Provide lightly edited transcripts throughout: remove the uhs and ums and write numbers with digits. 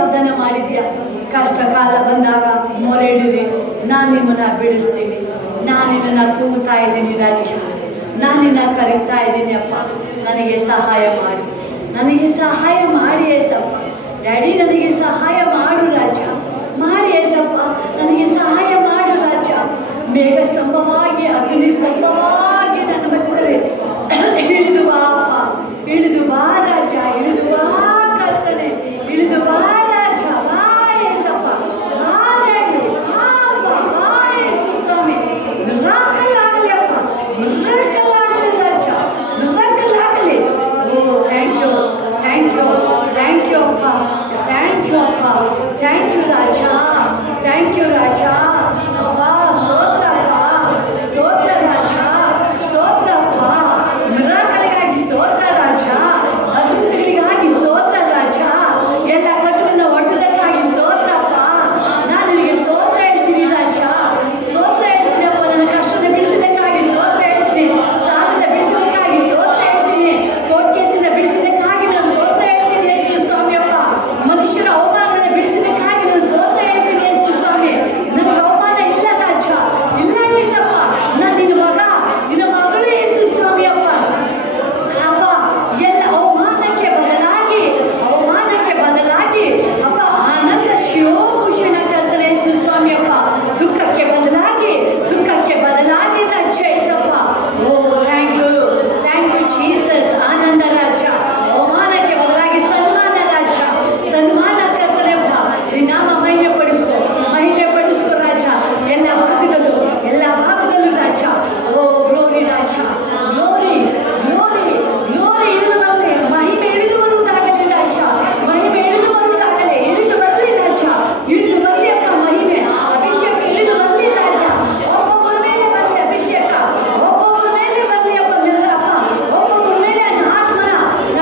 ವಾಗ್ದಾನ ಮಾಡಿದ್ಯಾ. ಕಷ್ಟ ಕಾಲ ಬಂದಾಗ ಮೊರೆ ಇಡಿರಿ, ನಾನು ನಿಮ್ಮನ್ನ ಬಿಡಿಸ್ತೀನಿ. ನಾನು ನಿನ್ನನ್ನು ಕೂಗ್ತಾ ಇದ್ದೀನಿ ರಾಜ, ನಾನು ನಿನ್ನ ಕರೀತಾ ಇದ್ದೀನಿ ಅಪ್ಪ, ನನಗೆ ಸಹಾಯ ಮಾಡಿ, ನನಗೆ ಸಹಾಯ ಮಾಡಿ ಏಸಪ್ಪ. ಡ್ಯಾಡಿ ನನಗೆ ಸಹಾಯ ಮಾಡು ರಾಜ, ಮಾಡಿ ಏಸಪ್ಪ, ನನಗೆ ಸಹಾಯ ಮಾಡು ರಾಜ. ಮೇಘ ಸ್ತಂಭವಾಗಿ ಅಗ್ನಿ ಸ್ತಂಭವಾಗಿ ನನ್ನ ಮಧ್ಯದಲ್ಲಿ ಇಳಿದು ಬಾ ಅಪ್ಪ, ಇಳಿದು ಬಾ ರಾಜ, ಇಳಿದು ಬಾ ಕರ್ತನೆ, ಇಳಿದು ಬಾ ರಾಜ, ಬಾ ಏಸಪ್ಪ, ಬಾ ಡ್ಯಾಡಿ, ಬಾ ಅಪ್ಪ, ಬಾ ಏಸು ಸ್ವಾಮಿ. ಮಿರಾಕಲ್ ಆಗಲಿ ಅಪ್ಪ, ಮಿರಾಕಲ್ ಆಗಲಿ ರಾಜ, ಮಿರಾಕಲ್ ಆಗಲಿ. Oh thank you, thank you, thank you ಅಪ್ಪ, ಥ್ಯಾಂಕ್ ಯು ಅಪ್ಪ, ಥ್ಯಾಂಕ್ ಯು ರಾಜ, ಥ್ಯಾಂಕ್ ಯು ರಾಜ. ಅಪ್ಪ ಸ್ತೋತ್ರ ಅಪ್ಪ, ಸ್ತೋತ್ರ ರಾಜ, ಸ್ತೋತ್ರ ಅಪ್ಪ. ಮಿರಾಕಲ್ಗಾಗಿ ಸ್ತೋತ್ರ ರಾಜ, ಅದ್ಭುತಗಳಿಗಾಗಿ ಸ್ತೋತ್ರ ರಾಜ, ಎಲ್ಲ ಕಟ್ಟುಗಳನ್ನು ಒಡ್ಡುವುದಕ್ಕಾಗಿ ಸ್ತೋತ್ರ ಅಪ್ಪ. ನಾನು ನಿನಗೆ ಸ್ತೋತ್ರ ಹೇಳ್ತೀನಿ ರಾಜ, ಸ್ತೋತ್ರ ಹೇಳ್ತೀನಿ ಅಪ್ಪ. ನನ್ನ ಕಷ್ಟದ ಬಿಡಿಸಿದಕ್ಕಾಗಿ ಸ್ತೋತ್ರ ಹೇಳ್ತೀನಿ, ಸಾಲದ ಬಿಡಿಸಿದಕ್ಕಾಗಿ ಸ್ತೋತ್ರ ಹೇಳ್ತೀನಿ, ಕೋರ್ಟ್ ಕೇಸಿಂದ ಬಿಡಿಸಿದಕ್ಕಾಗಿ ನಾನು ಸ್ತೋತ್ರ ಹೇಳ್ತೀನಿ ಯೇಸು ಸ್ವಾಮಿ ಅಪ್ಪ. ಮನುಷ್ಯರ ಅವಮಾನದಿಂದ ಬಿಡಿಸಿದಕ್ಕಾಗಿ ನಾನು ಸ್ತೋತ್ರ ಹೇಳ್ತೀನಿ ಯೇಸು ಸ್ವಾಮಿ. ನನಗೆ ಅವಮಾನ ಇಲ್ಲ ರಾಜ, ಇಲ್ಲ ಯೇಸಪ್ಪ, ನಾನು ನಿನ್ನ ಮಗ, ನಿನ್ನ ಮಗಳು ಯೇಸು ಸ್ವಾಮಿ ಅಪ್ಪ. ಅಪ್ಪ ಎಲ್ಲ ಅವಮಾನಕ್ಕೆ ಬದಲಾಗಿ, ಅವಮಾನಕ್ಕೆ ಬದಲಾಗಿ ಅಪ್ಪ ಆನಂದ ಶಿರೋಭೂಷಣ ಕರ್ತನೆ ಯೇಸು ಸ್ವಾಮಿ ಅಪ್ಪ. ದುಃಖಕ್ಕೆ ಬದಲಾಗಿ, ದುಃಖಕ್ಕೆ ಬದಲಾಗಿ ರಾಜ Yesappa. Oh thank you, thank you Jesus. ಆನಂದ ರಾಜ, ಅವಮಾನಕ್ಕೆ ಬದಲಾಗಿ ಸನ್ಮಾನ ರಾಜ, ಸನ್ಮಾನ ಕರ್ತನೆ ಅಪ್ಪ. ಈ ನಾಮ ಮಹಿಮೆ ಪಡಿಸ್ಕೊ, ಮಹಿಮೆ ಪಡಿಸ್ಕೊ ರಾಜ, ಎಲ್ಲ ಭಾಗದಲ್ಲೂ, ಎಲ್ಲ ಭಾಗದಲ್ಲೂ ರಾಜ. ಓ ಗ್ಲೋರಿ ರಾಜ, ಗ್ಲೋರಿ, ಗ್ಲೋರಿ, ಗ್ಲೋರಿ ಇಳಿದು ಬರಲಿ, ಮಹಿಮೆ ಇಳಿದು ಬರುವುದಾಗಲಿ ರಾಜ, ಮಹಿಮೆ ಇಳಿದು ಬರುವುದಾಗಲಿ, ಇಳಿದು ಬರಲಿ ರಾಜ, ಇಳಿದು ಬರಲಿ ಅಪ್ಪ ಮಹಿಮೆ, ಅಭಿಷೇಕ ಇಳಿದು ಬರಲಿ ರಾಜ. ಒಬ್ಬೊಬ್ಬರ ಮೇಲೆ ಬರಲಿ ಅಭಿಷೇಕ, ಒಬ್ಬೊಬ್ಬರ ಮೇಲೆ ಬರಲಿ ಅಪ್ಪ ಮಿರಪ್ಪ, ಒಬ್ಬೊಬ್ಬರ ಮೇಲೆ ಆತ್ಮನ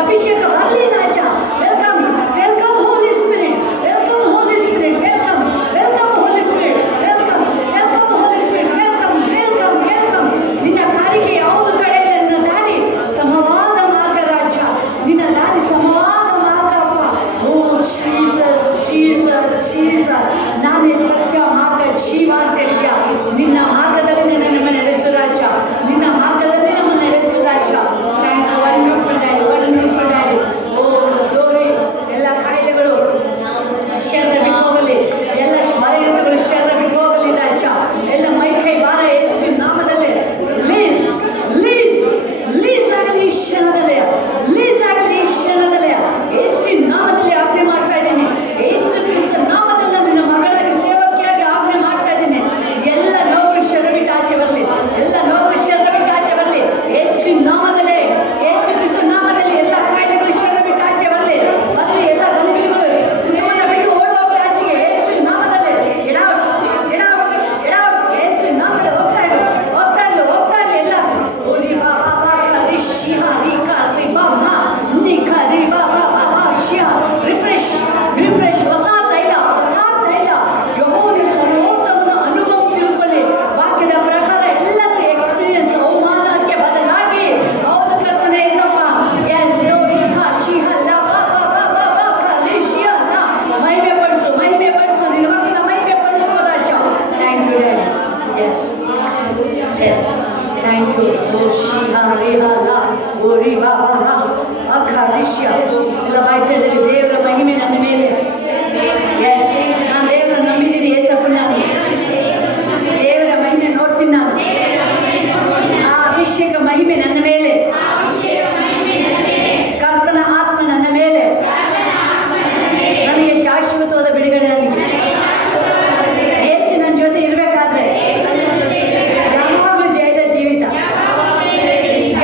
ಅಭಿಷೇಕ ಬರಲಿ ರಾಜ. ವೆಲ್ಕಮ್, ವೆಲ್ಕಮ್ ಹೋಲಿ ಸ್ಪಿರಿಟ್, ವೆಲ್ಕಮ್ ಹೋಲಿ ಸ್ಪಿರಿಟ್, ವೆಲ್ಕಮ್, ವೆಲ್ಕಮ್ ಹೋಲಿ ಸ್ಪಿರಿಟ್, ವೆಲ್ಕಮ್, ವೆಲ್ಕಮ್ ಹೋಲಿ ಸ್ಪಿರಿಟ್, ವೆಲ್ಕಮ್, ವೆಲ್ಕಮ್, ವೆಲ್ಕಮ್. ನಿನ್ನ ದಾರಿಗೆ ಯಾವುದು ಕಡೆಯಲ್ಲಿ ನನ್ನ ದಾರಿ ಸಮವಾದ ಮಾರ್ಗ ರಾಜ, ನಿನ್ನ ದಾರಿ ಸಮವಾದ ಮಾರ್ಗ ಅಪ್ಪ. ಓ ಜೀಸಸ್, ಜೀಸಸ್, ಜೀಸಸ್. ನಾನೇ ಸತ್ಯ, ಮಾರ್ಗ, ಜೀವ ಅಂತ ಹೇಳಿದ್ಯಾ. ನಿನ್ನ ಮಾರ್ಗದಲ್ಲಿ ನಮ್ಮನ್ನು ನಡೆಸು ರಾಜ, ನಿನ್ನ ಮಾರ್ಗದಲ್ಲಿ ನಮ್ಮನ್ನು ನಡೆಸು ರಾಜ. Thank you, wonderful daddy, wonderful daddy. Oh glory. ಎಲ್ಲ ಕಾಯಿಲೆಗಳು ಶರೀರ ಬಿಟ್ಟು ಹೋಗಲಿ, ಎಲ್ಲ ಬಲಹೀನತೆಗಳು ಶರೀರ ಬಿಟ್ಟು ಹೋಗಲಿ ರಾಜ. ಎಲ್ಲ ಮೈ ಕೈ ಭಾರ ಯೇಸು ನಾಮದಲ್ಲಿ ಲೀಸ್, ಲೀಸ್, ಲೀಸ್ ಆಗಲಿ ಈ ಕ್ಷಣದಲ್ಲಿ, ಲೀಸ್ ಆಗಲಿ ಈ ಕ್ಷಣದಲ್ಲಿ ಯೇಸು ನಾಮದಲ್ಲಿ ಆಜ್ಞೆ ಮಾಡ್ತಾ ಇದ್ದೀನಿ. ಯೇಸು ಕ್ರಿಸ್ತ ನಾಮದಲ್ಲಿ ನಿನ್ನ ಮಗಳಾಗಿ ಸೇವಕಿಯಾಗಿ ಆಜ್ಞೆ ಮಾಡ್ತಾ ಇದ್ದೀನಿ. ಎಲ್ಲ ನೋವು ಶರೀರ ಬಿಟ್ಟು ಆಚೆ ಬರಲಿ, ಎಲ್ಲ ನೋವು ಶರೀರ ಬಿಟ್ಟು ಆಚೆ ಬರಲಿ ಯೇಸು ನಾಮದಲ್ಲಿ, ಯೇಸು ಕ್ರಿಸ್ತ ನಾಮದಲ್ಲಿ. ಎಲ್ಲ ಕಾಯಿಲೆಗಳು ಶರೀರ ಬಿಟ್ಟು ಆಚೆ ಬರಲಿ, ಬರಲಿ. ಎಲ್ಲ ಗಂಭೀರಗಳು ಕುಟುಂಬನ ಬಿಟ್ಟು ಓಡಿ ಹೋಗಲಿ ಆಚೆಗೆ ಯೇಸು ನಾಮದಲ್ಲಿ. ಎಡೌಟ್, ಎಡೌಟ್, ಎಡೌಟ್ ಯೇಸು ನಾಮದಲ್ಲಿ. ಹೋಗ್ತಾ ಇರು, ಹೋಗ್ತಾ ಇರು, ಹೋಗ್ತಾ ಇರು. ಎಲ್ಲ ಓರಿ ಬಾ ಬಾ ಬಾ ಕರಿ ಶಿಹ ರಿ ಕರಿ ಬಾ ಮಾ ನಿ ಕರಿ ಬಾ ಬಾ ಬಾ ಬಾ ಶಿಹ. Refresh, refresh. ಹೊಸ ತೈಲ, ಹೊಸ ತೈಲ. ಯೆಹೋವನ ಸರ್ವೋತ್ತಮನ ಅನುಭವ ತಿಳ್ಕೊಳ್ಳಿ. ವಾಕ್ಯದ ಪ್ರಕಾರ ಎಲ್ಲರೂ ಎಕ್ಸ್ಪೀರಿಯನ್ಸ್. ಅವಮಾನಕ್ಕೆ ಬದಲಾಗಿ ಹೌದು ಕರ್ತನೆ ಯೇಸಪ್ಪ. ಎಸ್ ರಿಹಾ ಶಿಹ ಲಾ ಬಾ ಬಾ ಬಾ ಬಾ ಬಾ ಕರಿ ಶಿಹ ಲಾ. ಮಹಿಮೆ ಪಡಿಸು, ಮಹಿಮೆ ಪಡಿಸು, ನಿನ್ನ ಮಕ್ಕಳ ಮಹಿಮೆ ಪಡಿಸ್ಕೋ ರಾಜ. Thank you daddy. Yes, yes, thank you. ಓ ಶಿಹ ರಿಹಾ ಲಾ ಓ ರಿ ಬಾ ಬಾ ಬಾ ಅಖಾರಿಷ್ಯ. ಎಲ್ಲ ವಾಕ್ಯದಲ್ಲಿ ದೇವರ ಮಹಿಮೆ ನನ್ನ ಮೇಲೆ. ಎಸ್, ನಾನು ದೇವರ ನಂಬಿದ್ದೀನಿ ಏಸಪ್ಪ. ನಾನು ದೇವರ ಮಹಿಮೆ ನೋಡ್ತೀನಿ. ನಾನು ಆ ಅಭಿಷೇಕ ಮಹಿಮೆ ನನ್ನ ಮೇಲೆ, ಕರ್ತನ ಆತ್ಮ ನನ್ನ ಮೇಲೆ. ನನಗೆ ಶಾಶ್ವತವಾದ ಬಿಡುಗಡೆ. ನನಗೆ ಯೇಸು ನನ್ನ ಜೊತೆ ಇರಬೇಕಾದ್ರೆ ಯಾವಾಗಲೂ ಜಯದ ಜೀವಿತ.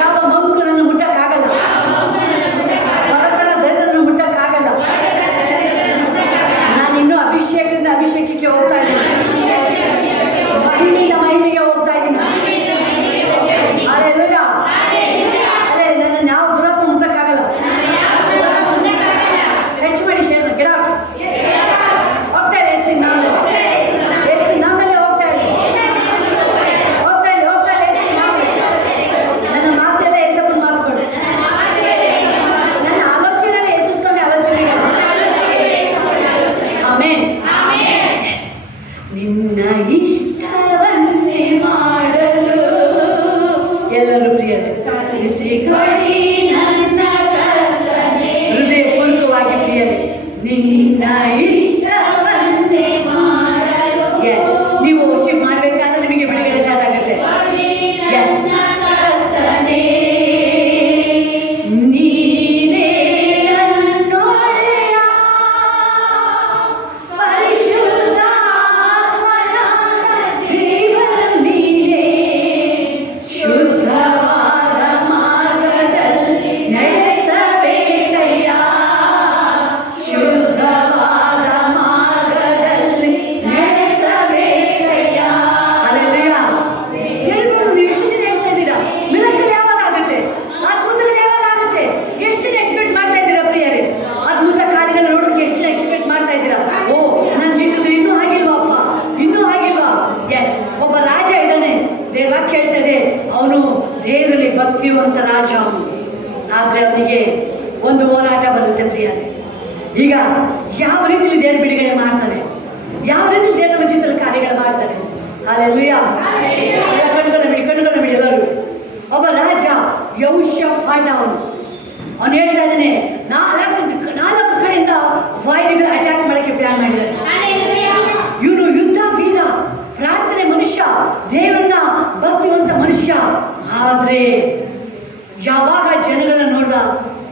ಯಾವ ಮಂಕು ನನ್ನ ಮುಟ್ಟಕ್ಕಾಗಲ್ಲ. ಭರತ ನಡೆಸಿಕೊಡಿ ನನ್ನ ಕರ್ತನೇ. ಹೃದಯಪೂರ್ವಕವಾಗಿ ಪ್ರಿಯರೇ, ನಿನ್ನ ಇಷ್ಟವನ್ನೇ ಮಾಡಲು. ಎಸ್, ನೀವು ವರ್ಷಿಪ್ ಮಾಡಬೇಕಾದ್ರೆ ನಿಮಗೆ ಬಿಡುಗಡೆ ಸ್ಟಾರ್ಟ್ ಆಗುತ್ತೆ. ಎಸ್, ನೀನೇ ನನ್ನೊಡೆಯ, ಪರಿಶುದ್ಧ ಆತ್ಮನ ದೇವರು ನೀನೇ, ಶುದ್ಧವಾದ ಮಾರ್ಗದಲ್ಲಿ ನಡೆಸಬೇಕಯ್ಯ, ಶುದ್ಧವಾದ ಮಾರ್ಗದಲ್ಲಿ ನಡೆಸಬೇಕಯ್ಯ. ಹಲ್ಲೆಲೂಯಾ. ಹೇಳ್ಬೋದು, ನೀವು ಎಷ್ಟು ಜನ ಹೇಳ್ತಾ ಇದ್ದೀರಾ ಮಿರಾಕಲ್ ಯಾವಾಗ ಆಗುತ್ತೆ, ಅದ್ಭುತಗಳು ಯಾವಾಗ ಆಗುತ್ತೆ? ಎಷ್ಟು ಜನ ಎಕ್ಸ್ಪೆಕ್ಟ್ ಮಾಡ್ತಾ ಇದ್ದೀರಾ ಪ್ರಿಯರೇ? ಅದ್ಭುತ ಕಾರ್ಯಗಳು ನೋಡೋಕೆ ಎಷ್ಟು ಜನ ಎಕ್ಸ್ಪೆಕ್ಟ್ ಮಾಡ್ತಾ ಇದ್ದೀರಾ? ಓ, ನನ್ನ ಜೀವಿತದಲ್ಲಿ ಇನ್ನೂ ಆಗಿಲ್ವಾಪ್ಪ, ಇನ್ನೂ ಆಗಿಲ್ವಾ? ಎಸ್, ಒಬ್ಬ ರಾಜ ಇದ್ದಾನೆ, ದೇವಾಕ್ಯ ಹೇಳ್ತದೆ ಅವನು ದೇವರಲ್ಲಿ ಭಕ್ತಿಯುವಂತ ರಾಜ ಅವನು. ಆದ್ರೆ ಅವನಿಗೆ ಒಂದು ಹೋರಾಟ ಬರುತ್ತೆ ಪ್ರಿಯರೇ. ಈಗ ಯಾವ ರೀತಿಯಲ್ಲಿ ದೇವರು ಬಿಡುಗಡೆ ಮಾಡ್ತಾನೆ, ಯಾವ ರೀತಿಯಲ್ಲಿ ದೇವರ ಜೀವಿತದಲ್ಲಿ ಕಾರ್ಯಗಳು ಮಾಡ್ತಾನೆ. ಹಲ್ಲೆಲೂಯಾ. ಕಣ್ಗಳ ಬಿಡಿ ಎಲ್ಲರೂ. ಒಬ್ಬ ರಾಜ ಯೆಹೋಷಾಫಾಟ ಅವನು ಹೇಳ್ತಾ ಇದ್ದಾನೆ, ನಾಲ್ಕು ಕಡೆಯಿಂದ ವಾಯುಗಳು ಅಟ್ಯಾಕ್ ಮಾಡಕ್ಕೆ ಪ್ಲಾನ್ ಮಾಡಿದ್ದಾನೆ. ಇವನು ಯುದ್ಧ ವೀರ, ಪ್ರಾರ್ಥನೆ ಮನುಷ್ಯ, ದೇವರನ್ನ ಭಕ್ತಿವಂತ ಮನುಷ್ಯ. ಆದ್ರೆ ಯಾವಾಗ ಜನಗಳನ್ನ ನೋಡ್ದ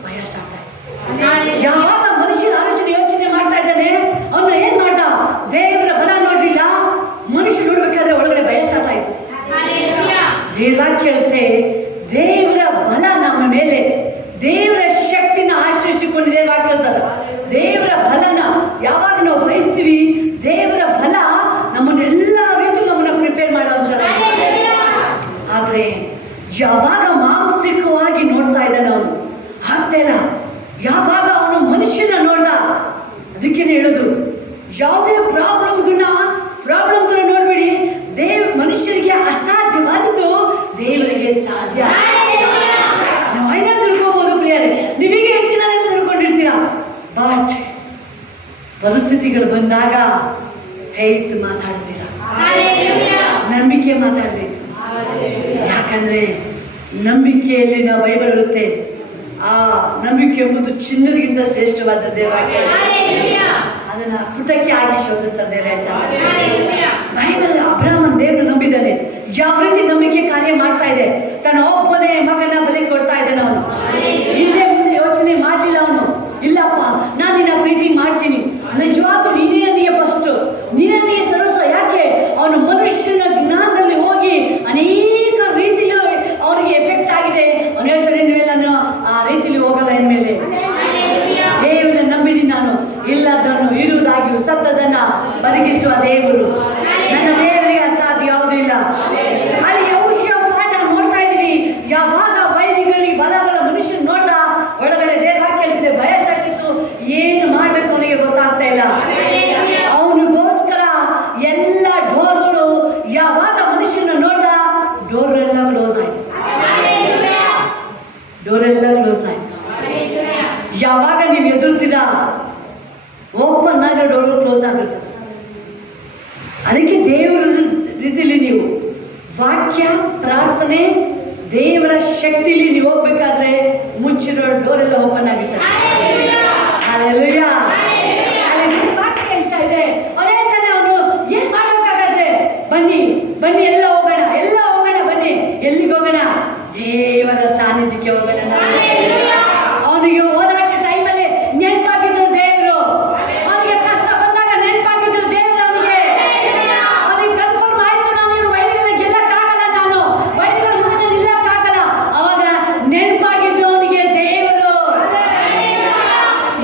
ಭಯ ಸ್ಟಾರ್ಟ್ ಆಯ್ತು. ಯಾವಾಗ ಮನುಷ್ಯನ ಯೋಚನೆ ಮಾಡ್ತಾ ಇದ್ದಾನೆ, ಅವನ್ನ ಏನ್ ಮಾಡ್ದ? ದೇವರ ಬಲ ನೋಡ್ಲಿಲ್ಲ, ಮನುಷ್ಯ ನೋಡ್ಬೇಕಾದ್ರೆ ಒಳಗಡೆ ಭಯ ಸ್ಟಾರ್ಟ್ ಆಯ್ತು. ದೇವಾಕ್ಯ ಹೇಳುತ್ತೆ, ದೇವರ ಬಲ ನಮ್ಮ ಮೇಲೆ, ದೇವರ ಶಕ್ತಿನ ಆಶ್ರಯಿಸಿಕೊಂಡಿದೆ. ವಾಕ್ಯ ಹೇಳ್ತಾರೆ, ದೇವರ ಬಲನ ಯಾವಾಗ ನಾವು ಬಯಸ್ತೀವಿ, ದೇವರ ಬಲ ನಮ್ಮನ್ನೆಲ್ಲ ರೀತಿಯಲ್ಲಿ ನಮ್ಮನ್ನ ಪ್ರಿಪೇರ್ ಮಾಡುವಂತ. ಆದ್ರೆ ಯಾವಾಗ ಮಾನಸಿಕವಾಗಿ ನೋಡ್ತಾ ಇದ್ದಾನೆ ಅವನು ಆಗ್ತಿಲ್ಲ, ಯಾವಾಗ ಅವನು ಮನುಷ್ಯನ ನೋಡ್ದ, ಅದಕ್ಕೇನೆ ಹೇಳೋದು, ಯಾವುದೇ ಪ್ರಾಬ್ಲಮ್ ತರ ನೋಡ್ಬೇಡಿ. ಮನುಷ್ಯರಿಗೆ ಅಸಾಧ್ಯವಾದದ್ದು ದೇವರಿಗೆ ಸಾಧ್ಯ. ನಾವು ಐನ ತಿಳ್ಕೊಬಹುದು ಪ್ರಿಯರೇ, ನೀವೀಗ ಹೇಳ್ತೀರ ಅಂತ ತಿಳ್ಕೊಂಡಿರ್ತೀರಾ, ಬಟ್ ಪರಿಸ್ಥಿತಿಗಳು ಬಂದಾಗ ಫೇತ್ ಮಾತಾಡ್ತೀರಾ, ನಂಬಿಕೆ ಮಾತಾಡ್ಬೇಕು. ಯಾಕಂದ್ರೆ ನಂಬಿಕೆಯಲ್ಲಿ ನಾವು ಬೈಬಲ್ ಹೇಳುತ್ತೆ, ಆ ನಂಬಿಕೆ ಎಂಬುದು ಚಿನ್ನದಗಿಂತ ಶ್ರೇಷ್ಠವಾದ ದೇವಾಕ್ಯ. ಅದನ್ನ ಪುಟಕ್ಕೆ ಹಾಕಿ ಶೋಧಿಸ್ತಾ ದೇವರು ಹೇಳ್ತಾರೆ. ಬೈಬಲ್ ಅಬ್ರಾಹ್ಮನ್ ದೇವರು ನಂಬಿದ್ದಾನೆ, ಯಾವ ರೀತಿ ನಂಬಿಕೆ ಕಾರ್ಯ ಮಾಡ್ತಾ ಇದೆ. ತನ್ನ ಒಬ್ಬನೇ ಮಗನ ಬಲಿ ಕೊಡ್ತಾ ಇದ್ದಾನೆ ಅವನು. ಹಿಂದೆ ಮುಂದೆ ಯೋಚನೆ ಮಾಡಲಿಲ್ಲ ಅವನು. ಇಲ್ಲಪ್ಪ, ನಾನು ನಿನ್ನ ಪ್ರೀತಿ ಮಾಡ್ತೀನಿ, ನಿಜವಾಗ್ಲೂ ನೀನೇ ನನಗೆ ಫಸ್ಟ್, ನೀನೇ ಸರ್ವಸ್ವ. ಯಾಕೆ? ಅವನು ಮನುಷ್ಯನ ಜ್ಞಾನದಲ್ಲಿ ಹೋಗಿ ಅನೇಕ ರೀತಿಯಲ್ಲಿ ಅವನಿಗೆ ಎಫೆಕ್ಟ್ ಆಗಿದೆ. ಅವನು ಹೇಳ್ತಾನೆ, ನೀವೆಲ್ಲ ಆ ರೀತಿಯಲ್ಲಿ ಹೋಗಲ್ಲ ಇನ್ಮೇಲೆ. ದೇವರನ್ನ ನಂಬಿದ್ದೀನಿ ನಾನು, ಇಲ್ಲದನ್ನು ಇರುವುದಾಗಿಯೂ ಸತ್ತದನ್ನ ಬದುಕಿಸುವ ದೇವರು. ನನ್ನ ದೇವರಿಗೆ ಅಸಾಧ್ಯ ಯಾವುದೂ ಇಲ್ಲ. ಅಲ್ಲಿ ಯೆಹೋಷಾಫಾಟ ನೋಡ್ತಾ ಇದೀವಿ, ಯಾವಾಗ ವೈರಿಗಳಿಗೆ ಬಲಗಳ ಮನುಷ್ಯನ ನೋಡ್ದ, ಒಳಗಡೆ ದೇವಾಕ್ಯ ಹೇಳ್ತಿದೆ, ಭಯ ಸಟ್ಟಿತ್ತು, ಏನು ಮಾಡ್ಬೇಕು ಅವನಿಗೆ ಗೊತ್ತಾಗ್ತಾ ಇಲ್ಲ. ಅವನಿಗೋಸ್ಕರ ಎಲ್ಲ ಡೋರ್ಗಳು ಯಾವಾಗ ಮನುಷ್ಯನ ನೋಡ್ದ, ಡೋರೆಲ್ಲ ಕ್ಲೋಸ್ ಆಯ್ತು. ಯಾವಾಗ ನೀವು ಎದುರ್ತೀರಾ, ಓಪನ್ ಆಗಿ ಡೋರ್ ಕ್ಲೋಸ್ ಆಗಿರ್ತದೆ. ಅದಕ್ಕೆ ದೇವರ ರೀತಿಯಲ್ಲಿ ನೀವು ವಾಕ್ಯ, ಪ್ರಾರ್ಥನೆ, ದೇವರ ಶಕ್ತಿಲಿ ನೀವು ಹೋಗ್ಬೇಕಾದ್ರೆ ಮುಚ್ಚಿರೋ ಡೋರೆಲ್ಲ ಓಪನ್ ಆಗಿರ್ತದೆ. ಹಲ್ಲೆಲೂಯಾ. ಅಲ್ಲಿ ವಾಕ್ಯ ಹೇಳ್ತಾ ಇದೆ, ಅವ್ರು ಹೇಳ್ತಾನೆ, ಅವನು ಏನ್ ಮಾಡ್ಬೇಕಾಗಾದ್ರೆ, ಬನ್ನಿ ಎಲ್ಲ ಹೋಗೋಣ, ಬನ್ನಿ. ಎಲ್ಲಿಗೆ ಹೋಗೋಣ? ದೇವರ ಸಾನ್ನಿಧ್ಯಕ್ಕೆ ಹೋಗೋಣ. ಅವನಿಗೆ ಹೋರಾಟ ಟೈಮಲ್ಲಿ ನೆನಪಾಗಿದ್ದು ದೇವರು, ಅವನಿಗೆ ಕಷ್ಟ ಬಂದಾಗ ನೆನಪಾಗಿದ್ದು ದೇವರು. ಅವನಿಗೆ ಕನ್ಫರ್ಮ್ ಆಯ್ತು, ನಾನು ವೈದ್ಯಗಳನ್ನ ಗೆಲ್ಲಕ್ಕಾಗಲ್ಲ, ನಾನು ವೈದ್ಯಗಳ ಮುಂದೆ ನಿಲ್ಲಕ್ಕಾಗಲ್ಲ. ಅವಾಗ ನೆನಪಾಗಿದ್ದು ಅವನಿಗೆ ದೇವರು.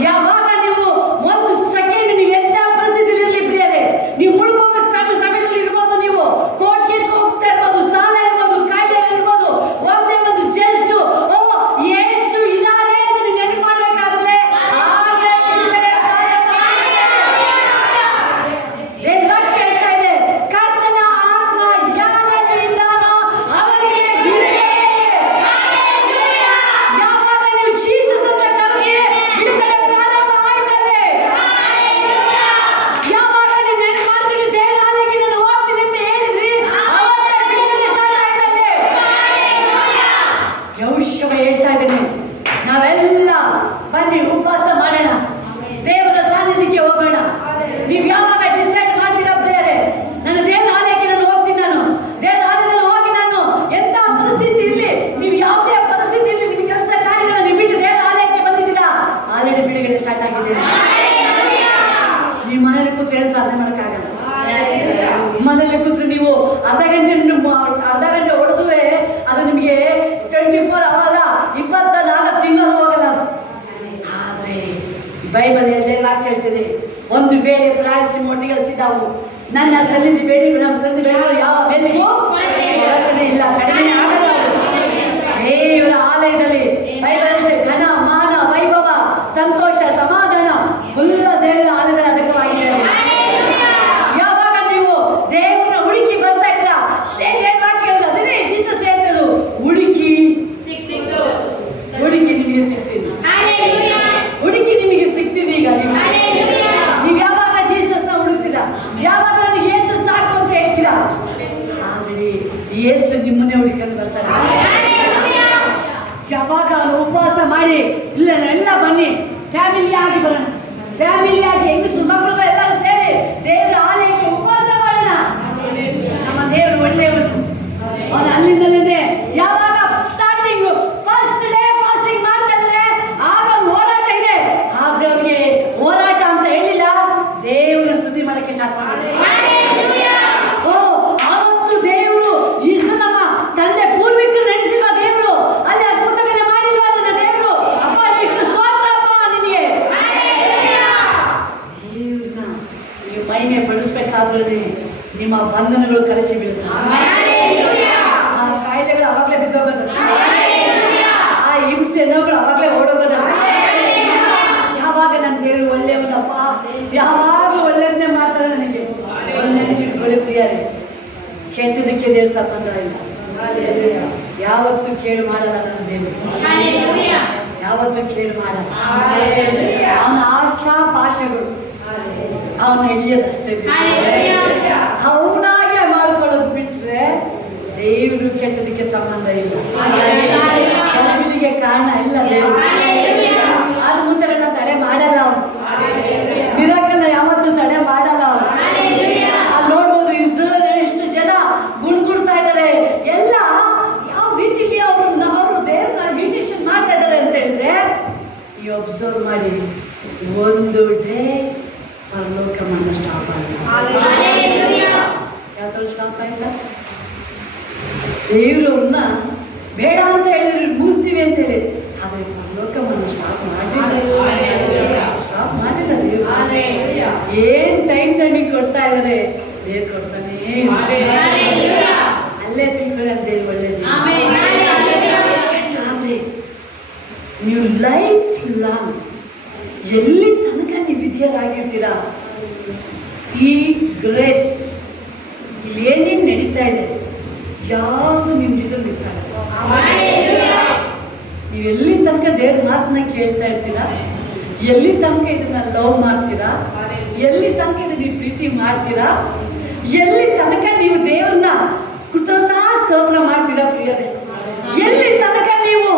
ಯಾವಾಗ ನೀವು ಒಂದು ಸೆಕೆಂಡ್ ನೀವು ಎಂತ ಪರಿಸ್ಥಿತಿಯಲ್ಲಿ ಇರಲಿ ಪ್ರಿಯರೇ, ನೀವು ಮುಳುಗೋಗೋ ಸಮಯದಲ್ಲಿ ಇರ್ಬೋದು, ನೀವು ಕೋರ್ಟ್ ಕೇಸ್ ಹೋಗೋಣ. ನೀವು ಯಾವಾಗ ಡಿಸೈಡ್ ಮಾಡ್ತೀರಾ ಪ್ರಿಯರೇ, ನನ್ನ ದೇವರ ಆಲಯಕ್ಕೆ ನಾನು ಹೋಗ್ತೀನಿ, ನಾನು ದೇವರ ಆಲಯದಲ್ಲಿ ಹೋಗಿ ನಾನು ಎಂತ ಪರಿಸ್ಥಿತಿ ಇರಲಿ, ನೀವು ಯಾವುದೇ ಪರಿಸ್ಥಿತಿ ಇರಲಿ, ನಿಮ್ಮ ಕೆಲಸ ಕಾರ್ಯಗಳನ್ನು ನೀವು ಬಿಟ್ಟು ದೇವರ ಆಲಯಕ್ಕೆ ಬಂದಿದ್ದೀರಾ, ಆಲ್ರೆಡಿ ಬಿಡುಗಡೆ ಸ್ಟಾರ್ಟ್ ಆಗಿದೆ. ನೀವು ಮನೇಲಿ ಕೂತ್ರೆ ಏನು ಸಾಧನೆ ಮಾಡೋಕ್ಕಾಗಲ್ಲ. ಮನೇಲಿ ಕೂತ್ರೆ ನೀವು ಅರ್ಧ ಗಂಟೆ ಹೊಡೆದ್ರೆ ಅದು ನಿಮಗೆ 24 ಅವರ್ 24 ತಿಂಗಳು ಹೋಗಲ್ಲ. ಆದ್ರೆ ಬೈಬಲ್ ಎಲ್ಲೆಲ್ಲಾಗಿ ಹೇಳ್ತದೆ, ಒಂದು ವೇಳೆ ಪ್ರಾಯಸಿ ಮೊಟ್ಟಿಗಳಿಸಿದವು ನನ್ನ ಸನ್ನಿಧಿ ಬೇಡಿ, ನಮ್ಮ ಸನ್ನಿಧಿ ಬೇಡಿಗಳು ಯಾವ ಬೇಲೆಗೂ ಕೊರತೆ ಇಲ್ಲ, ಕಡಿಮೆ ಆಗಲ್ಲ. ದೇವರ ಆಲಯದಲ್ಲಿ ಬೈಬಲ್ ಘನ ಮಾನ ವೈಭವ ಸಂತೋಷ ಸಮಾಧಾನ ಫುಲ್ಲ ದೇವರ ಆಲಯದಲ್ಲಿ ಅಡಕವಾಗಿದೆ. ಯಾವಾಗ ನೀವು ದೇವರ ಹುಡುಕಿ ಬರ್ತಾ ಇದ್ರ, ಕೇಳಿದ ಅದನ್ನೇ ಜೀಸಸ್ ಹೇಳ್ತದ್ದು, ಹುಡುಕಿ ನಿಮಗೆ ಸಿಗ್ತೀನಿ, ಹುಡುಕಿ ನಿಮಗೆ ಸಿಗ್ತೀನಿ. ಈಗ ನೀವು ಯಾವಾಗ ಜೀಸಸ್ನ ಹುಡುಕ್ತೀರಾ, ಯಾವಾಗ ನನಗೆ ಯೇಸು ಸಾಕು ಅಂತ ಹೇಳ್ತೀರಾ, ಆಲ್ರೆಡಿ ಯೇಸು ನಿಮ್ಮನ್ನೇ ಹುಡುಕಲು ಬರ್ತಾರೆ. ಯಾವಾಗ ಉಪವಾಸ ಮಾಡಿ ಇಲ್ಲ ಎಲ್ಲ ಬನ್ನಿ, ಫ್ಯಾಮಿಲಿಯಾಗಿ ಬರೋಣ, ಫ್ಯಾಮಿಲಿಯಾಗಿ ಹೆಂಗಸರು ಮಕ್ಕಳು ಎಲ್ಲರೂ ಸೇರಿ ದೇವರ ಆಲಯಕ್ಕೆ ಉಪವಾಸ ಮಾಡೋಣ. ನಮ್ಮ ದೇವರು ಒಳ್ಳೆಯವನು, ಅವನು ಅಲ್ಲಿಂದಲೇ ಯಾವಾಗ ಸ್ಟಾರ್ಟಿಂಗ್ ಫಸ್ಟ್ ಡೇ ಫಾಸ್ಟಿಂಗ್ ಮಾಡ್ತಾ ಇದ್ರೆ ಆಗ ಹೋರಾಟ ಇದೆ, ಆದ್ರೆ ಅವ್ರಿಗೆ ಹೋರಾಟ ಅಂತ ಹೇಳಿಲ್ಲ, ದೇವರ ಸ್ತುತಿ ಮಾಡಕ್ಕೆ ಸ್ಟಾರ್ಟ್ ಮಾಡಿದ್ರೆ ಅವತ್ತು ದೇವರು ಇಷ್ಟು ನಮ್ಮ ತಂದೆ ಪೂರ್ವಿಕರು ನಡೆಸಿರುವ ದೇವರು ಅಲ್ಲಿ ಅದ್ಭುತಗಳನ್ನ ಮಾಡಿಲ್ವ ನನ್ನ ದೇವರು? ಅಪ್ಪ ಎಷ್ಟು ಸ್ತೋತ್ರ ಅಪ್ಪ ನಿನಗೆ. ದೇವ್ರನ್ನ ನೀವು ಮಹಿಮೆ ಪಡಿಸ್ಬೇಕಾದ್ರೆ ನಿಮ್ಮ ಬಂಧನಗಳು ಕಲಚಿ ಬೀಳುತ್ತೆ, ಆ ಕಾಯಿಲೆಗಳು ಅವಾಗಲೇ ಬಿದ್ದೋಗೋದು, ಆ ಹಿಂಸೆ ನೋವುಗಳು ಅವಾಗಲೇ ಓಡೋಗೋದು. ಯಾವಾಗ ನನ್ನ ದೇವರು ಒಳ್ಳೆಯವನಪ್ಪ, ಯಾವಾಗಲೂ ಒಳ್ಳೆಯದನ್ನೇ ಮಾಡ್ತಾರೆ ನನಗೆ. ಒಳ್ಳೆ ಪ್ರಿಯರೇ, ಕೆಟ್ಟದಕ್ಕೆ ದೇವ್ರು ಸಂಬಂಧ ಇಲ್ಲ. ಯಾವತ್ತೂ ಕೇಳು ಮಾಡಲ್ಲ ನನ್ನ ದೇವರು, ಯಾವತ್ತೂ ಕೇಳು ಮಾಡಲ್ಲ. ಅವನ ಆಶಾ ಭಾಷೆಗಳು ಅವನ ಹಿಡಿಯೋದಷ್ಟೇ, ಅವನಾಗೆ ಮಾಡ್ಕೊಳ್ಳೋದು ಬಿಟ್ರೆ ದೇವರು ಕೆಟ್ಟದಕ್ಕೆ ಸಂಬಂಧ ಇಲ್ಲ, ಕೆಟ್ಟದಿಗೆ ಕಾರಣ ಇಲ್ಲ. ಅದು ಮುಂದೆಗಳನ್ನ ತಡೆ ಮಾಡಲ್ಲ ಅವನು, ಮಿರಾಕಲ್ನ ಯಾವತ್ತೂ ತಡೆ ಮಾಡಲ್ಲ ಅವನು. ಅಲ್ಲಿ ನೋಡ್ಬೋದು ಇಸ್ರೇಲ್ ಎಷ್ಟು ಜನ ಗುಣ್ಗುಡ್ತಾ ಇದ್ದಾರೆ, ಎಲ್ಲ ಯಾವ ರೀತಿಲಿ ಅವರು ದೇವ್ರನ್ನ ಇಮಿಟೇಷನ್ ಮಾಡ್ತಾ ಇದ್ದಾರೆ ಅಂತ ಹೇಳಿದ್ರೆ, ಈ ಅಬ್ಸರ್ವ್ ಮಾಡಿ, ಒಂದು ಡೇ ಪರಲೋಕ ಮನ್ನ ಸ್ಟಾಪ್ ಆಗಿದೆ. ಯಾವ್ದು ಸ್ಟಾಪ್ ಆಯ್ತಾ? ದೇವರು ಅವ್ರನ್ನ ಬೇಡ ಅಂತ ಹೇಳಿದ್ರು, ಮುಗಿಸ್ತೀವಿ ಅಂತ ಹೇಳಿ, ಆದರೆ ಪರಲೋಕ ಮನ್ನ ಸ್ಟಾಪ್ ಮಾಡಿಲ್ಲ ದೇವರು. ಏನ್ ಟೈಮಿಗೆ ಕೊಡ್ತಾ ಇದಾರೆ ದೇವ್ರು ಕೊಡ್ತಾನೆ, ಅಲ್ಲೇ ತಿಳ್ಕೊಳ್ಳಿ ಅಂತ ದೇವ್ರು ಒಳ್ಳೇದು. ನೀವು ಲೈಫ್ ಲಾಂಗ್ ಎಲ್ಲಿ ತನಕ ನೀವು ವಿಧಿಯರಾಗಿರ್ತೀರಾ, ಈ ಗ್ರೇಸ್ ಇಲ್ಲಿ ಏನೇನು ನಡೀತಾ ಇದೆ ಯಾವುದು ನಿಮ್ಮ ಜೊತೆ ಮಿಸ್ ಆಗಲ್ಲ. ನೀವು ಎಲ್ಲಿ ತನಕ ದೇವ್ರ ಮಾತನ್ನ ಕೇಳ್ತಾ ಇರ್ತೀರಾ, ಎಲ್ಲಿ ತನಕ ಇದನ್ನ ಲವ್ ಮಾಡ್ತೀರಾ, ಎಲ್ಲಿ ತನಕ ಇದನ್ನ ನೀವು ಪ್ರೀತಿ ಮಾಡ್ತೀರಾ, ಎಲ್ಲಿ ತನಕ ನೀವು ದೇವ್ರನ್ನ ಕೃತಜ್ಞತಾ ಸ್ತೋತ್ರ ಮಾಡ್ತೀರಾ ಪ್ರಿಯರೇ, ಎಲ್ಲಿ ತನಕ ನೀವು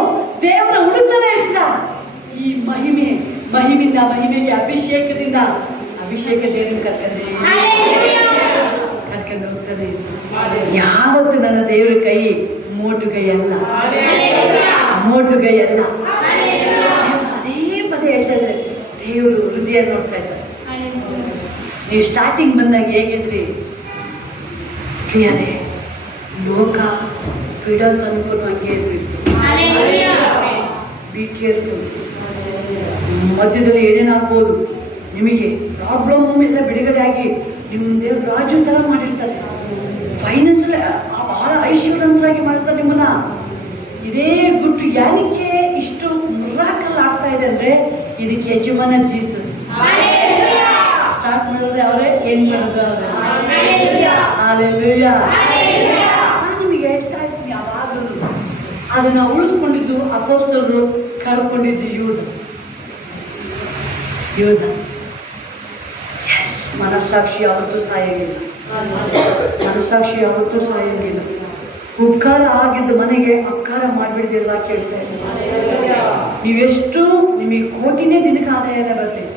ದೇವರ ಹುಡುಕ್ತಾನೆ ಇರ್ತೀರಾ, ಈ ಮಹಿಮೆಯಿಂದ ಮಹಿಮೆಗೆ ಅಭಿಷೇಕ ದೇವರನ್ನು ಕರ್ಕೊಂಡು ಹೋಗ್ತದೆ. ಯಾವತ್ತು ನನ್ನ ದೇವರ ಕೈ ಮೋಟು ಕೈ ಅಲ್ಲ, ಅದೇ ಪದೇ ಹೇಳ್ತಾ ಇದ್ದಾರೆ, ದೇವರು ಹೃದಯ ನೋಡ್ತಾ ಇದ್ದಾರೆ. ನೀವು ಸ್ಟಾರ್ಟಿಂಗ್ ಬಂದಾಗ ಹೇಗಿದ್ರಿ ಪ್ರಿಯರೇ, ಲೋಕ ಬಿಡೋದು ಅನ್ಕೊಂಡು ಹಂಗೆ ಇರ್ಬೇಕು. Be careful. ಮಧ್ಯದಲ್ಲಿ ಏನೇನಾಗ್ಬೋದು, ನಿಮಗೆ ಪ್ರಾಬ್ಲಮ್ ಎಲ್ಲ ಬಿಡುಗಡೆ ಆಗಿ ನಿಮ್ಮ ದೇವ್ರ ರಾಜು ಥರ ಮಾಡಿರ್ತಾರೆ, ಫೈನಾನ್ಷಿಯಲ್ ಬಹಳ ಐಶ್ವರ್ಯವಂತರಾಗಿ ಮಾಡಿಸ್ತಾರೆ ನಿಮ್ಮನ್ನ. ಇದೇ ಗುಟ್ಟು ಏನಕ್ಕೆ ಇಷ್ಟು ಮಿರಾಕಲ್ ಆಗ್ತಾ ಇದೆ ಅಂದರೆ, ಇದಕ್ಕೆ ಯಜಮಾನ ಜೀಸಸ್. ಸ್ಟಾರ್ಟ್ ಮಾಡೋದೇ ಅವರೇ, ಏನು ಮಾಡೋದು ಅವರೇ. ನಾನು ನಿಮಗೆ ಹೇಳ್ತಾ ಇರ್ತೀನಿ, ಯಾವಾಗಲೂ ಅದನ್ನು ಉಳಿಸ್ಕೊಂಡಿದ್ದು ಅಪೊಸ್ತಲರು, ಕಳ್ಕೊಂಡಿದ್ದು ಯೂದ. ಎಸ್, ಮನಸ್ಸಾಕ್ಷಿ ಯಾವತ್ತೂ ಸಾಯಂಗಿಲ್ಲ, ಉಪಕಾರ ಆಗಿದ್ದು ಮನೆಗೆ ಅಪಕಾರ ಮಾಡಿಬಿಡ್ದಿಲ್ಲ ಕೇಳ್ತಾ ಇದ್ದೀನಿ. ನೀವೆಷ್ಟು ನಿಮಗೆ ಕೋಟಿನೇ ದಿನಕ್ಕೆ ಆದಾಯನೇ ಬರ್ತೇವೆ,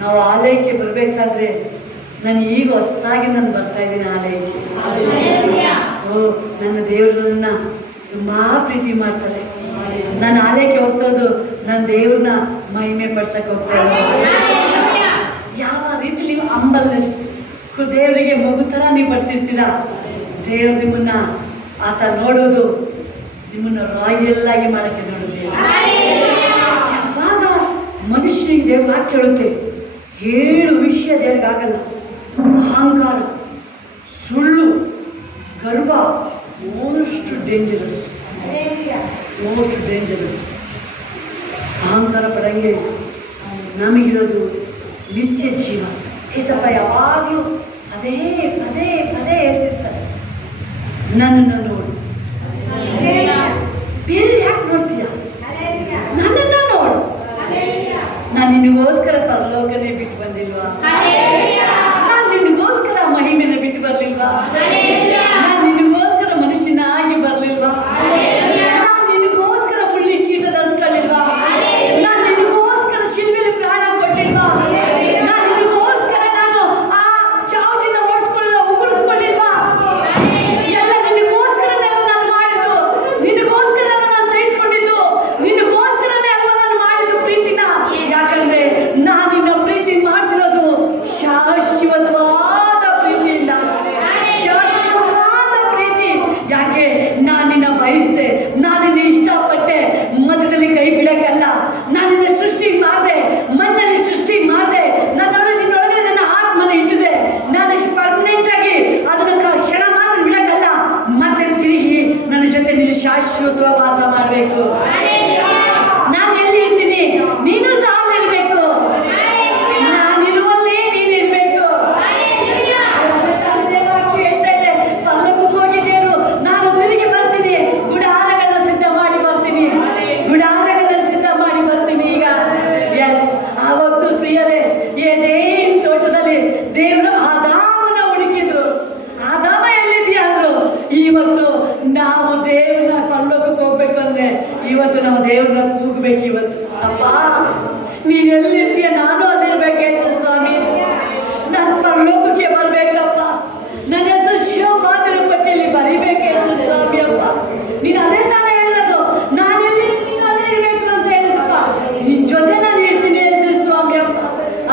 ನಾವು ಆಲಯಕ್ಕೆ ಬರಬೇಕಾದ್ರೆ ನಾನು ಈಗ ಹೊಸದಾಗಿ ನಾನು ಬರ್ತಾ ಇದ್ದೀನಿ ಆಲಯಕ್ಕೆ. ನನ್ನ ದೇವರನ್ನ ತುಂಬಾ ಪ್ರೀತಿ ಮಾಡ್ತಾರೆ. ನಾನು ಆಲಯಕ್ಕೆ ಹೋಗ್ತೋದು ನನ್ನ ದೇವ್ರನ್ನ ಮಹಿಮೆ ಪಡ್ಸಕ್ಕೆ ಹೋಗ್ತಾ ಇದ್ದೀನಿ. ಯಾವ ರೀತಿ ನೀವು ಅಂಬಲ್ನೆಸ್ ದೇವರಿಗೆ ಮಗು ಥರ ನೀವು ಬರ್ತಿರ್ತೀರಾ. ದೇವ್ರು ನಿಮ್ಮನ್ನ ಆತ ನೋಡೋದು, ನಿಮ್ಮನ್ನ ರಾಯಲ್ ಆಗಿ ಮಾಡಕ್ಕೆ ನೋಡೋದು. ಯಾವಾಗ ಮನುಷ್ಯನಿಗೆ ದೇವ್ರ ವಾಕ್ಯ ಹೇಳುತ್ತೆ, 7 ವಿಷಯ ದೇವ್ರಿಗಾಗಲ್ಲ. ಅಹಂಕಾರ, ಸುಳ್ಳು, ಗರ್ವ, ಮೋಸ್ಟ್ ಡೇಂಜರಸ್. ಅಹಂಕಾರ ಪಡಂಗೆ ನಮಗಿರೋದು ನಿತ್ಯ ಜೀವ. ಏಸಪ್ಪ ಯಾವಾಗಲೂ ಪದೇ ಪದೇ ಪದೇ ಹೇಳ್ತಿರ್ತಾರೆ, ನನ್ನನ್ನು ನೋಡು. ಬೇರೆ ಯಾಕೆ ನೋಡ್ತೀಯ? ನನ್ನನ್ನ ನೋಡು. ನಾನು ನಿನಗೋಸ್ಕರ ಪರಲೋಕನೇ ಬಿಟ್ಟು ಬಂದಿಲ್ವಾ? ನಾನು ನಿನಗೋಸ್ಕರ ಮಹಿಮೆನ ಬಿಟ್ಟು ಬರ್ಲಿಲ್ವಾ? ನಾನು ನಿನಗೋಸ್ಕರ ಮನುಷ್ಯನಾಗಿ ಬರ್ಲಿಲ್ವಾ? ನಾನು ನಿನಗೋಸ್ಕರ ಮುಳ್ಳಿ ಕೀಟ ರಸ್ಕೊಳ್ಳಿಲ್ವಾ? ನಾನು ನಿನಗೋಸ್ಕರ ಶಿಲ್ಬೆಲಿ ಪ್ರಾಣ ಕೊಡ್ಲಿಲ್ವಾ? ನಾನು ನಿನಗೋಸ್ಕರ ನಾನು ಆ ಚಾವಟಿನ ಉಗುಳಿಸ್ಕೊಳ್ಳಿಲ್ವಾ? ಎಲ್ಲ ನಿನಗೋಸ್ಕರನೇ ಅಲ್ವಾ ನಾನು ಮಾಡಿದ್ದು, ನಿನಗೋಸ್ಕರ ನಾನು ಸಹಿಸ್ಕೊಂಡಿದ್ದು, ನಿನಗೋಸ್ಕರನೇ ಅಲ್ವಾ ನಾನು ಮಾಡಿದ್ದು ಪ್ರೀತಿನ. ಯಾಕಂದ್ರೆ ನಾನು ನಿನ್ನ ಪ್ರೀತಿ ಮಾಡ್ತಿರೋದು ಶಾಶ್ವತವಾದ ಪ್ರೀತಿಯಿಂದ, ಶಾಶ್ವತವಾದ ಪ್ರೀತಿ. ಯಾಕೆ ನಾನು ನಿನ್ನ ಬಯಸ್ದೆ, ನಾನು ನಿನ್ನ ಇಷ್ಟಪಟ್ಟೆ, ಮಧ್ಯದಲ್ಲಿ ಕೈ ಬಿಡಕ್ಕಲ್ಲ. ನಾನು ನಿನ್ನ ಸೃಷ್ಟಿ ಮಾಡಿದೆ, ಮಣ್ಣಲ್ಲಿ ಸೃಷ್ಟಿ ಮಾಡಿದೆ, ನಿನ್ನೊಳಗೆ ನನ್ನ ಆತ್ಮನ ಇಟ್ಟಿದೆ. ನಾನು ಪರ್ಮನೆಂಟ್ ಆಗಿ ಅದನ್ನ ಕ್ಷಣ ಮಾತ್ರ ಬಿಡಕ್ಕಲ್ಲ, ಮತ್ತೆ ತಿರುಗಿ ನನ್ನ ಜೊತೆ ನೀನು ಶಾಶ್ವತವಾಗಿ ವಾಸ ಮಾಡಬೇಕು. ನಾನು ಎಲ್ಲಿ ಇರ್ತೀನಿ, ನೀನು ಸಹ ಅಲ್ಲಿರ್ಬೇಕು. ನಾನಿರುವಲ್ಲಿ ನೀನು ಇರ್ಬೇಕು. ಹೇಳ್ತಾ ಇದೆ, ಪಲ್ಲಕ್ಕಕ್ಕೆ ಹೋಗಿದ್ದೇನು, ನಾನು ತಿರುಗಿ ಬರ್ತೀನಿ, ಗುಡಾರಗಳನ್ನ ಸಿದ್ಧ ಮಾಡಿ ಬರ್ತೀನಿ, ಗುಡಾರಗಳನ್ನ ಸಿದ್ಧ ಮಾಡಿ ಬರ್ತೀನಿ. ಈಗ ಎಸ್, ಆವತ್ತು ಪ್ರಿಯರೇ ಏದೇನ್ ತೋಟದಲ್ಲಿ ದೇವರು ಆದಾಮನ ಹುಡುಕಿದ್ರು. ಆದಾಮ ಎಲ್ಲಿದ್ಯಾ ಅಂದ್ರು. ಇವತ್ತು ನಾವು ದೇವ್ರನ್ನ ಪರಲೋಕಕ್ಕೆ ಹೋಗ್ಬೇಕು ಅಂದ್ರೆ ಇವತ್ತು ನಾವು ದೇವ್ರನ್ನ ಕೂಗ್ಬೇಕು. ಇವತ್ತು ಅಪ್ಪ ನೀನ್ ಎಲ್ಲಿರ್ತೀಯ, ನಾನು ಅಲ್ಲಿರ್ಬೇಕು ಸ್ವಾಮಿ. ನಾನು ಪರಲೋಕಕ್ಕೆ ಬರ್ಬೇಕಪ್ಪ. ನನ್ನ ಹೆಸರು ಶಿವಬಾ ತಿರುಪತಿಯಲ್ಲಿ ಬರಿಬೇಕು ಸ್ವಾಮಿ. ಅಪ್ಪ ನೀನು ಅದೇ ತಾನೇ ಹೇಳೋದು, ನಾನು ಎಲ್ಲಿ ನೀನು ಅಲ್ಲೇ ಇರ್ಬೇಕು ಅಂತ ಹೇಳಿದಪ್ಪ. ನಿನ್ ಜೊತೆ ನಾನು ಇರ್ತೀನಿ ಸ್ವಾಮಿ.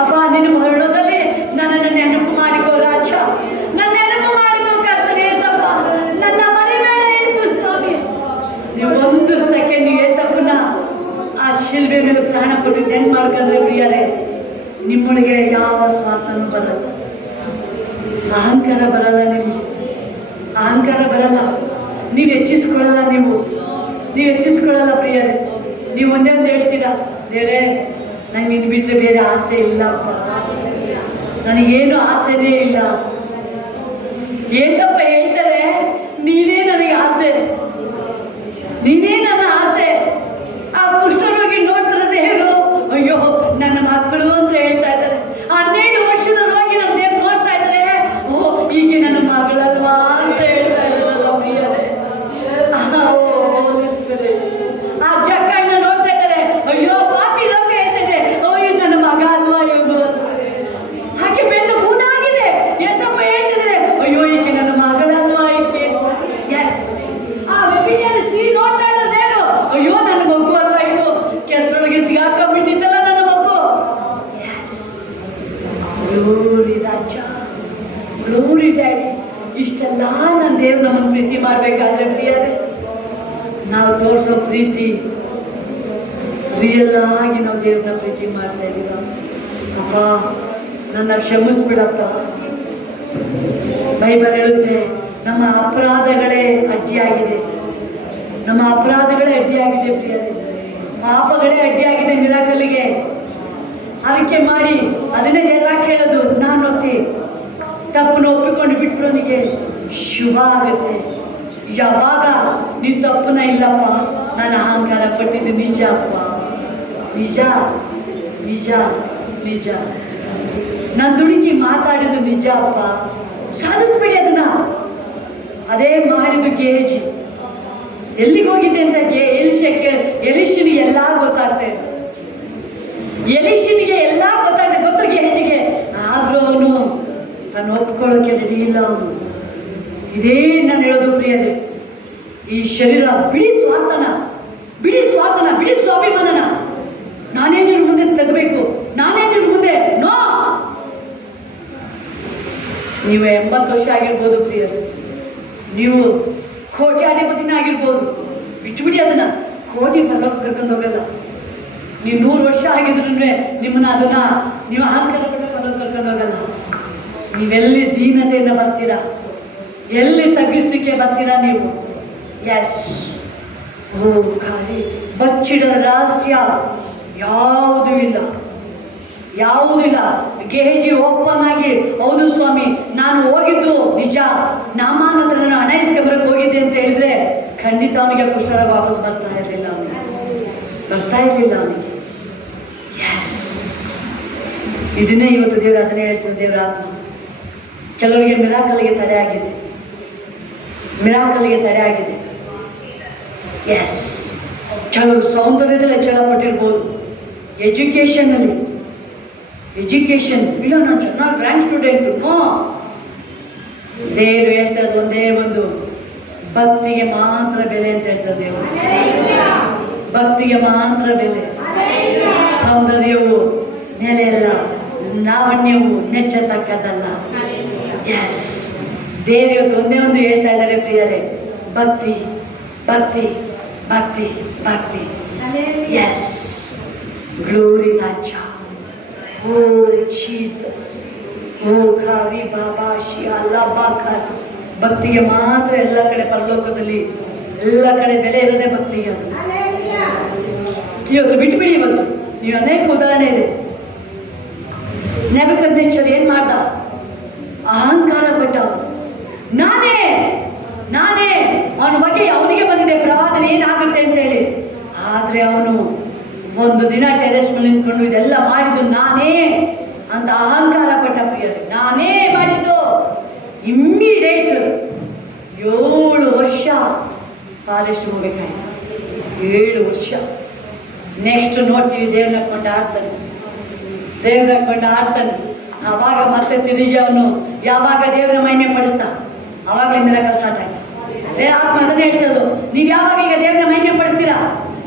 ಅಪ್ಪ ನಿನ್ನ ಮರಣದಲ್ಲಿ ನನ್ನನ್ನು ನೆನಪು ಮಾಡಿಕೋ ರಾಜ, ನನ್ನ ನೆನಪು ಮಾಡಿಕೋ ಕರ್ತನೆ ಏಸಪ್ಪ. ನನ್ನ ಮರಿಬೇಡ ಯೇಸು ಸ್ವಾಮಿ. ನೀವು 1 ಸೆಕೆಂಡ್ ಏಸಪ್ಪನ ಆ ಶಿಲ್ಬೆ ಮೇಲೆ ಪ್ರಾಣ ಕೊಟ್ಟಿದ್ದು ಹೆಂಗ್ ಮಾಡ್ಕೊಂಡ್ರೆ ಪ್ರಿಯರೇ, ನಿಮ್ಮೊಳಗೆ ಯಾವ ಸ್ವಾರ್ಥನೂ ಬರಲ್ಲ, ಅಹಂಕಾರ ಬರಲ್ಲ, ನಿಮಗೆ ಅಹಂಕಾರ ಬರಲ್ಲ, ನೀವು ಹೆಚ್ಚಿಸ್ಕೊಳ್ಳಲ್ಲ, ನೀವು ಹೆಚ್ಚಿಸ್ಕೊಳ್ಳಲ್ಲ ಪ್ರಿಯರೇ. ನೀವು ಒಂದೇ ಒಂದು ಹೇಳ್ತೀರಾ, ದೇವರೇ ನಂಗೆ ನಿನ್ನ ಬಿಟ್ಟರೆ ಬೇರೆ ಆಸೆ ಇಲ್ಲಪ್ಪ, ನನಗೇನು ಆಸೆನೇ ಇಲ್ಲ. ಏಸಪ್ಪ ಹೇಳ್ತಾರೆ, ನೀನೇ ನನಗೆ ಆಸೆ, ನೀನೇ ನನ್ನ ಆಸೆ. ಆ ಕುಷ್ಠರೋಗಿ ನೋಡ್ತಾರೆ ದೇವರು, ಅಯ್ಯೋ ನನ್ನ ಮಕ್ಕಳು ಅಂತ ಹೇಳ್ತಾ ಇದ್ದಾರೆ. 12 ವರ್ಷದ ರೋಗಿ ನಮ್ಮ ದೇವ್ರು ನೋಡ್ತಾ ಇದ್ದಾರೆ, ಓ ಹೀಗೆ ನನ್ನ ಮಗಳಲ್ವಾ ಅಂತ ಹೇಳ್ತಾ ಇದ್ದಾರಲ್ಲ ಪ್ರಿಯರೇ. ಆ ಜಗ್ಗನ್ನ ನೋಡ್ತಾ ಇದ್ದಾರೆ, ಅಯ್ಯೋ ಪಾಪಿ ಲೋಕ ಹೇಳ್ತಿದೆ, ಅಯ್ಯೋ ನನ್ನ ಮಗ ಅಲ್ವಾ ಇವನು. ಹಾಗೆ ಬೆನ್ನು ಗೂನಾಗಿದೆ. ಏಸಪ್ಪ ಹೇಳ್ತಿದ್ದಾರೆ, ಅಯ್ಯೋ ಈಕೆ ನನ್ನ ಮಗಳಲ್ವಾ ಈಕೆ. ಎಸ್, ಆ ವ್ಯಭಿಚಾರಿ ಸ್ತ್ರೀ ನೋಡ್ತಾ ಇದ್ದೇನು, ಅಯ್ಯೋ ನನ್ನ ಮಗು ಅಲ್ವಾ ಇದು, ಕೆಸರೊಳಗೆ ಸಿಗಾಕೊಂಡ್ಬಿಟ್ಟಿದ್ದಲ್ಲ ನನ್ನ ಮಗು. ಗ್ಲೋರಿ ರಾಜ, ಗ್ಲೋರಿ ಡ್ಯಾಡಿ. ಇಷ್ಟೆಲ್ಲ ನನ್ನ ದೇವ್ರು ನಮ್ಮನ್ನು ಪ್ರೀತಿ ಮಾಡ್ಬೇಕಾದ್ರೆ ಪ್ರಿಯರೇ, ನಾವು ತೋರಿಸೋ ಪ್ರೀತಿ ರಿಯಲ್ ಆಗಿ ನಾವು ದೇವ್ರನ್ನ ಪ್ರೀತಿ ಮಾಡ್ತಾ ಇದ್ದೀವ. ಅಪ್ಪ ನನ್ನ ಕ್ಷಮಿಸ್ಬಿಡಪ್ಪ. ಬೈಬಲ್ ಹೇಳುತ್ತೆ, ನಮ್ಮ ಅಪರಾಧಗಳೇ ಅಡ್ಡಿಯಾಗಿದೆ, ನಮ್ಮ ಅಪರಾಧಗಳೇ ಅಡ್ಡಿಯಾಗಿದೆ ಪ್ರಿಯರೇ, ಪಾಪಗಳೇ ಅಡ್ಡಿಯಾಗಿದೆ ಮಿರಾಕಲ್ಗೆ. ಅದಕ್ಕೆ ಮಾಡಿ ಅದನ್ನೇ ಯಾಕೆ ಹೇಳೋದು, ನಾನು ಒತ್ತಿ ತಪ್ಪನ್ನು ಒಪ್ಪಿಕೊಂಡು ಬಿಟ್ಬಿಡೋನಿಗೆ ಶುಭ ಆಗುತ್ತೆ. ಯಾವಾಗ ನೀನು ತಪ್ಪನ ಇಲ್ಲಪ್ಪ, ನಾನು ಅಹಂಕಾರ ಪಟ್ಟಿದ್ದು ನಿಜ ಅಪ್ಪ, ನಿಜ ನಿಜ ನಿಜ, ನಾನು ದುಡುಕಿ ಮಾತಾಡಿದ್ದು ನಿಜ ಅಪ್ಪ, ಸಾಧಿಸ್ಬೇಡಿ ಅದನ್ನ. ಅದೇ ಮಾಡಿದ್ದು ಗೇಜಿ ಎಲ್ಲಿಗೆ ಹೋಗಿದೆ ಅಂತ ಎಲಿಶನಿಗೆ ಎಲ್ಲ ಗೊತ್ತಾಗ್ತದೆ, ಎಲಿಶನಿಗೆ ಎಲ್ಲ ಗೊತ್ತಾಗ್ತದೆ. ಗೊತ್ತು ತಾನು ಒಪ್ಕೊಳ್ಳೋಕೆ ರೆಡಿ ಇಲ್ಲ ಅವನು. ಇದೇ ನಾನು ಹೇಳೋದು ಪ್ರಿಯರೇ, ಈ ಶರೀರ ಬಿಡಿ ಸ್ವಾರ್ಥನ, ಬಿಡಿ ಸ್ವಾರ್ಥನ, ಬಿಡಿ ಸ್ವಾಭಿಮಾನನ. ನಾನೇ ನಿನ್ನ ಮುಂದೆ ತೆಗಬೇಕು, ನಾನೇ ನಿನ್ನ ಮುಂದೆ. ನೋ, ನೀವು 80 ವರ್ಷ ಆಗಿರ್ಬೋದು ಪ್ರಿಯರೇ, ನೀವು ಕೋಟ್ಯಾಧಿಪತಿನ ಆಗಿರ್ಬೋದು, ಬಿಟ್ಬಿಡಿ ಅದನ್ನ. ಕೋಟಿ ಬರೋಕೆ ಕರ್ಕೊಂಡು ಹೋಗಲ್ಲ. ನೀವು 100 ವರ್ಷ ಆಗಿದ್ರು ನಿಮ್ಮನ್ನ ಅದನ್ನ ನೀವು ಅಹಂಕಾರ ಪಟ್ಟು ಬರೋಕೆ ಕರ್ಕೊಂಡು ಹೋಗಲ್ಲ. ನೀವೆಲ್ಲಿ ದೀನತೆಯಿಂದ ಬರ್ತೀರಾ, ಎಲ್ಲಿ ತಗ್ಗಿಸಿಕೆ ಬರ್ತೀರಾ ನೀವು. ಎಸ್, ಓ ಖಾಲಿ ಬಚ್ಚಿಡದ ರಹಸ್ಯ ಯಾವುದೂ ಇಲ್ಲ, ಯಾವುದೂ ಇಲ್ಲ. ಗೇಜಿ ಓಪನ್ ಆಗಿ, ಹೌದು ಸ್ವಾಮಿ ನಾನು ಹೋಗಿದ್ದು ನಿಜ, ನಾಮನ ಹತ್ರ ನಾನು ಹಣ ಇಸ್ಕೊಂಬರಕ್ಕೆ ಹೋಗಿದ್ದೆ ಅಂತ ಹೇಳಿದ್ರೆ ಖಂಡಿತ ಅವನಿಗೆ ಕುಷ್ಠರೋಗ ವಾಪಸ್ ಬರ್ತಾ ಇರಲಿಲ್ಲ, ಅವನಿಗೆ ಬರ್ತಾ ಇರಲಿಲ್ಲ ಅವನಿಗೆ. ಎಸ್, ಇದನ್ನೇ ಇವತ್ತು ದೇವರ ಅದನ್ನೇ ಹೇಳ್ತಾರೆ. ದೇವರ ಆತ್ಮ ಕೆಲವರಿಗೆ ಮಿರಾಕಲ್ಗೆ ತಡೆ ಆಗಿದೆ, ಮಿರಾಕಲ್ಗೆ ತಡೆ ಆಗಿದೆ. ಎಸ್, ಕೆಲವರು ಸೌಂದರ್ಯದಲ್ಲಿ ಹೆಚ್ಚಳ ಪಟ್ಟಿರ್ಬೋದು, ಎಜುಕೇಷನಲ್ಲಿ ಎಜುಕೇಷನ್ ಇಲ್ಲ, ನಾನು ಚೆನ್ನಾಗಿ ರ್ಯಾಂಕ್ ಸ್ಟೂಡೆಂಟು. ನೋ, ದೇವರು ಹೇಳ್ತಾರೆ ಒಂದೇ ಒಂದು, ಭಕ್ತಿಗೆ ಮಾತ್ರ ಬೆಲೆ ಅಂತ ಹೇಳ್ತಾರೆ ದೇವರು. ಭಕ್ತಿಗೆ ಮಾತ್ರ ಬೆಲೆ. ಸೌಂದರ್ಯವು ನೆಲೆಯಲ್ಲ, ಲಾವಣ್ಯವು ಮೆಚ್ಚತಕ್ಕದ್ದಲ್ಲ. ಎಸ್, ದೇವರು ಇವತ್ತು ಒಂದೇ ಒಂದು ಹೇಳ್ತಾ ಇದ್ದಾರೆ ಪ್ರಿಯರೇ, ಭಕ್ತಿ ಭಕ್ತಿ ಭಕ್ತಿ ಭಕ್ತಿ. ಎಸ್, ಗ್ಲೋರಿ ರಾಜ. ಓ ಜೀಸಸ್, ಓ ಖಾರಿ ಬಾಬಾ ಶಿ ಅಲ್ಲಾ ಬಾಕರ್. ಭಕ್ತಿಗೆ ಮಾತ್ರ ಎಲ್ಲ ಕಡೆ ಪರಲೋಕದಲ್ಲಿ ಎಲ್ಲ ಕಡೆ ಬೆಲೆ ಇರೋದೇ ಭಕ್ತಿಗೆ. ಇವತ್ತು ಬಿಟ್ಬಿಡಿ. ಇವತ್ತು ನೀವು ಅನೇಕ ಉದಾಹರಣೆ ಇದೆ. ನೆಬೂಕದ್ನೆಚ್ಚರ್ ಏನ್ ಮಾಡ್ದ? ಅಹಂಕಾರ ಪಟ್ಟ. ನಾನೇ ನಾನೇ ಅವನ ಬಗ್ಗೆ ಅವನಿಗೆ ಬಂದಿದೆ ಪ್ರವಾದನೆ ಏನಾಗುತ್ತೆ ಅಂತ ಹೇಳಿ. ಆದ್ರೆ ಅವನು ಒಂದು ದಿನ ಟೆರೆಸ್ ಮೇಲೆ ನಿಂತ್ಕೊಂಡು ಇದೆಲ್ಲ ಮಾಡಿದ್ದು ನಾನೇ ಅಂತ ಅಹಂಕಾರ ಪಟ್ಟ ಪ್ರಿಯರೇ. ನಾನೇ ಮಾಡಿದ್ದು. ಇಮ್ಮಿಡಿಯೇಟ್ 7 ವರ್ಷ ಫಾರೆಸ್ಟ್ ಹೋಗ್ಬೇಕಾಯ್ತು. 7 ವರ್ಷ. ನೆಕ್ಸ್ಟ್ ನೋಡ್ತೀವಿ, ದೇವ್ರನ್ನ ಕೊಂಡು ಆಡ್ತಾನೆ, ದೇವ್ರನ್ನ ಕೊಂಡು ಆಡ್ತಾನೆ. ಆವಾಗ ಮತ್ತೆ ತಿರುಗಿ ಅವನು ಯಾವಾಗ ದೇವ್ರ ಮಹಿಮೆ ಪಡಿಸ್ತಾ ಅವಾಗಲೇ ಮಿರಾಕಲ್ ಸ್ಟಾರ್ಟ್ ಆಯ್ತು. ಆತ್ಮ ಅದನ್ನೇ ಹೇಳ್ತದ್ದು, ನೀವು ಯಾವಾಗ ಈಗ ದೇವ್ರನ್ನ ಮಹಿಮೆ ಪಡಿಸ್ತೀರಾ?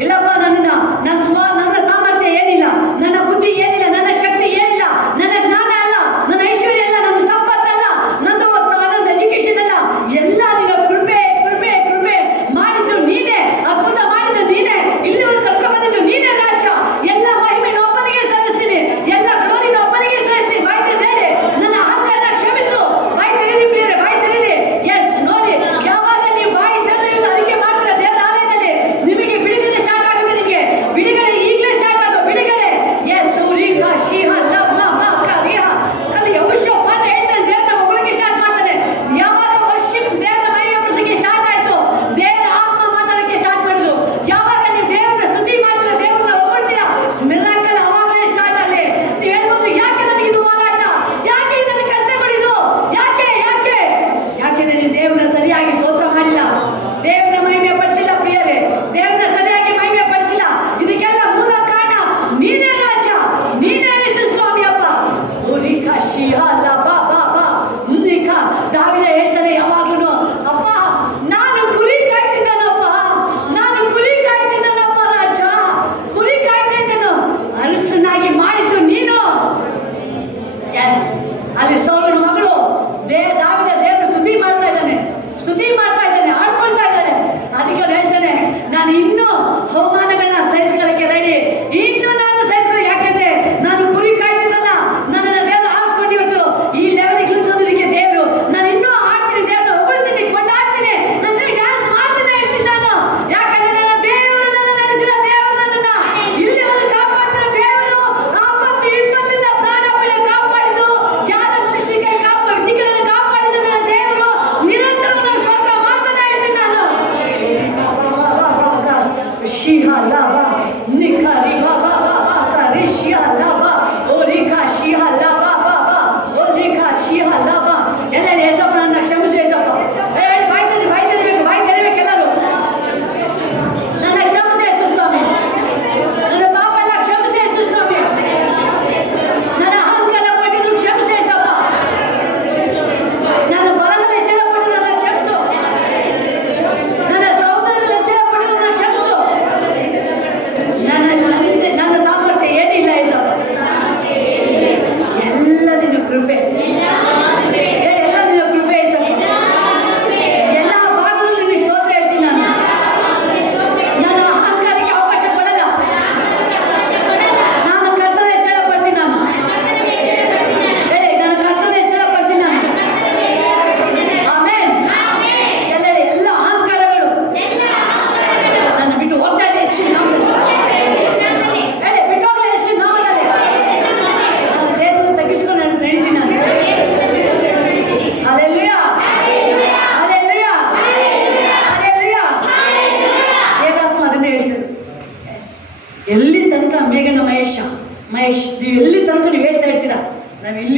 ಇಲ್ಲಪ್ಪ, ನನ್ನ ಸಾಮರ್ಥ್ಯ ಏನಿಲ್ಲ, ನನ್ನ ಬುದ್ಧಿ ಏನಿಲ್ಲ, ನನ್ನ ಶಕ್ತಿ ಏನಿಲ್ಲ, ನನ್ನ ಜ್ಞಾನ ಅಲ್ಲ, ನನ್ನ ಐಶ್ವರ್ಯ ಅಲ್ಲ, ನನ್ನ ಸಂಪತ್ತಲ್ಲ, ನಂದು ಎಜುಕೇಶನ್ ಅಲ್ಲ, ಎಲ್ಲ ನಿನ್ನ ಕೃಪೆ ಕೃಪೆ ಕೃಪೆ. ಮಾಡಿದ್ದು ನೀನೇ, ಅದ್ಭುತ ಮಾಡಿದ್ದು ನೀನೇ, ಇಲ್ಲಿವರೆಗೆ ಕರ್ಕೊಂಡು ಬಂದಿದ್ದು ನೀನೇ ರಾಜ. ಎಲ್ಲ ಮಹಿಮೆ ಒಬ್ಬನಿಗೆ ಸಲ್ಲಿಸ್ತೀನಿ, ಎಲ್ಲ ಗ್ಲೋರಿನ ಒಬ್ಬನಿಗೆ ಸಲ್ಲಿಸ್ತೀನಿ. ಬಾಯಿ ತೆರೆದು ನನ್ನ ಅಹಂಕಾರ ಕ್ಷಮಿಸು. ಬಾಯಿ ತೆರೀರಿ ಪ್ರಿಯರೇ, ಬಾಯಿ ತೆರೀರಿ. ಎಸ್, ನೋಡಿ, ಯಾವಾಗ ನೀವು ಬಾಯಿ ತೆರೆದು ಅದಕ್ಕೆ ಮಾಡ್ತೀರ ದೇವರ ಆಲಯದಲ್ಲಿ, ನಿಮಗೆ ಬಿಡುಗಡೆ ಸ್ಟಾರ್ಟ್ ಆಗುತ್ತೆ. ನಿಮಗೆ ಬಿಡುಗಡೆ ಈಗಲೇ ಸ್ಟಾರ್ಟ್ ಆಗೋದು, ಬಿಡುಗಡೆ. ಎಸ್, ಊರಿಗ ಶಿಹ ಲಮ್ಮ ಕರಿಹ ಅಲ್ಲಿ ಯೆಹೋಶಾಫಾಟ ಹೇಳ್ತಾನೆ, ದೇವರ ಹೊಗಳಿಕೆ ಸ್ಟಾರ್ಟ್ ಮಾಡ್ತಾನೆ. ಯಾವಾಗ ವರ್ಷಿಪ್ ದೇವರ ಮಹಿಮೆ ಪಡಿಸಕ್ಕೆ ಸ್ಟಾರ್ಟ್ ಆಯ್ತು, ದೇವರ ಆತ್ಮ ಮಾತಾಡಕ್ಕೆ ಸ್ಟಾರ್ಟ್ ಮಾಡಿದ್ರು. ಯಾವಾಗ ನೀವು ದೇವರನ್ನ ಸ್ತುತಿ ಮಾಡ್ತೀರಾ, ದೇವರನ್ನ ಹೊಗಳ್ತೀರಾ, ಮಿರಾಕಲ್ ಅವಾಗಲೇ ಸ್ಟಾರ್ಟ್ ಅಲ್ಲಿ. ನೀವು ಹೇಳ್ಬೋದು, ಯಾಕೆ ನನಗಿದು ಹೋರಾಟ, ಯಾಕೆ ನನ್ನ ಕಷ್ಟಗಳಿದು, ಯಾಕೆ ಯಾಕೆ ಯಾಕೆ ನೀವು ದೇವರನ್ನ ಸರಿಯಾಗಿ ಸ್ತೋತ್ರ ಮಾಡಿಲ್ಲ, ದೇವರ ಮಹಿಮೆ ಪಡಿಸಿಲ್ಲ ಪ್ರಿಯರೇ, ದೇವರನ್ನ ಸರಿಯಾಗಿ ಮಹಿಮೆ ಪಡಿಸಿಲ್ಲ. ಇದಕ್ಕೆಲ್ಲ ಮೂಲ ಕಾರಣ ನೀನೇ ರಾಜ, ನೀನೇ ಯೇಸು ಸ್ವಾಮಿ. ಅಪ್ಪ ಊರಿಕ ಶಿಹ ಲಬ ಬಾ ಮುಂದಿಕ ದಾವಿದ ಹೇಳ್ತಾನೆ ಯಾವಾಗಲೂ, ಅಪ್ಪ ನಾನು ಕುರಿ ಕಾಯ್ತಿದ್ದಾನಪ್ಪ, ನಾನು ಕುರಿ ಕಾಯ್ತಿದ್ದಾನಪ್ಪ ರಾಜ, ಕುರಿ ಕಾಯ್ತಿದ್ದನು. ಅರಸನಾಗಿ ಮಾಡಿದ್ದು ನೀನು. ಎಸ್, ಅಲ್ಲಿ ಸೌಲನ ಮಗಳು ದಾವಿದ ದೇವರ ಸ್ತುತಿ ಮಾಡ್ತಾ ಇದ್ದಾನೆ, ಸ್ತುತಿ ಮಾಡ್ತಾ ಇದ್ದಾನೆ, ಆಡ್ಕೊಳ್ತಾ ಇದ್ದಾನೆ. ಅದಕ್ಕೆ ಹೇಳ್ತಾನೆ, ನಾನು ಇನ್ನೂ ಅವಮಾನಗಳನ್ನ ಸಹಿಸ್ಕೊಳ್ಳಕ್ಕೆ ರೆಡಿ, ಇನ್ನು ನಾನು ಸಹಿಸ್ಕೊಳ್ಳಿ. ಯಾಕೆಂದ್ರೆ ನಾನು ಕುರಿ ಕಾಯ್ತಿದ್ದಲ್ಲ, ನನ್ನನ್ನು ದೇವರು ಆರಿಸ್ಕೊಂಡು ಇವತ್ತು ಈ ಲೆವೆಲ್ ಇಳಿಸೋದಕ್ಕೆ ದೇವರು, ನಾನು ಇನ್ನೂ ಆಡ್ತೀನಿ, ದೇವರು ಹೊಗಳ್ತೀನಿ, ಕೊಂಡಾಡ್ತೀನಿ, ನನ್ನ ಡ್ಯಾನ್ಸ್ ಮಾಡ್ತೀನಿ ಇರ್ತೀನಿ ನಾನು. ಯಾಕಂದ್ರೆ ನನ್ನ ದೇವರು ನನ್ನ ನಡೆಸಿದ ದೇವರು, ನನ್ನನ್ನ ಇಲ್ಲಿವರೆಗೆ ಕಾಪಾಡ್ತಿರೋ ದೇವರು, 40-20 ಪ್ರಾಣ ಬೆಳೆ ಕಾಪಾಡಿದ್ದು ಯಾರ ಮನುಷ್ಯ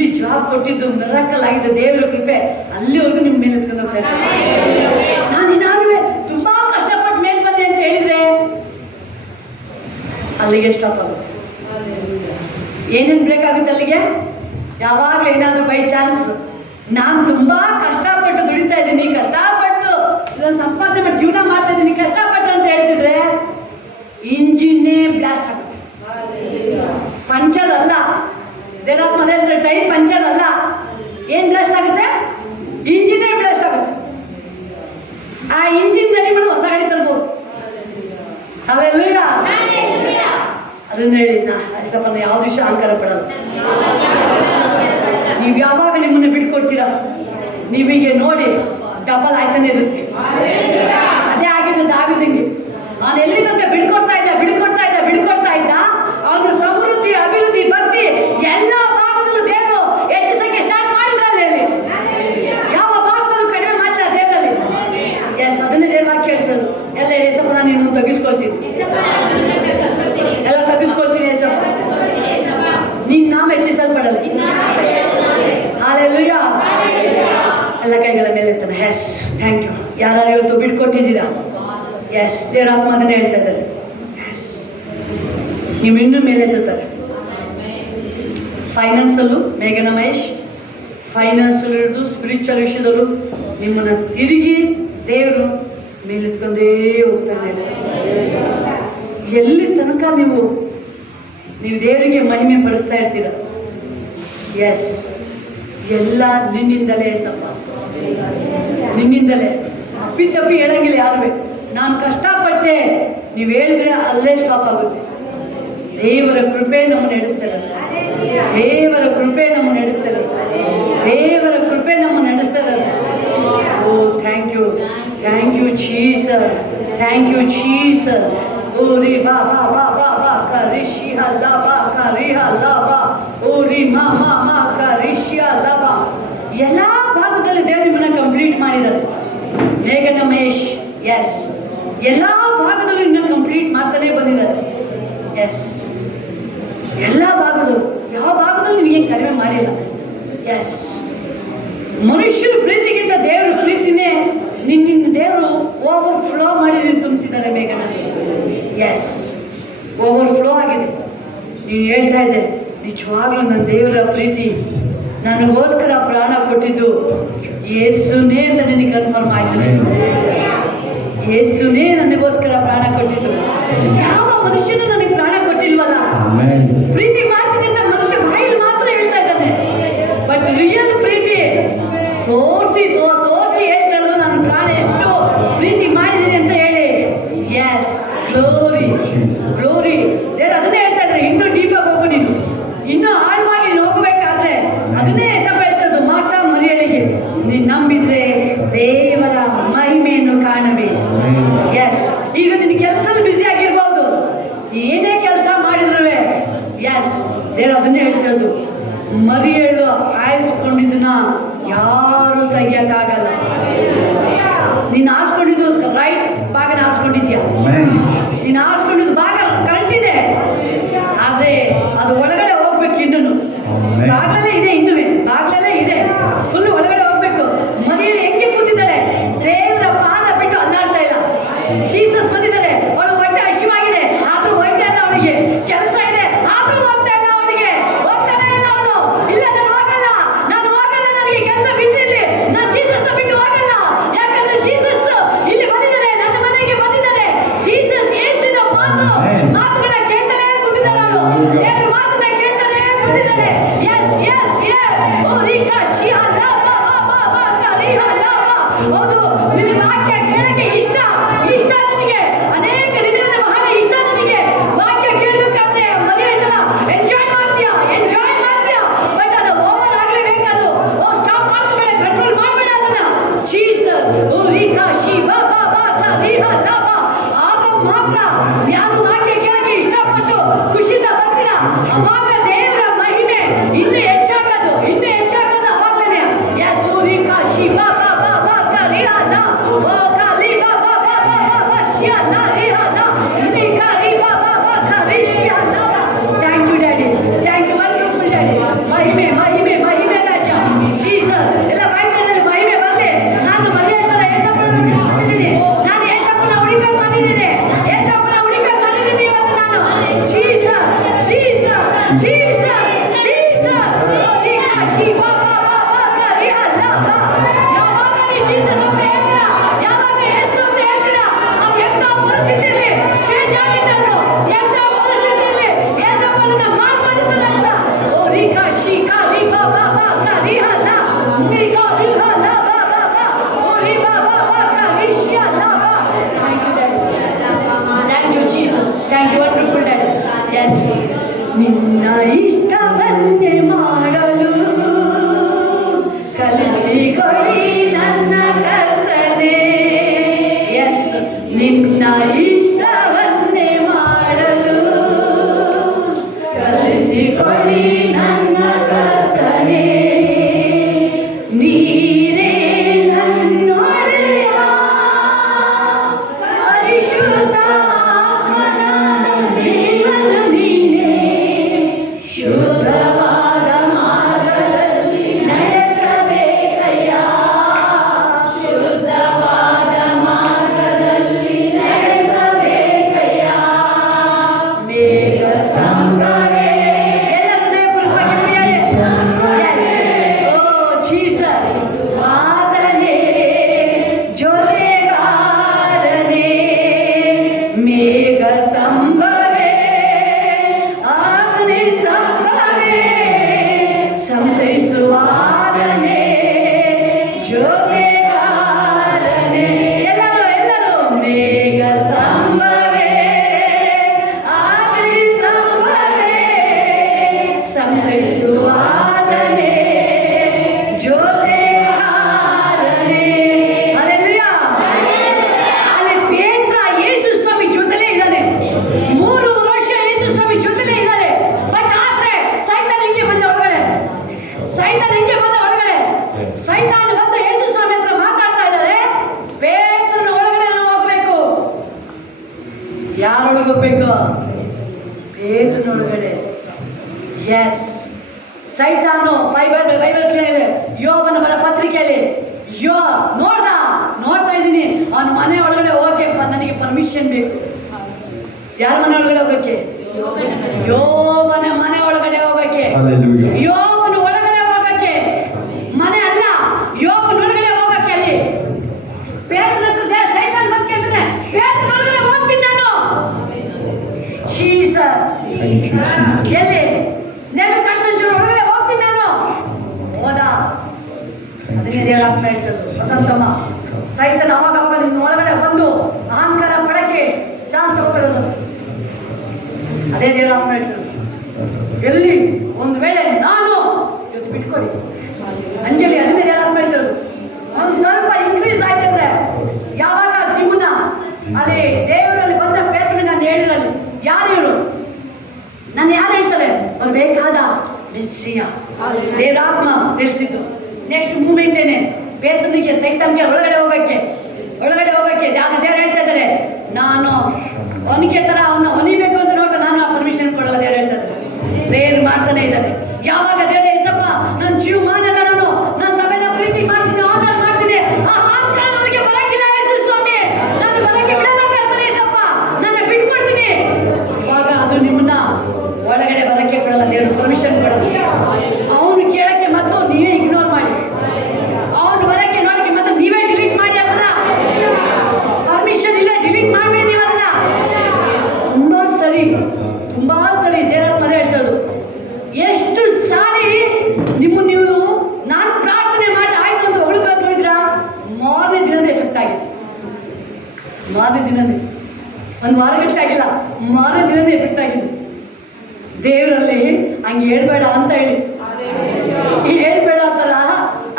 ಇಲ್ಲಿ ಜಾಬ್ ಕೊಟ್ಟಿದ್ದು ಮಿರಾಕಲ್ ಆಗಿದೆ, ದೇವರ ಕೃಪೆ. ಅಲ್ಲಿವರೆಗೂ ನಿಮ್ಮ ಮೇಲೆ ಎತ್ಕೊಂಡು ಹೋಗ್ತಾ ಇರ್ತಾರೆ. ನಾನು ಏನಾದ್ರು ತುಂಬಾ ಕಷ್ಟಪಟ್ಟು ಮೇಲೆ ಬಂದೆ ಅಂತ ಹೇಳಿದ್ರೆ ಅಲ್ಲಿಗೆ ಸ್ಟಾಪ್ ಆಗುತ್ತೆ. ಏನೇನು ಬೇಕಾಗುತ್ತೆ ಅಲ್ಲಿಗೆ? ಯಾವಾಗಲೂ ಏನಾದರೂ ಬೈ ಚಾನ್ಸ್ ನಾನು ತುಂಬಾ ಕಷ್ಟಪಟ್ಟು ದುಡಿತಾ ಇದ್ದೀನಿ, ಕಷ್ಟಪಟ್ಟು ಇದನ್ನು ಸಂಪಾದನೆ ಮಾಡಿ ಜೀವನ ಮಾಡ್ತಾ ಇದ್ದೀನಿ, ಕಷ್ಟಪಟ್ಟು ಅಂತ ಹೇಳ್ತಿದ್ರೆ ಇಂಜಿನ್ನೇ ಬ್ಲಾಸ್ಟ್ ಆಗುತ್ತೆ. ಪಂಚರ್ ಅಲ್ಲ, ದೇವರಾತ್ಮ ಹೇಳ್ತಾರೆ ಟೈರ್ ಪಂಚರ್ ಅಲ್ಲ. ಏನ್ ಬ್ಲಾಸ್ಟ್ ಆಗುತ್ತೆ? ಇಂಜಿನ್ನೇ ಬ್ಲಾಸ್ಟ್ ಆಗುತ್ತೆ. ಆ ಇಂಜಿನ್ ರೆಡಿ ಮಾಡಿ ಹೊಸ ಗಾಡಿ ತರ್ಬೋದು. ಹಲ್ಲೆಲೂಯಾ. ಅದನ್ನ ಹೇಳಿ ಸ್ವಲ್ಪ ಯಾವ್ದು ವಿಷಯ ಅಹಂಕಾರ ಪಡೋದು. ನೀವು ಯಾವಾಗ ನಿಮ್ಮನ್ನು ಬಿಟ್ಕೊಡ್ತೀರಾ ನೀವಿಗೆ ನೋಡಿ ಡಬಲ್ ಆಯ್ತಾನೆ ಇರುತ್ತೆ. ಅದೇ ಆಗಿದ್ದು ದಾವೀದನಿಗೆ. ನಾನು ಎಲ್ಲಿ ತನಕ ಬಿಡ್ಕೊಡ್ತಾ ಇದ್ದ ಅವನು ಸಮೃದ್ಧಿ, ಅಭಿವೃದ್ಧಿ, ಭಕ್ತಿ ಎಲ್ಲ ಭಾಗದಲ್ಲೂ ದೇವರು ಹೆಚ್ಚಿಸಕ್ಕೆ ಸ್ಟಾರ್ಟ್ ಮಾಡಿದ್ರಲ್ಲಿ. ಯಾವ ಭಾಗದಲ್ಲೂ ಕಡಿಮೆ ಮಾಡಿಲ್ಲ ದೇವರಲ್ಲಿ. ಎಸ್, ಅದನ್ನೇ ದೇವ್ರ ವಾಕ್ಯ ಹೇಳ್ತದೆ. ಎಲ್ಲ ಏಸಪ್ಪ ನಾನು ನಿನ್ನನ್ನು ತಗ್ಗಿಸ್ಕೊಳ್ತೀನಿ, ಎಲ್ಲ ತಗ್ಗಿಸ್ಕೊಳ್ತೀನಿ ಏಸಪ್ಪ, ನಿನ್ನ ನಾಮ ಹೆಚ್ಚಿಸಲ್ಪಡಲ್ಲ. ಹಲ್ಲೆಲೂಯಾ. ಎಲ್ಲ ಕೈಗಳ ಮೇಲೆ ಇರ್ತಾನೆ. Yes, thank you. ಯಾರು ಇವತ್ತು ಬಿಟ್ಕೊಟ್ಟಿದ್ದೀರಾ? ಎಸ್, ದೇವರ ಆತ್ಮ ಅದನ್ನೇ ಹೇಳ್ತಾ ಇದ್ದಾರೆ. ಎಸ್, ನೀವು ಇನ್ನೂ ಮೇಲೆ ಎತ್ತುತ್ತಾರೆ. ಫೈನಾನ್ಸಲ್ಲೂ ಮೇಘನ ಮಹೇಶ್, ಫೈನಾನ್ಸಲ್ಲೂ ಹಿಡಿದು ಸ್ಪಿರಿಚುವಲ್ ವಿಷಯದಲ್ಲೂ ನಿಮ್ಮನ್ನು ತಿರುಗಿ ದೇವರು ಮೇಲೆತ್ಕೊಂಡೇ ಹೋಗ್ತಾನೆ. ಎಲ್ಲಿ ತನಕ ನೀವು ದೇವರಿಗೆ ಮಹಿಮೆ ಪಡಿಸ್ತಾ ಇರ್ತೀರ. ಎಸ್, ಎಲ್ಲ ನಿನ್ನಿಂದಲೇ ಸಪ್ಪ, ನಿನ್ನಿಂದಲೇ. ಅಪ್ಪಿ ಹೇಳಂಗಿಲ್ಲ ಯಾರು. ನಾನು ಕಷ್ಟಪಟ್ಟೆ ನೀವು ಹೇಳಿದ್ರೆ ಅಲ್ಲೇ ಸ್ಟಾಪ್ ಆಗುತ್ತೆ. ದೇವರ ಕೃಪೆ ನಮ್ಮನ್ನು ನಡೆಸ್ತಾರೆ. ದೇವರ ಕೃಪೆ ನಮ್ಮನ್ನು ನಡೆಸ್ತಾರೆ. ದೇವರ ಕೃಪೆ ನಮ್ಮನ್ನು ನಡೆಸ್ತಾರೆ. Oh thank you, thank you Jesus, thank you Jesus. ಓ ರೀ ಬಾ ಬಾ ಬಾ ಬಾ ಬಾ ಕರಿಷಿ ಅಲ್ಲ ಬಾ ಕರಿ ಅಲ್ಲ ಬಾ. ಓ ರೀ ಮಾ ಮಾ ಮಾ ಕರಿಷಿ ಅಲ್ಲ ಬಾ. ಎಲ್ಲ ಭಾಗದಲ್ಲಿ ದೇವರು ನಿಮ್ಮನ್ನ ಕಂಪ್ಲೀಟ್ ಮಾಡಿದ್ದಾರೆ. ಮೇಘನ ಮಹೇಶ್, ಎಸ್, ಎಲ್ಲ ಭಾಗದಲ್ಲೂ ಇನ್ನ ಕಂಪ್ಲೀಟ್ ಮಾಡ್ತಾನೆ ಬಂದಿದ್ದಾರೆ. ಎಸ್, ಎಲ್ಲ ಭಾಗದಲ್ಲೂ, ಯಾವ ಭಾಗದಲ್ಲೂ ನಿಮಗೆ ಕಡಿಮೆ ಮಾಡಿಲ್ಲ. ಎಸ್, ಮನುಷ್ಯರ ಪ್ರೀತಿಗಿಂತ ದೇವರ ಪ್ರೀತಿನೇ ನಿನ್ನ ದೇವರು ಓವರ್ ಫ್ಲೋ ಮಾಡಿ ತುಂಬಿಸಿದ್ದಾರೆ ಮೇಘನ. ಎಸ್, ಓವರ್ ಫ್ಲೋ ಆಗಿದೆ. ನೀನು ಹೇಳ್ತಾ ಇದ್ದೆ ನಿಜವಾಗ್ಲೂ ನನ್ನ ದೇವರ ಪ್ರೀತಿ ನನಗೋಸ್ಕರ ಪ್ರಾಣ ಕೊಟ್ಟಿದ್ದು ಯೇಸುನೇ ಅಂತ ನಿನಗೆ ಕನ್ಫರ್ಮ್ ಆಯ್ತು. ಯೇಸುನೇ ನನಗೋಸ್ಕರ ಪ್ರಾಣ ಕೊಟ್ಟಿದ್ದು. ಯಾವ ಮನುಷ್ಯನು ನನಗೆ ಪ್ರಾಣ ಕೊಟ್ಟಿಲ್ವಲ್ಲ. ಪ್ರೀತಿ ಮಾಡ್ತೀನಿ ಅಂತ ಮನುಷ್ಯ ಬಾಯಲ್ಲಿ ಮಾತ್ರ ಹೇಳ್ತಾ ಇದ್ದಾನೆ, ಬಟ್ ರಿಯಲ್ ಪ್ರೀತಿ ತೋರಿಸಿ ಹೇಳ್ತಾರೆ ನಾನು ಪ್ರಾಣ ಎಷ್ಟು ಪ್ರೀತಿ ಮಾಡಿದ್ದೀನಿ ಅಂತ ಹೇಳಿ. Yes, glory glory. ದೇವರು ಅದನ್ನೇ ಹೇಳ್ತಾ ಇದ್ದಾರೆ, ಇನ್ನೂ ಡೀಪಾಗಿ ಹೋಗು, ನೀನು ಇನ್ನೂ ಆಳವಾಗಿ ನೀನು ಹೋಗಬೇಕಾದ್ರೆ ಅದನ್ನೇ ಹೆಸರು ಹೇಳ್ತದ್ದು. ಮಾತಾ ಮರಿಯಳಿಗೆ ನೀನು ನಂಬಿದ್ರೆ ದೇವರ ಮಹಿಮೆಯನ್ನು ಕಾಣಬೇಕು. ಎಸ್, ಈಗ ನಿನ್ನ ಕೆಲಸದಲ್ಲಿ ಬ್ಯುಸಿ ಆಗಿರ್ಬೋದು, ಏನೇ ಕೆಲಸ ಮಾಡಿದ್ರು ಎಸ್, ದೇವರು ಅದನ್ನೇ ಹೇಳ್ತಿರೋದು. ಮರಿಯಳು ಆಯಿಸ್ಕೊಂಡಿದ್ದನ್ನ ಯಾರು ತೆಗಿಯಕ್ಕಾಗಲ್ಲ. ನೀನು ಆರಿಸ್ಕೊಂಡಿದ್ದು ರೈಟ್ ಭಾಗನ ಆರಿಸ್ಕೊಂಡಿದ್ಯಾ, ನೀನು ಆರಿಸ್ಕೊಂಡಿದ್ದು ಭಾಗ ಕರೆಕ್ಟ್ ಇದೆ, ಆದ್ರೆ ಅದು ಒಳಗಡೆ ಹೋಗ್ಬೇಕು. ಇನ್ನೂ ಬಾಗ್ಲಲ್ಲೇ ಇದೆ, ಇನ್ನುವೆ ಬಾಗ್ಲಲ್ಲೇ ಇದೆ, ಫುಲ್ ಒಳಗಡೆ ಹೋಗ್ಬೇಕು. ಮನೆಯಲ್ಲಿ ಹೆಂಗೆ ಕೂತಿದ್ದಾರೆ, ದೇವರ ಪಾದ ಬಿಟ್ಟು ಅಲ್ಲಾಡ್ತಾ ಇಲ್ಲ. ಜೀಸಸ್ ಬಂದಿದ್ದಾರೆ, ಅವಳು ಹೊಟ್ಟೆ ಹಸಿವಾಗಿದೆ ಆದ್ರೂ ಹೋಗ್ತಾ ಇಲ್ಲ, ಅವಳಿಗೆ ಕೆಲಸ ಇದೆ ಆದ್ರೂ ಹೋಗ್ತಾ ಇಲ್ಲ, ಅವಳಿಗೆ ಹೋಗ್ತಾನೆ ಇಲ್ಲ ಅವನು. ಇಲ್ಲ, ನಾನು ಹೋಗಲ್ಲ, ನನಗೆ ಕೆಲಸ ಬಿಸಿ ಇಲ್ಲಿ, ನಾನು ಜೀಸಸ್ ಬಿಟ್ಟು ಹೋಗಲ್ಲ. ಯಾಕಂದ್ರೆ ಜೀಸಸ್ ಇಲ್ಲಿ ಬಂದಿದ್ದಾರೆ, ನನ್ನ ಮನೆಗೆ ಬಂದಿದ್ದಾರೆ. ಜೀಸಸ್ ಯೇಸುವಿನ ಪಾದ ನಿನ್ನ ಇಷ್ಟವನ್ನೇ ಮಾಡಲು ಕಲಿಸಿಕೊಡಿ ನನ್ನ ಕರ್ತನೇ. ಎಸ್, ನಿನ್ನ ಇಷ್ಟವನ್ನೇ ಮಾಡಲು ಕಲಿಸಿಕೊಡಿ ನನ್ನ ಕರ್ತನೇ. ನೀನೇ ನನ್ನೊಡೆಯ ಪರಿಶುದ್ಧ ದೇವನು ನೀನೇ. ಶುದ್ಧವಾದ ಮಾರ್ಗದಲ್ಲಿ ನಡೆಸಬೇಕಯ್ಯ, ಶುದ್ಧವಾದ ಮಾರ್ಗದಲ್ಲಿ ನಡೆಸಬೇಕಯ್ಯ. ಮೇಘ ಸ್ತಂಭವೇ ಎಲ್ಲ ಹೃದಯಪೂರ್ವಕವಾಗಿ ಓ ಜೀಸಸ್, ಆತನೇ ಜೊತೆಗಾರನೇ. ಮೇಘ ಸ್ತಂಭವೇ ಅಗ್ನಿ ಸ್ತಂಭವೇ ಸಂತೈಸುವಾದನೇ ಜೊತೆಗಾರನೇ. ಎಲ್ಲರೂ ಮೇಘ ಸ್ತಂಭವೇ ಅಗ್ನಿ ಸ್ತಂಭವೇ ಸಂತೈಸುವಾದನೇ ಜೊತೆಗಾರನೇ. ಹಲ್ಲೆಲೂಯಾ. ಅಲ್ಲಿ ಪೇತ್ರ ಯೇಸು ಸ್ವಾಮಿ ಜೊತೆಲೇ ಇದ್ದಾನೆ. 3 ವರ್ಷ ಯೇಸು ಸ್ವಾಮಿ ಜೊತೆಲೇ ಇದ್ದಾರೆ. ಬಟ್ ಆದ್ರೆ ಸೈತಾನ್ ಹಿಂಗೆ ಬಂದ ಒಳಗಡೆ, ಸೈತಾನ್ ಬಂದು ಯೇಸು ಸ್ವಾಮಿ ಹತ್ರ ಮಾತಾಡ್ತಾ ಇದ್ದಾರೆ. ಪೇತ್ರನ ಒಳಗಡೆ ನಾನು ಹೋಗ್ಬೇಕು. ಯಾರೊಳಗೆ ಹೋಗ್ಬೇಕು? ಪೇತ್ರನ ಒಳಗಡೆ. ಎಸ್, ಸೈತಾನು ಬೈಬಲ್ ಯೋಬನ ಬರ ಪತ್ರಿಕೆಯಲ್ಲಿ ನೋಡ್ತಾ ಇದ್ದೀನಿ. ಅವನ ಮನೆ ಒಳಗಡೆ ಹೋಗಕ್ಕೆ ನನಗೆ ಪರ್ಮಿಷನ್ ಬೇಕು. ಯಾರ ಮನೆ ಒಳಗಡೆ ಹೋಗಕ್ಕೆ? ಯೋಬನ ಮನೆ ಒಳಗಡೆ ಹೋಗಕ್ಕೆ. ಯೋಬನ ಒಳಗಡೆ ಹೋಗಕ್ಕೆ, ಮನೆ ಅಲ್ಲ, ಯೋಬನ ಒಳಗಡೆ ಹೋಗಕ್ಕೆ. ಅಲ್ಲಿ ಪೇತ್ರನ ಹತ್ರ ಸೈತಾನ್ ಬಂದು ಕೇಳ್ತಾನೆ, ಪೇತ್ರನ ಒಳಗಡೆ ಹೋಗ್ತೀನಿ ನಾನು. ಜೀಸಸ್ ಎಲ್ಲಿ? ನೆಬೂಕದ್ನೆಚ್ಚರ ಒಳಗಡೆ ಹೋಗ್ತೀನಿ ನಾನು. ಹೋದ. ಅದನ್ನೇ ದೇವರ ಆತ್ಮ ಹೇಳ್ತದೆ, ವಸಂತಮ್ಮ, ಸೈತಾನ್ ಅವಾಗ ನಿನ್ನ ಒಳಗಡೆ ಬಂದು ಅಹಂಕಾರ ಪಡಕ್ಕೆ ಜಾಸ್ತಿ ಹೋಗೋದು. ಅದೇ ದೇವರ ಆತ್ಮ ಹೇಳ್ತದೆ. ಎಲ್ಲಿ ಒಂದು ವೇಳೆ ನಾನು ಇವತ್ತು ಬಿಟ್ಕೊಡಿ ಅಂಜಲಿ, ಅದನ್ನೇ ದೇವರ ಆತ್ಮ ಹೇಳ್ತದೆ. ಒಂದು ಸ್ವಲ್ಪ ಇನ್ಕ್ರೀಸ್ ಆಯ್ತು ಅಂದ್ರೆ ಯಾವಾಗ ನಿಮ್ಮನ್ನ ಅಲ್ಲಿ ದೇವರಲ್ಲಿ ಬಂದ ಪೇತ್ರನಿಗೆ ನಾನು ಹೇಳಿರಲ್ಲಿ, ಯಾರು ಇವರು? ನಾನು ಯಾರು ಹೇಳ್ತಾರೆ? ಅವ್ರು ಬೇಕಾದ ಮೆಸ್ಸಿಯ. ದೇವರಾತ್ಮ ತಿಳಿಸಿದ್ದು. ನೆಕ್ಸ್ಟ್ ಮೂಮೆಂಟ್ ಏನೇ? ಪೇತ್ರನಿಗೆ ಸೈತಾನ್ಗೆ ಒಳಗಡೆ ಹೋಗಕ್ಕೆ ದೇವರು ಹೇಳ್ತಾ ಇದ್ದಾರೆ, ನಾನು ಅವನಿಗೆ ತರ ಅವನ್ನ ಹೊನಿಬೇಕು ಅಂತ ನೋಡ್ತಾ ನಾನು ಆ ಪರ್ಮಿಷನ್ ಕೊಡಲ್ಲ. ದೇವರು ಹೇಳ್ತಾರೆ, ಪ್ರೇಯರ್ ಮಾಡ್ತಾನೆ ಇದ್ದಾರೆ. ಯಾವಾಗ ದೇವರೇ ಏಸಪ್ಪ ನನ್ನ ಜೀವಮಾನ ಎಲ್ಲ ನಾನು ಸಭೆನ ಪ್ರೀತಿ ಮಾಡ್ತೀನಿ, ಆನರ್ ಮಾಡ್ತೀನಿ, ಆ ಆತ್ಮ ನನಗೆ ಬರಂಗಿಲ್ಲ ಯೇಸು ಸ್ವಾಮಿ, ನಾನು ಬರಕ್ಕೆ ಬಿಡಲ್ಲ ಕರ್ತನೇ ಏಸಪ್ಪ, ನನ್ನ ಬಿಟ್ಕೊಡ್ತೀನಿ. ಅವಾಗ ಅದು ನಿಮ್ಮನ್ನ ಒಳಗಡೆ ಬರಕ್ಕೆ ಬಿಡಲ್ಲ. ದೇವರು ಪರ್ಮಿಷನ್ ಕೊಡಲ್ಲ. ಅವನು ಕೇಳಕ್ಕೆ ಮೊದಲು ನೀವೇ ಇಗ್ನೋರ್ ಮಾಡಿ, ಅವನು ಬರಕ್ಕೆ ನೋಡಕ್ಕೆ ಮೊದಲು ನೀವೇ ಡಿಲೀಟ್ ಮಾಡಿ. ಅದನ್ನ ಪರ್ಮಿಷನ್ ಇಲ್ಲ, ಡಿಲೀಟ್ ಮಾಡ್ಬೇಡಿ ನೀವು ಅದನ್ನ. ತುಂಬಾ ಸರಿ ದೇವರಾತ್ಮ ಹೇಳ್ತದ್ದು. ಎಷ್ಟು ಸಾರಿ ನೀವು ನಾನು ಪ್ರಾರ್ಥನೆ ಮಾಡಿ ಆಯ್ತು ಅಂತ ಹೊಳಬೇಕು ನೋಡಿದ್ರಾ? ಮಾರನೇ ದಿನದ ಎಫೆಕ್ಟ್ ಆಗಿದೆ. ಮಾರನೇ ದಿನನೇ, ಒಂದು ವಾರಗಷ್ಟೇ ಆಗಿಲ್ಲ, ಮಾರನೇ ದಿನದ ಎಫೆಕ್ಟ್ ಆಗಿದೆ. ದೇವರಲ್ಲಿ ಹಂಗೆ ಹೇಳ್ಬೇಡ ಅಂತ ಹೇಳಿ, ಹೇಳ್ಬೇಡ ಅಂತಾರ,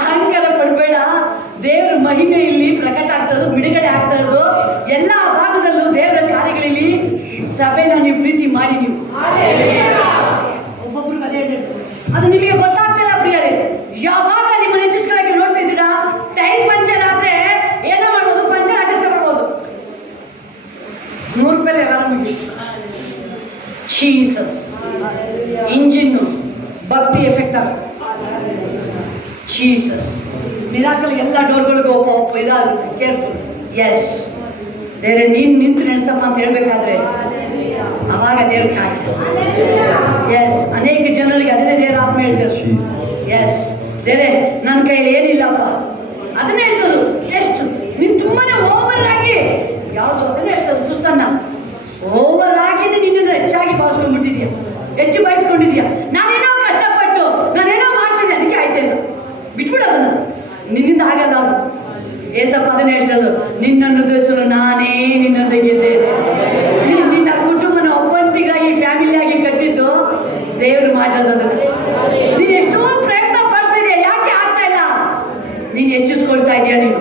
ಅಹಂಕಾರ ಪಡ್ಬೇಡ. ದೇವ್ರ ಮಹಿಮೆ ಇಲ್ಲಿ ಪ್ರಕಟ ಆಗ್ತದೆ, ಬಿಡುಗಡೆ ಆಗ್ತಾ ಇರೋದು ಎಲ್ಲ ಭಾಗದಲ್ಲೂ ದೇವರ ಕಾರ್ಯಗಳಲ್ಲಿ. ಸಭೆನ ನೀವು ಪ್ರೀತಿ ಮಾಡಿ, ನೀವು ಒಬ್ಬೊಬ್ರು ಅದೇ ಹೇಳ್ತಾರೆ. ಅದು ನಿಮಗೆ ಗೊತ್ತಾಗ್ತಿಲ್ಲ ಪ್ರಿಯರೇ. ಯಾವಾಗ ನಿಮ್ಮ ನೆಚ್ಚಿಸ್ಕೊಳ್ಳಕ್ಕೆ ನೋಡ್ತಾ ಇದ್ದೀರಾ? ಟೈರ್ ಪಂಚರ್ ಆದ್ರೆ ಏನೋ ಮಾಡ್ಬೋದು, ಪಂಚರ್ ಹಾಕಿಸ್ಕೊಳ್ಬೋದು. 100 ರೂಪಾಯಿ ವ್ಯವಹಾರ ಮುಗಿ. ಜೀಸಸ್ ಇಂಜಿನ್ ಭಕ್ತಿ ಎಫೆಕ್ಟ್ ಆಗುತ್ತೆ. ಜೀಸಸ್ ಮಿರಾಕಲ್ ಎಲ್ಲ ಡೋರ್ಗಳಿಗೂ ಇದಾಗುತ್ತೆ. ಕೇರ್ಫುಲ್. ಎಸ್, ಬೇರೆ ನೀನು ನಿಂತು ನಡೆಸಪ್ಪ ಅಂತ ಹೇಳ್ಬೇಕಾದ್ರೆ ಅವಾಗ ದೇವ್ರ ಕಾಯಿ. ಎಸ್, ಅನೇಕ ಜನರಿಗೆ ಅದನ್ನೇ ದೇವರ ಆತ್ಮ ಹೇಳ್ತಾರೆ. ಎಸ್, ದೇವರೇ ನನ್ನ ಕೈಯಲ್ಲಿ ಏನಿಲ್ಲಪ್ಪ, ಅದನ್ನೇ ಹೇಳ್ತದ್ದು. ಎಷ್ಟು ನೀನು ತುಂಬಾನೇ ಓವರ್ ಆಗಿ ಯಾವುದು ಅದನ್ನೇ ಹೇಳ್ತದೆ. ಸುಸ್ತನ್ನ ಓವರ್ ಆಗಿ ನಿನ್ನ ಹೆಚ್ಚಾಗಿ ಭಾವಿಸ್ಕೊಂಡ್ಬಿಟ್ಟಿದ್ಯಾ, ಹೆಚ್ಚು ಬಯಸ್ಕೊಂಡಿದ್ಯಾ. ನಾನೇನೋ ಕಷ್ಟಪಟ್ಟು ನಾನೇನೋ ಮಾಡ್ತಿದ್ದೆ, ಅದಕ್ಕೆ ಆಯ್ತಿಲ್ಲ, ಬಿಟ್ಬಿಡೋದು. ನಿನ್ನಿಂದ ಆಗಲ್ಲ. ಏಸಪ್ಪ ಅದನ್ನ ಹೇಳ್ತದ್ದು, ನಿನ್ನನ್ನು ಉದ್ದೇಶಿಸಲು ನಾನೇ ನಿನ್ನೊಂದಿಗೆ ಇದ್ದೇನೆ. ನಿನ್ನ ಕುಟುಂಬನ ಒಬ್ಬಂಟಿಗಾಗಿ ಫ್ಯಾಮಿಲಿಯಾಗಿ ಕಟ್ಟಿದ್ದು ದೇವರು ಮಾಡೋದು. ನೀನು ಎಷ್ಟೋ ಪ್ರಯತ್ನ ಪಡ್ತಿದ್ಯಾ, ಯಾಕೆ ಆಗ್ತಾ ಇಲ್ಲ? ನೀನು ಹೆಚ್ಚಿಸ್ಕೊಳ್ತಾ ಇದೀಯ. ನೀನು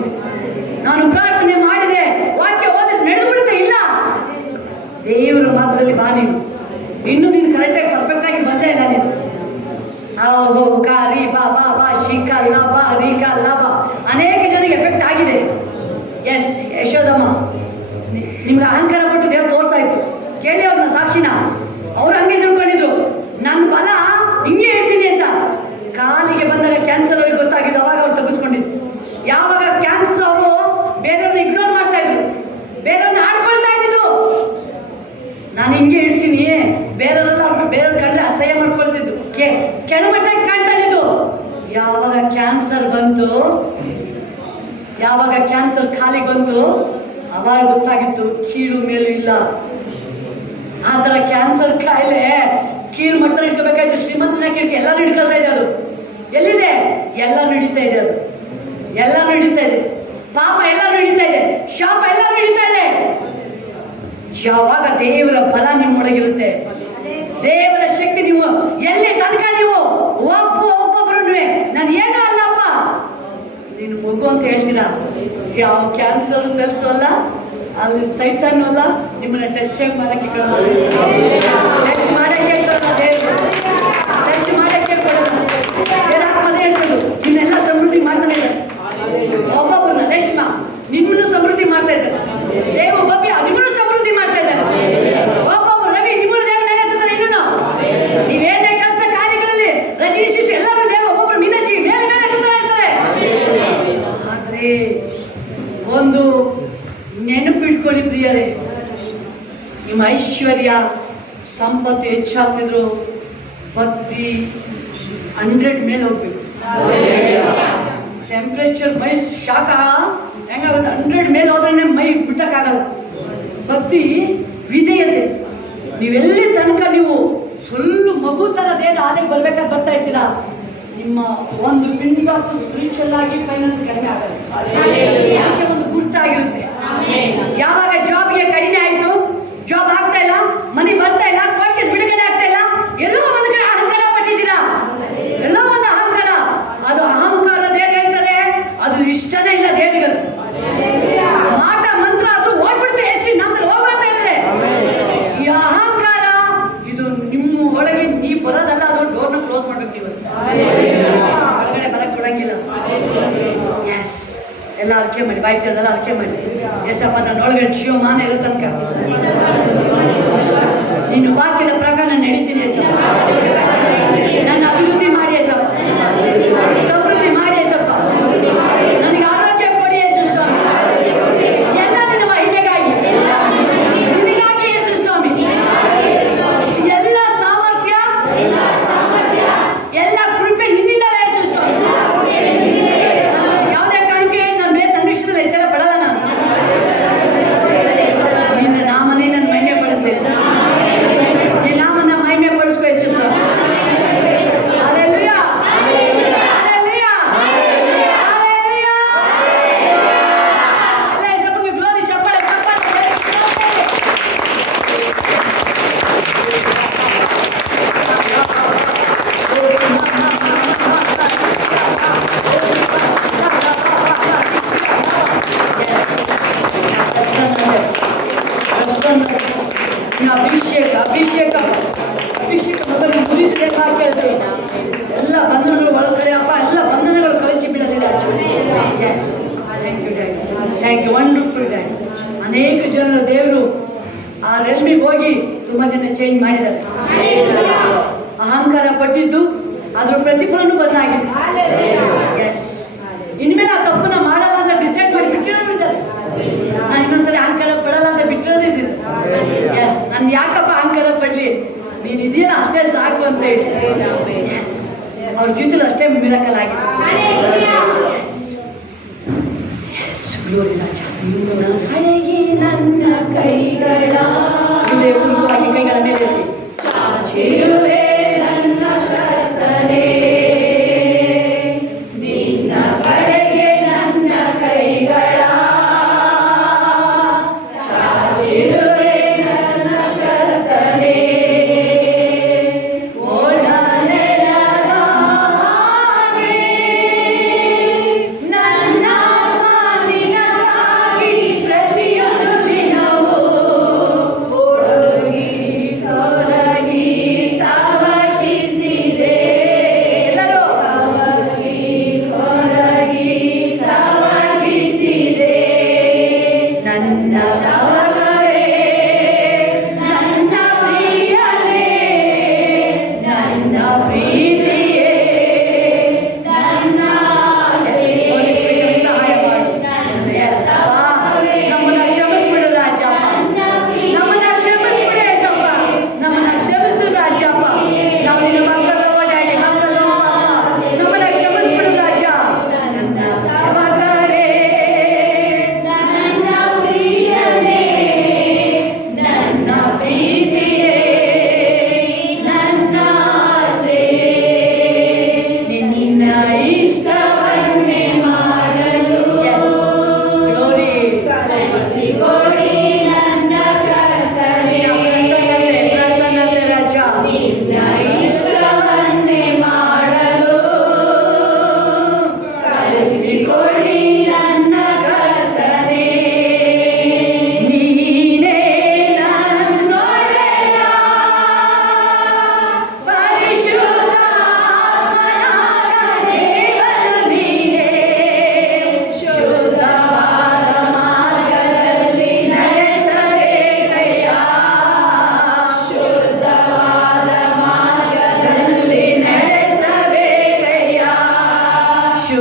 ನಾನು ಪ್ರಾರ್ಥನೆ ಮಾಡಿದೆ, ವಾಕ್ಯ ಓದಿದ್ರೆ ನಡೆದು ಬಿಡುತ್ತೆ. ಇಲ್ಲ, ದೇವರ ಮಾರ್ಗದಲ್ಲಿ ಬಾ. ನೀನು ನೀನು ಕರೆಕ್ಟಾಗಿ ಪರ್ಫೆಕ್ಟ್ ಆಗಿ ಬಂದೇ ಇಲ್ಲ. ನೀನು ಕಾರಿ ಬಾ ಬಾ ಬಾ ಶಿಕ ಲಾಭ ರೀಕ ಲಾಭ ಅನೇಕ ಜನರಿಗೆ ಎಫೆಕ್ಟ್ ಆಗಿದೆ. ಎಸ್, ಯಶೋದಮ್ಮ ನಿಮ್ಗೆ ಅಹಂಕಾರ ಪಟ್ಟು ದೇವ್ರು ತೋರ್ಸ್ತಾ ಇತ್ತು. ಕೇಳಿ ಅವ್ರನ್ನ ಸಾಕ್ಷಿನ. ಅವ್ರು ಹಂಗೆ ತಿಳ್ಕೊಂಡಿದ್ರು, ನನ್ನ ಬಲ ಹಿಂಗೆ ಹೇಳ್ತೀನಿ ಅಂತ. ಕಾಲಿಗೆ ಬಂದಾಗ ಕ್ಯಾನ್ಸರ್ ಅವ್ರಿಗೆ ಗೊತ್ತಾಗಿದ್ದು, ಅವಾಗ ಅವ್ರು ತಗ್ಗಿಸ್ಕೊಂಡಿದ್ರು. ಯಾವಾಗ ಕ್ಯಾನ್ಸರ್ ಅವರು ಬೇರೆಯವ್ರನ್ನ ಇಗ್ನೋರ್ ಮಾಡ್ತಾ ಇದ್ರು, ಬೇರೆಯವ್ರನ್ನ ಆಡ್ಕೊಳ್ತಾ ಇದ್ದಿದ್ದು. ನಾನು ಹಿಂಗೆ ಹೇಳ್ತೀನಿ, ಬೇರೆಯವರೆಲ್ಲ ಅವ್ರು ಬೇರೆಯವ್ರ ಕಂಡ್ರೆ ಅಸಹ್ಯ ಮಾಡ್ಕೊಳ್ತಿದ್ದು, ಕೆಳಮಟ್ಟಕ್ಕೆ ಕಾಣ್ತಾ ಇದ್ದು. ಯಾವಾಗ ಕ್ಯಾನ್ಸರ್ ಬಂತು, ಯಾವಾಗ ಕ್ಯಾನ್ಸರ್ ಖಾಲಿ ಬಂತು, ಅವಾಗ ಗೊತ್ತಾಗಿತ್ತು ಕೀಳು ಮೇಲೂ ಇಲ್ಲ. ಆ ಥರ ಕ್ಯಾನ್ಸರ್ ಕಾಯಿಲೆ ಕೀಳು ಮಟ್ಟದಲ್ಲಿ ಇಟ್ಕೋಬೇಕಾಯ್ತು. ಶ್ರೀಮಂತನ ಕೀರ್ತಿ ಎಲ್ಲರೂ ಹಿಡ್ಕೊಳ್ತಾ ಇದೆ. ಅದು ಎಲ್ಲಿದೆ? ಎಲ್ಲರೂ ಹಿಡಿತಾ ಇದೆ. ಅದು ಎಲ್ಲರೂ ಹಿಡಿತಾ ಇದೆ. ಪಾಪ ಎಲ್ಲರೂ ಹಿಡಿತಾ ಇದೆ. ಶಾಪ ಎಲ್ಲರೂ ಹಿಡಿತಾ ಇದೆ. ಯಾವಾಗ ದೇವರ ಬಲ ನಿಮ್ಮೊಳಗಿರುತ್ತೆ, ದೇವರ ಶಕ್ತಿ ನೀವು ಎಲ್ಲಿ ತನಕ ನೀವು ಒಬ್ಬೊಬ್ಬರು ನಾನು ಏನೂ ಅಲ್ಲಪ್ಪ ನೀನು ಮಗು ಅಂತ ಹೇಳ್ತೀರಾ, ಯಾವ ಕ್ಯಾನ್ಸರ್ ಸೆಲ್ಸ್ ಅಲ್ಲ, ಅಲ್ಲಿ ಸೈತಾನು ಅಲ್ಲ, ನಿಮ್ಮನ್ನ ಟಚ್ ಮಾಡಕ್ಕೆ ಟಚ್ ಮಾಡಕ್ಕೆ ಟಚ್ ಮಾಡಕ್ಕೆ ಕೊಡಲ್ಲ. ಅದೇ ಹೇಳ್ತದ್ದು, ನಿನ್ನೆಲ್ಲ ಸಮೃದ್ಧಿ ಮಾಡ್ತಾನೆ ಇದ್ದಾರೆ. ಒಬ್ಬೊಬ್ಬರನ್ನ ರೇಷ್ಮಾ ನಿಮ್ಮನ್ನು ಸಮೃದ್ಧಿ ಮಾಡ್ತಾ ಇದ್ದಾರೆ. ದೇವ ಭವ್ಯ ನಿಮ್ಮನ್ನು ಸಮೃದ್ಧಿ ಮಾಡ್ತಾ ಇದ್ದಾರೆ. ಒಬ್ಬೊಬ್ಬರು ರವಿ ನಿಮ್ಮನ್ನು ದೇವರು ನೆನೆಸ್ತಾರೆ. ಇನ್ನೂ ನೀವೇನೇ ಕೆಲಸ ಕಾರ್ಯಗಳಲ್ಲಿ ರಜನಿ ಶಿಷ್ಯ ಎಲ್ಲರೂ ದೇವ, ಒಬ್ಬೊಬ್ಬರು ಮೀನಾಜಿ ಮೇಲೆ ಮೇಲೆ ಇರ್ತಾರೆ. ಆದ್ರೆ ಒಂದು ನೆನಪಿಟ್ಕೊಳ್ಳಿ ಪ್ರಿಯರೇ, ನಿಮ್ಮ ಐಶ್ವರ್ಯ ಸಂಪತ್ತು ಹೆಚ್ಚಾಗ್ತಿದ್ರು ಭಕ್ತಿ 100 ಮೇಲೆ ಹೋಗ್ಬೇಕು. ಟೆಂಪ್ರೇಚರ್ ಮೈ ಶಾಖ ಹೆಂಗಾಗುತ್ತೆ, 100 ಮೇಲೆ ಹೋದ್ರೆ ಮೈ ಬಿಟ್ಟಕ್ಕಾಗಲ್ಲ. ಭಕ್ತಿ ವಿಧೇಯತೆ. ನೀವೆಲ್ಲಿ ತನಕ ನೀವು ಫುಲ್ಲು ಮಗು ಥರದೇನು ಆನೆಗೆ ಬರ್ಬೇಕಾದ್ರೆ ಬರ್ತಾ ಇರ್ತೀರಾ, ನಿಮ್ಮ ಒಂದು ಪಿಂಡ್ ಆಫ್ ಸ್ಪಿರಿಚುವಲ್ ಆಗಿ ಫೈನಾನ್ಸ್ ಕಡಿಮೆ ಆಗಲ್ಲ. ಯಾಕೆ? ಒಂದು ಗುರ್ತಾಗಿರುತ್ತೆ. ಯಾವಾಗ ಜಾಬ್ಗೆ ಕಡಿಮೆ ಆಯಿತು, ಜಾಬ್ ಆಗ್ತಾ ಇಲ್ಲ, ಮನಿ ಬರ್ತಾ ಇಲ್ಲ, ಕೋರ್ಟ್ ಕೇಸ್ ಬಿಡುಗಡೆ ಆಗ್ತಾ ಇಲ್ಲ, ಎಲ್ಲೋ ಒಂದು ಕಡೆ ಅಹಂಕಾರ ಪಟ್ಟಿದ್ದೀರಾ. ಎಲ್ಲೋ ಒಂದು ಅಹಂಕಾರ. ಅದು ಅಹಂಕಾರದ ಏನ್ ಹೇಳ್ತಾರೆ, ಅದು ಇಷ್ಟನೇ ಇಲ್ಲ ದೇವರಿಗೆ. ಮಾಟ ಮಂತ್ರ ಆದ್ರೂ ಹೋಗ್ಬಿಡುತ್ತೆ. ಎಸಿ ನಮ್ದಲ್ಲಿ ಹೋಗ ಅಂತ ಹೇಳಿದ್ರೆ ಈ ಅಹಂಕಾರ ಇದು ನಿಮ್ಮ ಒಳಗೆ ನೀ ಬರೋದಲ್ಲ, ಅದು ಡೋರ್ನ ಕ್ಲೋಸ್ ಮಾಡ್ಬೇಕು. ನೀವು ಒಳಗಡೆ ಬರಕ್ ಕೊಡಂಗಿಲ್ಲ. ಎಸ್, ಎಲ್ಲ ಅರ್ಕೆ ಮಾಡಿ, ಬಾಯ್ತಿರೋದೆಲ್ಲ ಅರ್ಕೆ ಮಾಡಿ. ಎಸಪ್ಪ ನನ್ನ ಒಳಗಡೆ ಜೀವಮಾನ ಇರೋ ತನಕ ನೀನು ವಾಕ್ಯದ ಪ್ರಕಾರ ನಾನು ನಡೀತೀನಿ. ಎಸಪ್ಪ ನನ್ನ ಅಭಿವೃದ್ಧಿ ಮಾಡಿ. ಎಸಪ್ಪ ಸಮೃದ್ಧಿ ಮಾಡಿ. ಎಸಪ್ಪ ನನಗೆ ಆರೋಗ್ಯ ಕೊಡಿ. ಯೇಸು ಸ್ವಾಮಿ, ಎಲ್ಲ ನಿನ್ನ ಮಹಿಮೆಗಾಗಿ, ನಿನಗಾಗಿ ಯೇಸು ಸ್ವಾಮಿ. ಎಲ್ಲ ಸಾಮರ್ಥ್ಯ, ಎಲ್ಲ ಕೃಪೆ ನಿನ್ನಿಂದಲೇ ಯೇಸು ಸ್ವಾಮಿ. ಯಾವುದೇ ಕಾರಣಕ್ಕೆ ನನ್ನ ವಿಷಯದಲ್ಲಿ ಹೆಚ್ಚಳ ಪಡಲ್ಲ. ನಾನು ನಿನ್ನ ನಾಮನೇ ನನ್ನ ಮಹಿಮೆ ಪಡಿಸ್ತೇನೆ. ನಿನ್ನ ನಾಮನ ಮಹಿಮೆ ಪಡಿಸ್ಕೊ ಯೇಸು ಸ್ವಾಮಿ. ಅಭಿಷೇಕ ಮೊದಲು ಮುರಿದ್ರೆ ಸಾಕು ಹೇಳ್ತೇವೆ. ಎಲ್ಲ ಬಂಧನಗಳು ಒಳಗಡೆ ಅಪ್ಪ, ಎಲ್ಲ ಬಂಧನಗಳು ಕಳಿಸಿ ಬಿಡಲಿಲ್ಲ. Thank you, wonderful dad. ಅನೇಕ ಜನರು ದೇವರು ಆ ರೆಲ್ಮಿಗೆ ಹೋಗಿ ತುಂಬಾ ಜನ ಚೇಂಜ್ ಮಾಡಿದ್ದಾರೆ. ಅಹಂಕಾರ ಪಟ್ಟಿದ್ದು ಅದ್ರ ಪ್ರತಿಫಲನೂ ಬದಲಾಗಿದೆ. ಎಸ್, ಇನ್ಮೇಲೆ ಆ ತಪ್ಪನ್ನ ಮಾಡಲ್ಲ ಅಂತ ಡಿಸೈಡ್ ಮಾಡಿ ಬಿಟ್ಟಿರೋದಿದ್ದಾರೆ. ನಾನು ಇನ್ನೊಂದ್ಸರಿ ಅಹಂಕಾರ ಪಡಲ್ಲ ಅಂತ ಬಿಟ್ಟಿರೋದಿದ್ದೀನಿ. ಎಸ್, ನಾನು ಯಾಕಪ್ಪ ಅಹಂಕಾರ ಪಡ್ಲಿ, ನೀನು ಇದೆಯಲ್ಲ ಅಷ್ಟೇ ಸಾಕು ಅಂತ ಹೇಳಿ ಅವ್ರ ಜೀವಿತದಲ್ಲಿ ಅಷ್ಟೇ ಮಿರಾಕಲ್ ಆಗಿದೆ. ನನ್ನ ಕೈಗಳ ಪೂರ್ವವಾಗಿ ಕೈಗಳ ಮೇಲೆ ಚಾಚಿರುವೆ ನನ್ನ ಕರ್ತನೇ, ನಿನ್ನ ಕಡೆಗೆ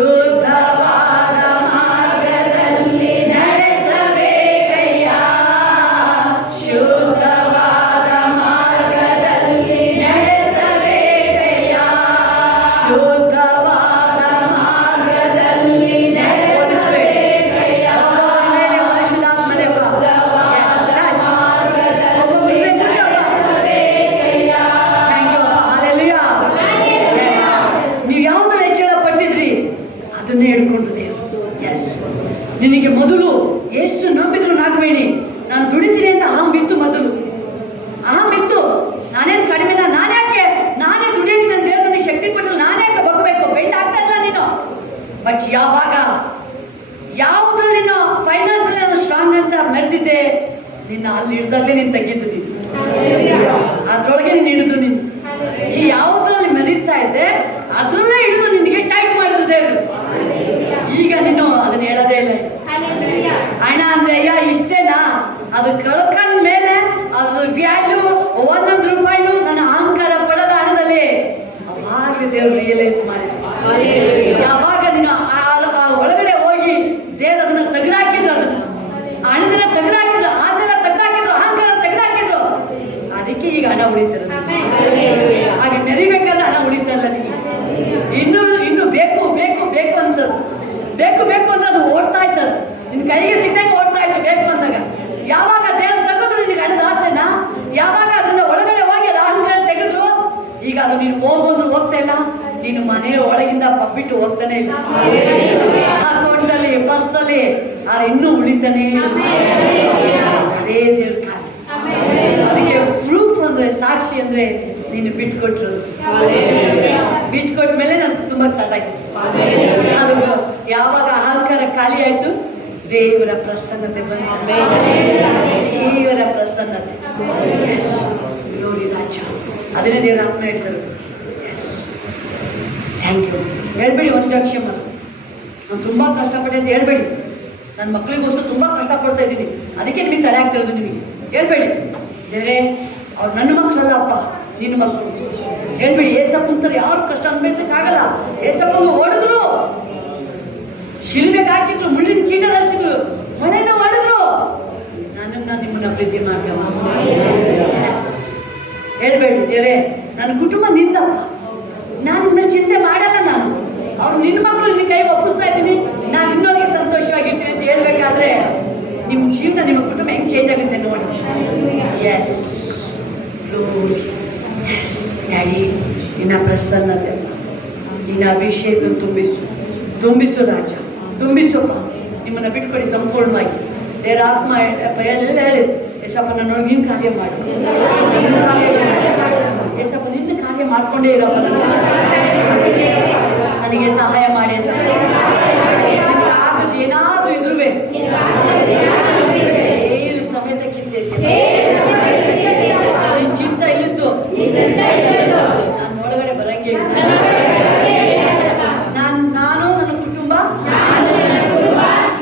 ಶುದ್ಧವಾದ ಮಾರ್ಗದಲ್ಲಿ ನಡೆಸಬೇಕಯ್ಯ, ಶುದ್ಧವಾದ ಮಾರ್ಗದಲ್ಲಿ ನಡೆಸಬೇಕಯ್ಯ, ಶುದ್ಧವಾದ ಮಾರ್ಗದಲ್ಲಿ ನಡೆಸಬೇಕಯ್ಯ. ಒಬ್ಬೊಬ್ಬರ ಮೇಲೆ ಪರಿಶುದ್ಧಾತ್ಮನೇ ಬಾ. ನೀವು ಯಾವ್ದು ಹೆಚ್ಚಳ ಪಟ್ಟಿದ್ರಿ ಅದನ್ನೇ ಹಿಡ್ಕೊಂಡು ದೇವರು. ಎಸ್, ನಿನಗೆ ಮೊದಲು ಎಷ್ಟು ನಂಬಿದ್ರು ನಾಗವೇಣಿ ನಾನು ದುಡಿತೀನಿ ಅಂತ ಅಹಂ ಬಿತ್ತು. ಮೊದಲು ಅಹಂ ಬಿತ್ತು. ನಾನೇನು ಕಡಿಮೆನ, ನಾನೇ ದುಡಿಯೋದು, ನನ್ನ ದೇವರು ನನಗೆ ಶಕ್ತಿ ಕೊಟ್ಟಲ್ಲ, ನಾನೇ ಬಗ್ಗಬೇಕು, ಬೆಂಡ್ ಆಗ್ತಾ ಇಲ್ಲ ನೀನು. ಬಟ್ ಯಾವುದ್ರಲ್ಲಿ ನೀನು ಫೈನಾನ್ಸ್ ಅಲ್ಲಿ ನಾನು ಸ್ಟ್ರಾಂಗ್ ಅಂತ ಮೆರೆದಿದ್ದೆ, ನಿನ್ನ ಅಲ್ಲಿ ಹಿಡ್ದಾಗ್ಲೇ ನೀನು ತೆಗಿದ್ದು, ನೀನು ಅದ್ರೊಳಗೆ ನೀನು ಹಿಡಿದು, ನೀನು ಈ ಯಾವುದ್ರಲ್ಲಿ ಮೆರೀತಾ ಇದ್ದೆ ಅದ್ರಲ್ಲೇ ಹಿಡಿದು ನಿನಗೆ ಟೈಟ್ ಮಾಡಿದ್ರು ದೇವರು. ಈಗ ನೀನು ಅದನ್ನ ಹೇಳೋದೇ ಇಲ್ಲ. ಹಣ ಅಂದ್ರೆ ಅಯ್ಯ ಇಷ್ಟೇನಾ, ಅದು ಕಳ್ಕೊಂಡ ಮೇಲೆ ಅದ್ರ ವ್ಯಾಲ್ಯೂ ಒಂದೊಂದು ರೂಪಾಯಿನೂ ನನ್ನ ಅಹಂಕಾರ ಪಡಲ್ಲ ಹಣದಲ್ಲಿ. ಅವಾಗ ದೇವ್ರು ರಿಯಲೈಸ್ ಮಾಡಿದ್ರು. ಯಾವಾಗ ನೀನು ಒಳಗಡೆ ಹೋಗಿ ದೇವ್ರು ಅದನ್ನ ತೆಗೆದಾಕಿದ್ರು, ಅದನ್ನ ಹಣದನ್ನ ತೆಗೆದಾಕಿದ್ರು, ಆಸೆನ ತೆಗೆದಾಕಿದ್ರು, ಅಹಂಕಾರ ತೆಗೆದಾಕಿದ್ರು. ಅದಕ್ಕೆ ಈಗ ಹಣ ಉಳಿತಾರೆ. ಹಾಗೆ ಮೆರಿಬೇಕಾದ್ರೆ ಹಣ ಉಳಿತಲ್ಲ ನಿಮಗೆ. ಇನ್ನು ಬೇಕು ಬೇಕು ಬೇಕು ಅನ್ಸದು, ಬೇಕು ಅಂದ್ರೆ ಅದು ಓಡ್ತಾ ಇರ್ತದೆ, ನಿನ್ ಕೈಗೆ ಸಿಗ್ದಂಗೆ ಓಡ್ತಾ ಇತ್ತು ಬೇಕು ಅಂದಾಗ. ಯಾವಾಗ ದೇವ್ರು ತೆಗೆದ್ರು ನಿನಗೆ ಹಣದ ಆಸೆನ, ಯಾವಾಗ ಅದನ್ನ ಒಳಗಡೆ ಹೋಗಿ ಅದು ಅಹಂಕಾರ ತೆಗೆದ್ರು, ಈಗ ಅದು ನೀನು ಹೋಗೋದು ಹೋಗ್ತಾ ಇಲ್ಲ, ನೀನು ಮನೆಯ ಒಳಗಿಂದ ಪಬ್ಬಿಟ್ಟು ಹೋಗ್ತಾನೆ ಇಲ್ಲ. ಅಕೌಂಟಲ್ಲಿ ಪರ್ಸಲ್ಲಿ ಅದು ಇನ್ನೂ ಉಳಿತಾನೆ ಇಲ್ಲ. ಅದೇ ದೇವ್ರ ಕಾಲ. ಅದಕ್ಕೆ ಪ್ರೂಫ್ ಅಂದ್ರೆ, ಸಾಕ್ಷಿ ಅಂದ್ರೆ ನೀನು ಬಿಟ್ಕೊಟ್ರು. ಬಿಟ್ಕೊಟ್ಮೇಲೆ ನಾನು ತುಂಬಾ ಚೆನ್ನಾಗಿತ್ತು. ಅದು ಯಾವಾಗ ಅಹಂಕಾರ ಖಾಲಿ ಆಯ್ತು, ದೇವರ ಪ್ರಸನ್ನತೆ ಬಂದ, ದೇವರ ಪ್ರಸನ್ನತೆ. ಗ್ಲೋರಿ ರಾಜ. ಅದನ್ನೇ ದೇವರ ಆತ್ಮ ಹೇಳ್ತಾರೆ. Thank you. ಹೇಳ್ಬೇಡಿ ಒಂದು ಜಕ್ಷ ಮಾತು, ನಾನು ತುಂಬಾ ಕಷ್ಟಪಟ್ಟೆ ಅಂತ ಹೇಳ್ಬೇಡಿ. ನನ್ನ ಮಕ್ಕಳಿಗೋಸ್ಕರ ತುಂಬಾ ಕಷ್ಟಪಡ್ತಾ ಇದ್ದೀನಿ, ಅದಕ್ಕೆ ನಿಮಗೆ ತಡೆ ಆಗ್ತಿರೋದು. ನಿಮಗೆ ಹೇಳ್ಬೇಡಿ ದೇವರೇ ಅವ್ರು ನನ್ನ ಮಕ್ಕಳಲ್ಲ ಅಪ್ಪ, ನಿನ್ನ ಮಕ್ಕಳು. ಹೇಳ್ಬೇಡಿ ಏಸಪ್ಪಂತಾರೆ ಯಾರು ಕಷ್ಟ ಅನ್ಭವಿಸಕ್ಕಾಗಲ್ಲ. ಏಸಪ್ಪಂಗ ಹೊಡೆದ್ರು, ಶಿಲ್ಬೆಗೆ ಹಾಕಿದ್ರು, ಮುಳ್ಳಿನ ಕೀಟ ರಚಿದ್ರು, ಮಳೆನ ಹೊಡೆದ್ರು, ನಿಮ್ಮನ್ನ ಪ್ರೀತಿ ಮಾಡ್ತೇವ. ಹೇಳ್ಬೇಡಿ ದೇವರೇ ನನ್ನ ಕುಟುಂಬ ನಿಂದಪ್ಪ, ನಾನು ನಿನ್ನ ಚಿಂತೆ ಮಾಡಲ್ಲ, ನಾನು ಅವ್ರು ನಿನ್ನ ಮಕ್ಕಳು ನಿನ್ನ ಕೈಗೆ ಒಪ್ಪಿಸ್ತಾ ಇದ್ದೀನಿ, ನಾನು ನಿನ್ನೊಳಗೆ ಸಂತೋಷವಾಗಿರ್ತೀನಿ ಅಂತ ಹೇಳ್ಬೇಕಾದ್ರೆ ನಿಮ್ಮ ಜೀವನ, ನಿಮ್ಮ ಕುಟುಂಬ ಹೆಂಗ್ ಚೇಂಜ್ ಆಗುತ್ತೆ ನೋಡಿ. ಎಸ್ ಎಸ್ ಡ್ಯಾಡಿ, ನಿನ್ನ ಪ್ರಸನ್ನತೆ, ನಿನ್ನ ಅಭಿಷೇಕ ತುಂಬಿಸು ರಾಜ, ತುಂಬಿಸಪ್ಪ. ನಿಮ್ಮನ್ನ ಬಿಟ್ಕೊಡಿ ಸಂಪೂರ್ಣವಾಗಿ. ದೇವರ ಆತ್ಮ ಎಲ್ಲ ಹೇಳಿ, ಎಸಪ್ಪ ನನ್ನೊಳಗೆ ನೀನು ಕಾರ್ಯ ಮಾಡು, ಎಸಪ್ಪ ನಿನ್ನ ಕಾರ್ಯ ಮಾಡ್ಕೊಂಡೇ ಇರಪ್ಪ, ನನಗೆ ಸಹಾಯ ಮಾಡಿ. ಆಗದು ಏನಾದ್ರೂ ಇದ್ರುವೆ ಏನು ಸಮೇತಕ್ಕಿಂತ ಚಿಂತ ಇಲ್ಲಿದ್ದು ನಾನು ಒಳಗಡೆ ಬರಂಗೆ. ನಾನು ನನ್ನ ಕುಟುಂಬ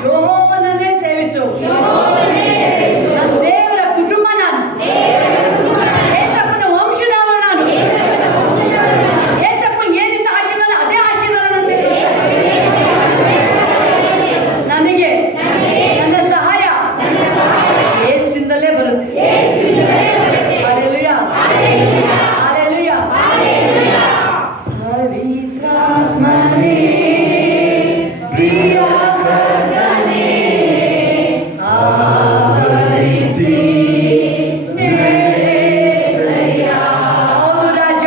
ಯೆಹೋವನನ್ನೇ ಸೇವಿಸು. ನನ್ನ ದೇವರ ಕುಟುಂಬ, ನಾನು ಏಸಪ್ಪನ ವಂಶದವರು, ನಾನು ಏಸಪ್ಪ ಏನಿದ್ದ ಆಶೀರ್ವಾದ ಅದೇ ಆಶೀರ್ವಾದ ನನಗೆ ನನ್ನ ಸಹಾಯ ಯೇಸುವಿನಿಂದಲೇ ಬರುತ್ತೆ. Hallelujah. Hallelujah. ಪವಿತ್ರಾತ್ಮನೇ, ಪ್ರಿಯಕರ್ತನೇ, ಆವರಿಸಿ ನಡೆಸಯ್ಯ. ಹೌದು ರಾಜ.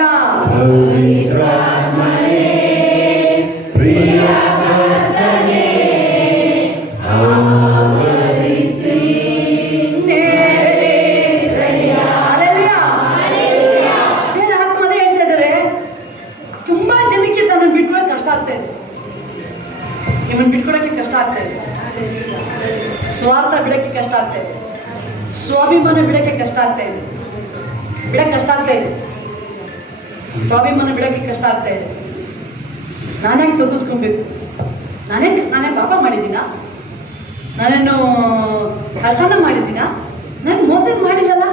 ಪವಿತ್ರಾತ್ಮನೇ, ಪ್ರಿಯಕರ್ತನೇ, ಆವರಿಸಿ ನಡೆಸಯ್ಯ. Hallelujah. ಬೇರೆ ಆತ್ಮ ಅದೇ ಹೇಳ್ತಾ ಇದ್ದಾರೆ. ತುಂಬಾ ಜನಕ್ಕೆ ತನ್ನ ಬಿಟ್ಕೊಳಕ್ಕೆ ಕಷ್ಟ ಆಗ್ತಾ ಇದೆ, ನಿಮ್ಮನ್ನು ಬಿಟ್ಕೊಳಕ್ಕೆ ಕಷ್ಟ ಆಗ್ತಾ ಇದೆ, ಸ್ವಾರ್ಥ ಬಿಡಕ್ಕೆ ಕಷ್ಟ ಆಗ್ತಾ ಇದೆ, ಸ್ವಾಭಿಮಾನ ಬಿಡಕ್ಕೆ ಕಷ್ಟ ಆಗ್ತಾ ಇದೆ, ಸ್ವಾಭಿಮಾನ ಬಿಡಕ್ಕೆ ಕಷ್ಟ ಆಗ್ತಾ ಇದೆ. ನಾನೇ ತೆಗೆಸ್ಕೊಬೇಕು, ನಾನೇ ಪಾಪ ಮಾಡಿದ್ದೀನ, ನಾನೇನು ಕಳ್ತನ ಮಾಡಿದ್ದೀನ, ನಾನು ಮೋಸ ಮಾಡಿಲ್ಲಲ್ಲ,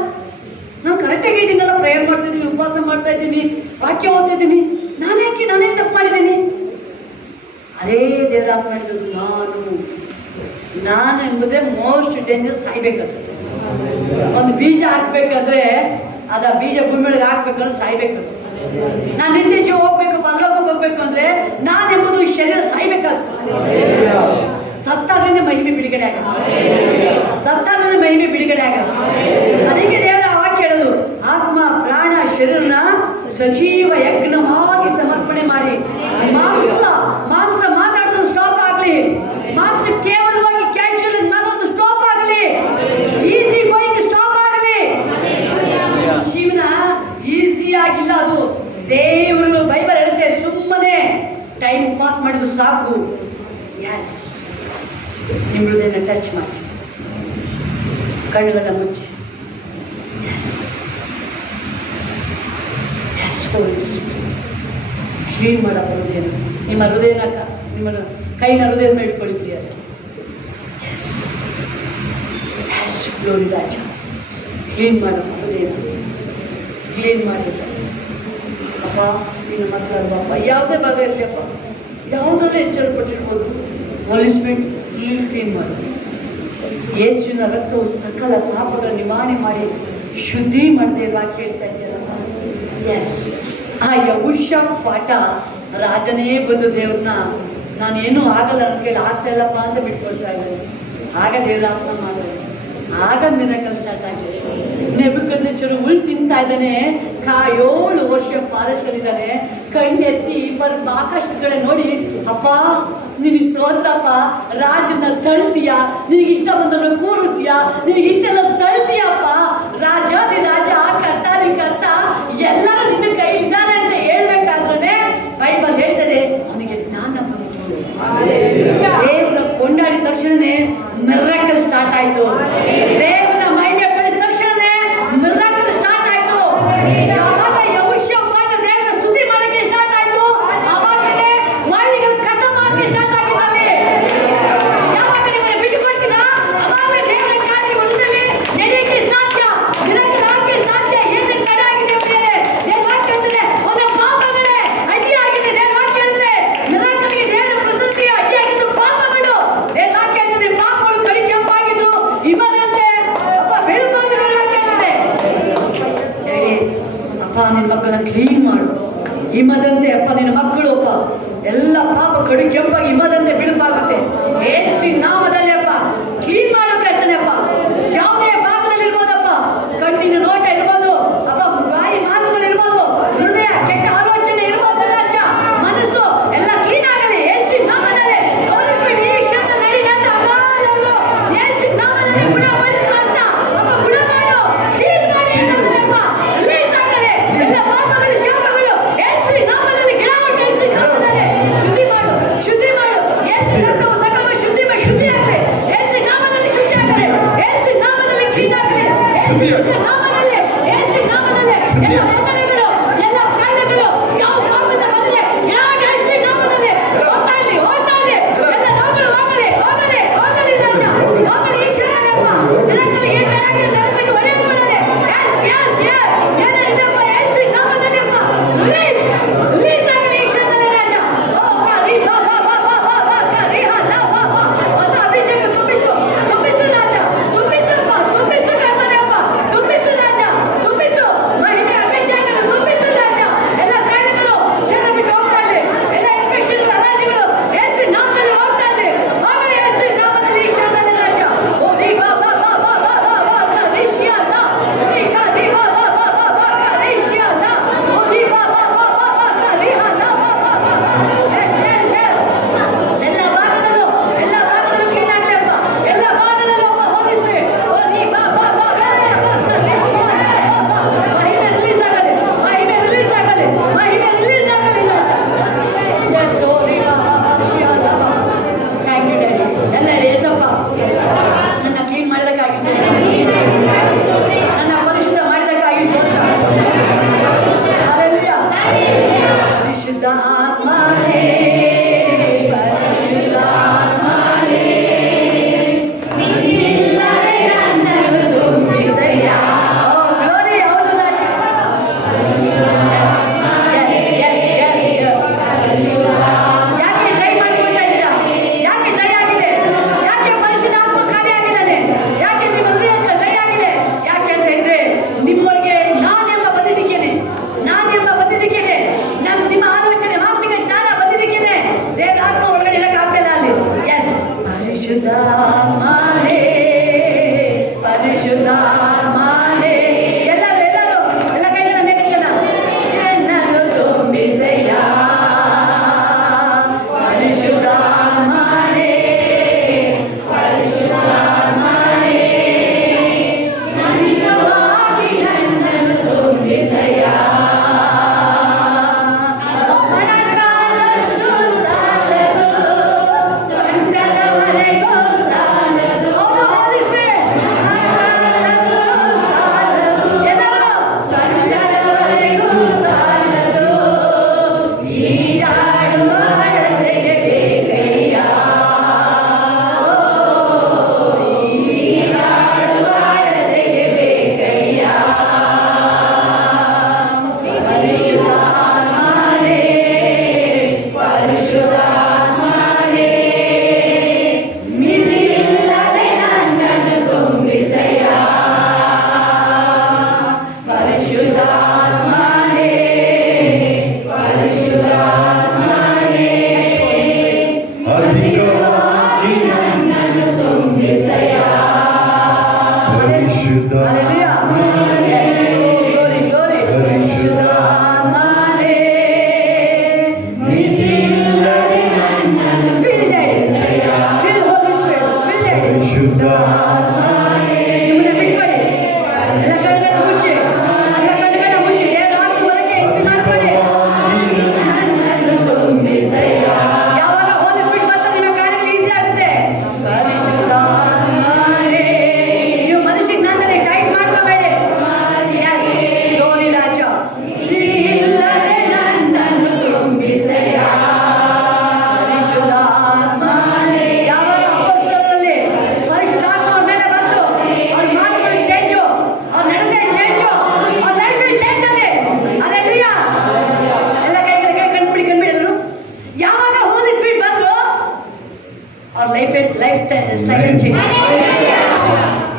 ನಾನು ಕರೆಕ್ಟಾಗಿ ಇದ್ದೀನಲ್ಲ, ಪ್ರೇಯರ್ ಮಾಡ್ತಾ ಇದ್ದೀನಿ, ಉಪವಾಸ ಮಾಡ್ತಾ ಇದ್ದೀನಿ, ವಾಕ್ಯ ಓದ್ತಾ ಇದ್ದೀನಿ, ನಾನೇ ತಪ್ಪು ಮಾಡಿದ್ದೀನಿ. ಅದೇ ದೇವರಾತ್ಮ ಹೇಳಿದ್ರು, ನಾನು ಎಂಬುದೇ ಮೋಸ್ಟ್ ಡೇಂಜರ್. ಸಾಯ್ಬೇಕಂತ ಒಂದು ಬೀಜ ಹಾಕ್ಬೇಕಾದ್ರೆ ಅದ ಬೀಜ ಭೂಮಿ ಒಳಗೆ ಹಾಕ್ಬೇಕಂದ್ರೆ ಸಾಯ್ಬೇಕಂತ. ನಾನು ನಿತ್ಯ ಜೀವ ಹೋಗ್ಬೇಕು, ಪರಲೋಕಕ್ಕೆ ಹೋಗ್ಬೇಕು ಅಂದ್ರೆ ನಾನೆಂಬುದು ಈ ಶರೀರ ಸಾಯ್ಬೇಕಾಗ್ತದೆ. ಸತ್ತಾಗಲೇ ಮಹಿಮೆ ಬಿಡುಗಡೆ ಆಗುತ್ತೆ. ಸತ್ತಾಗಲೇ ಮಹಿಮೆ ಬಿಡುಗಡೆ ಆಗುತ್ತೆ. ಅದಕ್ಕೆ ದೇವರ ವಾಕ್ಯ ಹೇಳೋದು, ಆತ್ಮ ಪ್ರಾಣ ಶರೀರನ ಸಜೀವ ಯಜ್ಞವಾಗಿ ಸಮರ್ಪಣೆ ಮಾಡಿ. ಮಾಂಸ ಮಾತಾಡೋದು ಸ್ಟಾಪ್ ಆಗಲಿ. ಮಾಂಸ ಕೇವಲವಾಗಿ ಕ್ಯಾಶುಯಲ್ ಮಾಡೋದು ಸ್ಟಾಪ್ ಆಗಲಿ. ಈಸಿ ಗೋಯಿಂಗ್ ಸ್ಟಾಪ್ ಆಗಲಿ. ಜೀವನ ಈಸಿ ಆಗಿಲ್ಲ. ಅದು ದೇವರು ಬೈಬಲ್ ಹೇಳುತ್ತೆ, ಸುಮ್ಮನೆ ಟೈಮ್ ಪಾಸ್ ಮಾಡಿದ್ರು ಸಾಕು. ಎಸ್, ನಿಮ್ಮ ಹೃದಯನ ಟಚ್ ಮಾಡಿ, ಕಣ್ಣುಗಳ ಮುಚ್ಚಿ. ಎಸ್ ಎಸ್, ಕ್ಲೀನ್ ಮಾಡೋ ಹೃದಯನ, ನಿಮ್ಮ ಹೃದಯನ, ನಿಮ್ಮ ಕೈನ ಹೃದಯದ ಮೇಲೆ ಇಟ್ಕೊಳ್ಳಿ. ಎಸ್ ಎಸ್, ಗ್ಲೋರಿ ರಾಜ, ಕ್ಲೀನ್ ಮಾಡೋ ಹೃದಯನ, ಕ್ಲೀನ್ ಮಾಡಿ ಸರ್. ಅಪ್ಪ ನಿನ್ನ ಮಕ್ಕಳಲ್ವಪ್ಪ, ಯಾವುದೇ ಭಾಗ ಇರಲಿ ಅಪ್ಪ, ಯಾವುದನ್ನು ಎಚ್ಚರಪಟ್ಟಿರ್ಬೋದು. ಹೋಲಿಸ್ಬಿಟ್ಟು ಫುಲ್ ಕ್ಲೀನ್ ಮಾಡಿ. ಯೇಸುವಿನ ರಕ್ತವು ಸಕಲ ಪಾಪಗಳ ನಿವಾರಣೆ ಮಾಡಿ ಶುದ್ಧಿ ಮಾಡದೆ ವಾಕ್ಯ ಹೇಳ್ತಾ ಇದೆಯಲ್ಲಪ್ಪ. ಎಸ್, ಆ ಯೆಹೋಷಾಫಾಟ ರಾಜನೇ ಬಂದು ದೇವ್ರನ್ನ ನಾನೇನು ಆಗಲ್ಲ, ನನ್ನ ಕೈಲಿ ಆಗ್ತಾ ಇಲ್ಲಪ್ಪ ಅಂತ ಬಿಟ್ಕೊಳ್ತಾ ಇದ್ದಾರೆ. ಆಗ ದೇವ್ರ ಆತ್ಮ ಮಾಡಿದ್ರೆ, ಆಗ ಮಿರಾಕಲ್ ಸ್ಟಾರ್ಟ್ ಆಗಿದೆ. ನೆಬೂಕದ್ನೆಚ್ಚರ್ ಹುಲ್ ತಿಂತಾ ಇದ್ದಾನೆ, 7 ವರ್ಷ ಫಾರೆಸ್ಟ್ ಅಲ್ಲಿ ಇದ್ದಾನೆ. ಕಣ್ಣೆತ್ತಿ ಆಕಾಶದ ಕಡೆ ನೋಡಿ, ಅಪ್ಪ ನಿನಗೆ ಸ್ತೋತ್ರಪ್ಪ, ರಾಜನ ತಳ್ತೀಯ, ನಿನಗೆ ಇಷ್ಟ ಬಂದವನ್ನ ಕೂರಿಸ್ತೀಯ, ನಿನಗೆ ಇಷ್ಟೆಲ್ಲ ತಳ್ತೀಯಪ್ಪ. ರಾಜಾದಿ ರಾಜ, ಕರ್ತಾರಿ ಕರ್ತ, ಎಲ್ಲರೂ ನಿನ್ನ ಕೈ ಇದ್ದಾನೆ ಅಂತ ಹೇಳ್ಬೇಕಾದ್ರೆ ಬೈಬಲ್ ಹೇಳ್ತದೆ ಅವನಿಗೆ ಜ್ಞಾನ ಬಂತು. ದೇವ್ರನ್ನ ಕೊಂಡಾಡಿದ ತಕ್ಷಣನೇ ಮಿರಾಕಲ್ ಸ್ಟಾರ್ಟ್ ಆಯ್ತು. ದೇವ್ರನ್ನ ಮಹಿಮೆ ಪಡೆದ ತಕ್ಷಣನೇ ಮಿರಾಕಲ್ ಸ್ಟಾರ್ಟ್ ಆಯ್ತು. ಯಾವಾಗ ಯೆಹೋಷಾಫಾಟ ದೇವ್ರನ್ನ ಸ್ತುತಿ ಮಾಡಕ್ಕೆ ಸ್ಟಾರ್ಟ್ ಆಯ್ತು, ಆವಾಗಲೇ ವಾಯುಗಳು ಖತಮ್ ಆಗಕ್ಕೆ ಸ್ಟಾರ್ಟ್ ಆಗಿದ್ದಲ್ಲಿ. ಯಾವಾಗ ನಿಮ್ಮನ್ನು ಬಿಟ್ಟುಕೊಡ್ತೀರಾ, ಅವಾಗ ದೇವರ ಕಾರ್ಯಗಳಲ್ಲಿ ನಡೆಯಕ್ಕೆ ಸಾಧ್ಯ, ಮಿರಾಕಲ್ ಆಗಕ್ಕೆ ಸಾಧ್ಯ. ಏನೇ ತಡೆ ಆಗಿದೆ ಬೇರೆ ದೇವ್ರ ವಾಕ್ಯ ಹೇಳ್ತದೆ, ಅವನ ಪಾಪಗಳೇ ಅಡ್ಡಿಯಾಗಿದೆ. ದೇವ್ರ ವಾಕ್ಯ ಹೇಳ್ತದೆ, ಮಿರಾಕಲ್ಗೆ ದೇವರ ಪ್ರಶಸ್ತಿ ಅಡ್ಡಿಯಾಗಿದ್ದು ಪಾಪಗಳು. ದೇವ್ರ ವಾಕ್ಯ ಹೇಳ್ತದೆ, ಪಾಪಗಳು ಕಡಿ ಕೆಂಪಾಗಿದ್ರು ಇವರಂತೆ ಅಪ್ಪ ಬೆಳುಬಾಗಿದ್ರು ವಾಕ್ಯ ಹೇಳ್ತದೆ. ಅಪ್ಪ ನಿನ್ನ ಮಕ್ಕಳನ್ನ ಕ್ಲೀನ್ ಮಾಡು, ಹಿಮದಂತೆ. ಅಪ್ಪ ನಿನ್ನ ಮಕ್ಕಳು ಅಪ್ಪ ಎಲ್ಲ ಪಾಪ ಕಡು ಕೆಂಪಾಗಿ ಹಿಮದಂತೆ ಬಿಳುಪಾಗುತ್ತೆ. ಯೇಸುವಿನ ನಾಮದಲ್ಲಿ ಅಪ್ಪ ಕ್ಲೀನ್ ಮಾಡೋಕೆ ಇರ್ತಾನೆ ಅಪ್ಪ. ಯಾವುದೇ ಭಾಗದಲ್ಲಿ ಇರ್ಬೋದಪ್ಪ, ಕಣ್ಣಿನ ನೋಟ ಇರ್ಬೋದು ಅಪ್ಪ, ಬಾಯಿ ಮಾತುಗಳು ಇರ್ಬೋದು, ಹೃದಯ ಕೆಟ್ಟ ಆಲೋಚನೆ ಇರ್ಬೋದು, ರಾಜ ಮನಸ್ಸು ಎಲ್ಲ ಕ್ಲೀನ್ ಆಗಲಿ ಯೇಸುವಿನ ನಾಮದಲ್ಲಿ. ಈ ಕ್ಷಣದಲ್ಲಿ ನಡಿದಂತ ಅಗಾಧಗಳು ಯೇಸುವಿನ ನಾಮದಲ್ಲಿ ಗುಣಪಡಿಸುವಂತ ಅಪ್ಪ, ಗುಣ ಮಾಡು, ಹೀಲ್ ಮಾಡಿ ಅಪ್ಪ, ರಿಲೀಸ್ ಆಗಲಿ ಎಲ್ಲ ಪಾಪಗಳು, ಶಾಪಗಳು ಯೇಸುವಿನ ನಾಮದಲ್ಲಿ ಗಿಡ ಯೇಸುವಿನ ನಾಮದಲ್ಲಿ ಶುದ್ಧಿ ಮಾಡು, ಶುದ್ಧಿ ಮಾಡು. ಯೇಸು ರಕ್ತವು ಸಕಲ ಶುದ್ಧಿ ಶುದ್ಧಿ ಆಗಲಿ. ಪರಿಶುದ್ಧಾತ್ಮನೇ ಪರಿಶುದ್ಧಾತ್ಮನೇ ಎಲ್ಲರೂ ಎಲ್ಲ ಕೈಗಳ ಮೇಲೆತ್ತಲ್ಲ ನನ್ನನ್ನು ತುಂಬಿಸಯ್ಯ ಪರಿಶುದ್ಧಾತ್ಮನೇ ಪರಿಶುದ್ಧಾತ್ಮನೇ ನನ್ನವಾಗಿ ನನ್ನನ್ನು ತುಂಬಿಸಯ್ಯ